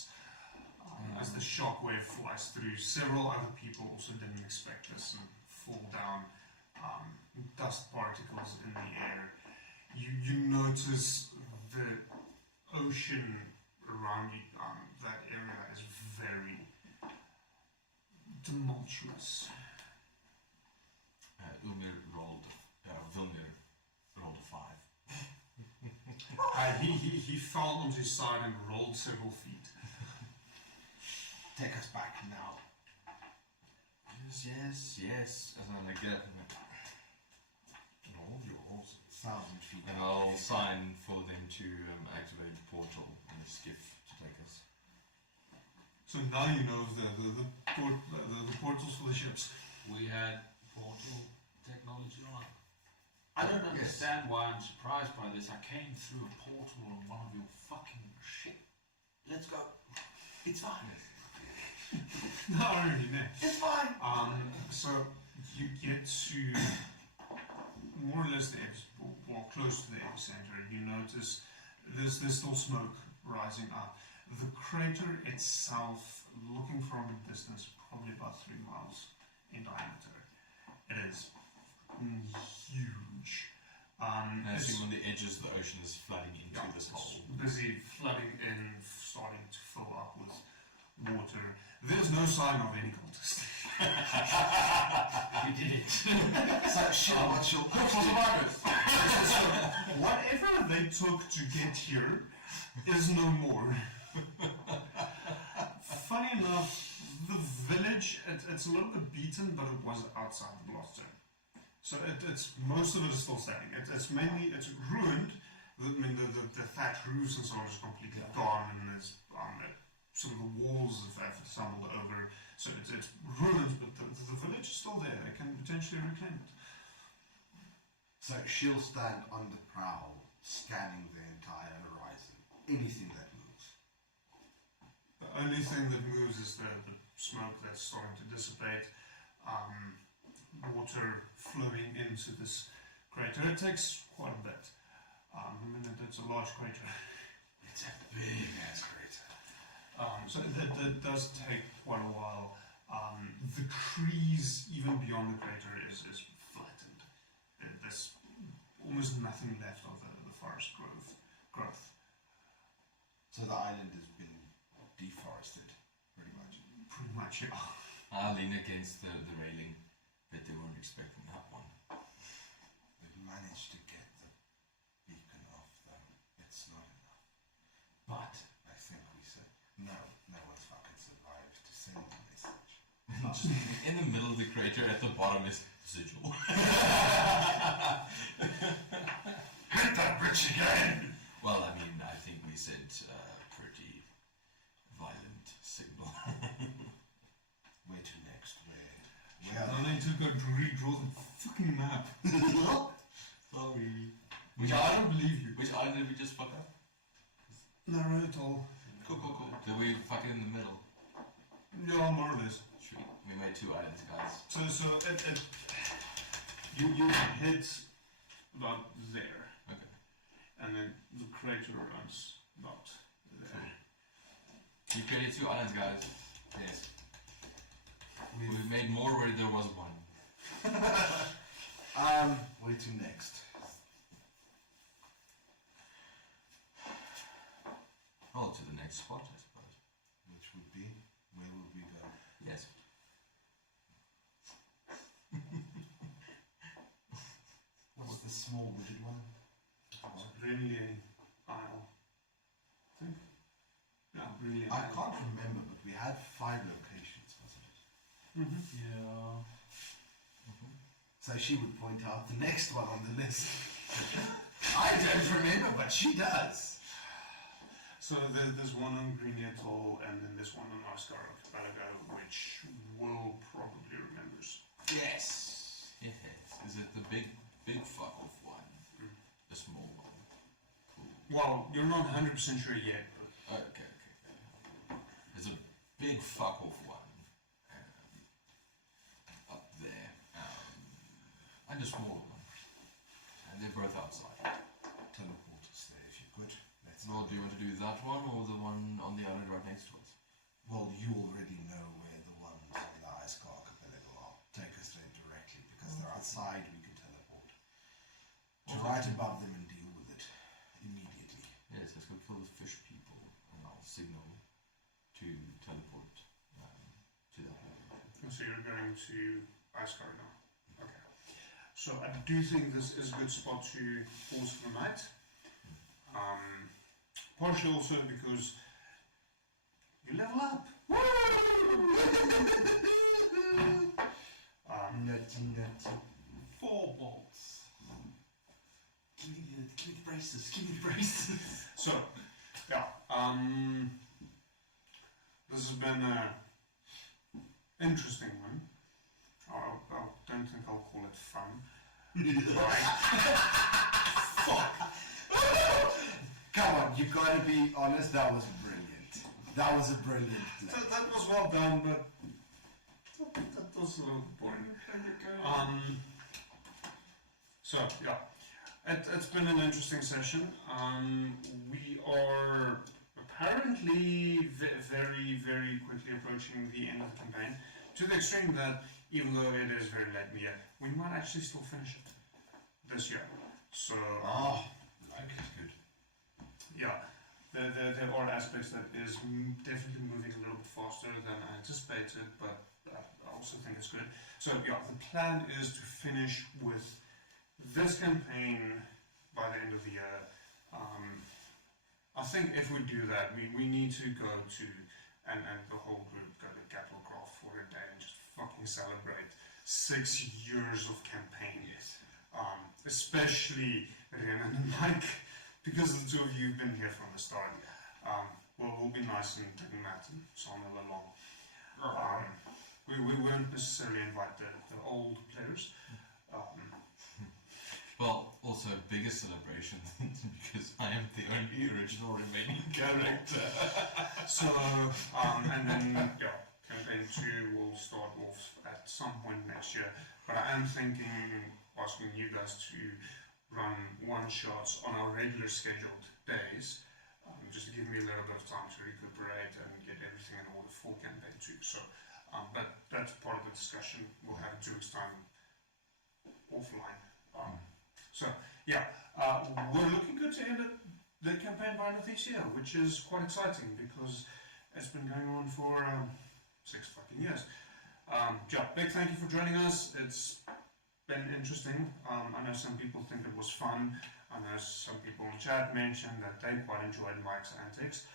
As the shockwave flies through, several other people also didn't expect this and fall down. Dust particles in the air. You notice the ocean around you, that area is very tumultuous. Vilmir rolled a 5. He fell on his side and rolled several feet. Take us back now. Yes. And then I get All yours. 1,000 feet. and I'll sign for them to activate the portal in the skiff to take us. So now you know the portals for the ships. We had portal technology on. I don't understand why I'm surprised by this. I came through a portal on one of your fucking ship. Let's go. It's fine. Not really, no. It's fine. So you get to more or less close to the epicenter. You notice there's still smoke rising up. The crater itself, looking from a distance, probably about 3 miles in diameter. It is huge. And I think on the edges the ocean is flooding into this hole. Busy flooding in, starting to fill up with water. There's no sign of any cultists. We did it. So, shit, what's your So, whatever they took to get here is no more. Funny enough, the village, it's a little bit beaten, but it was outside the blast zone. So it's most of it is still standing. It's mainly, it's ruined. I mean, the thatch roofs and so on is completely gone, and there's some of the walls have tumbled over. So it's ruined, but the village is still there. They can potentially reclaim it. So she'll stand on the prow, scanning the entire horizon. Anything that moves. The only thing that moves is the smoke that's starting to dissipate. Water flowing into this crater. It takes quite a bit. I mean, it's a large crater. It's a big ass crater. So that does take quite a while. The trees, even beyond the crater, is flattened. There's almost nothing left of the forest growth. So the island has been deforested, pretty much. Pretty much, yeah. I'll lean against the railing, but they weren't expecting that one. We've managed to get the beacon off them. It's not enough. But I think we said, no one's fucking survived to send the message. In the middle of the crater, at the bottom is residual. Hit that bitch again! Well, I mean, I think we sent a pretty violent signal. Where to next? I need to go to redraw the fucking map. Sorry. I don't believe you. Which island did we just fuck up? No, not at all. Cool. Did we fuck it in the middle? Yeah, more or less. Sweet. We made 2 islands, guys. So you hit about there. Okay. And then the crater runs about there. You created 2 islands, guys. Yes. We've made more where there was one. Where to next? Well, to the next spot, I suppose. Which would be, where would we go? Yes. What's the small wooded one? Really Isle. I think. Yeah, really I can't remember, but we had 5 locations, wasn't it? Yeah. So she would point out the next one on the list. I don't remember, but she does. So there's one on Green Atoll and then there's one on Oscar Archipelago, which Will probably remembers. Yes. Yes. Is it the big big fuck off one. A small one. Cool. Well, you're not 100% sure yet. Okay. There's a big fuck off one up there, and a smaller one, and they're both outside. Teleport us there if you could. Let's Well, do you want to do that one or the one on the island right next to us? Well, you already know where the ones on the Ice Car Archipelago are. Take us there directly, because they're outside, we can teleport. To right above them and deal with it immediately. Yes, let's go kill the fish people, and I'll signal to teleport to that location. So you're going to Ice Corridor. Okay. So I do think this is a good spot to pause for the night. Partially also because you level up. Nutty. 4 bolts. Give me the braces. So, yeah. This has been an interesting one. I don't think I'll call it fun. Fuck! Come on, you gotta be honest, that was brilliant. That was a brilliant play. That was well done, but that was a little boring. So, yeah. It's been an interesting session. We are apparently very, very quickly approaching the end of the campaign, to the extreme that even though it is very late in the year, we might actually still finish it this year. So, Like it's good. yeah, there are aspects that is definitely moving a little bit faster than I anticipated, but I also think it's good. So, yeah, the plan is to finish with this campaign by the end of the year. I think if we do that, we need to go to, and the whole group go to Capital Craft for a day and just fucking celebrate 6 years of campaign. Especially Rhiannon and Mike, because the two of you have been here from the start. We'll be nice and bring Matt and Samuel along. We won't necessarily invite the old players. Well, also bigger celebration because I am the only original remaining character. So, and then, yeah, campaign 2 will start off at some point next year. But I am thinking, asking you guys to run one-shots on our regular scheduled days, just to give me a little bit of time to recuperate and get everything in order for campaign 2. So, but that's part of the discussion. We'll have in 2 weeks' time offline. So, yeah, we're looking good to end the campaign by the end of this year, which is quite exciting because it's been going on for 6 fucking years. Yeah, big thank you for joining us. It's been interesting. I know some people think it was fun. I know some people in chat mentioned that they quite enjoyed Mike's antics.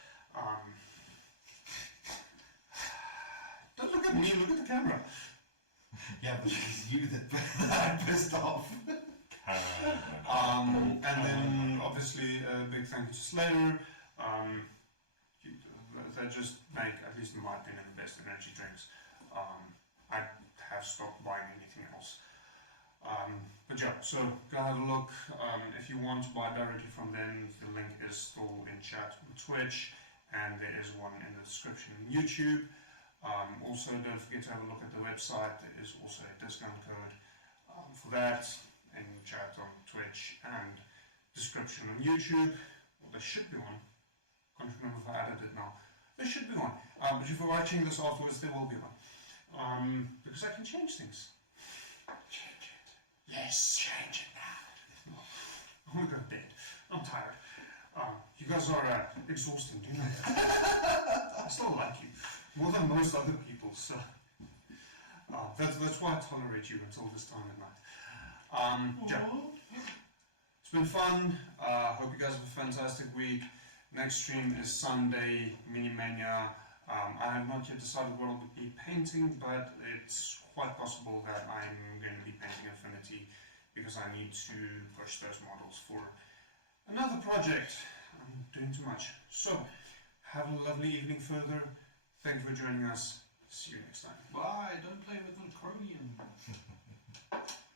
Don't look at me, look at the camera. Yeah, but it's you that pissed off. And then obviously a big thank you to Slayer. They just make, at least in my opinion, the best energy drinks. I have stopped buying anything else. But yeah, so go have a look. If you want to buy directly from them, the link is still in chat on Twitch, and there is one in the description on YouTube. Also, don't forget to have a look at the website. There is also a discount code for that in chat on Twitch and description on YouTube. Well, there should be one. Can't remember if I added it now. There should be one. But if you're watching this afterwards, there will be one. Because I can change things. Change it. Yes, change it now. I want to go to bed. I'm tired. You guys are exhausting, do you know that? I still like you. More than most other people, so... that's why I tolerate you until this time at night. Yeah. It's been fun. Hope you guys have a fantastic week. Next stream is Sunday, Mini-Mania. I have not yet decided what I'll be painting, but it's quite possible that I'm going to be painting Infinity because I need to push those models for another project. I'm doing too much. So, have a lovely evening further. Thank you for joining us. See you next time. Bye, don't play with the chromium.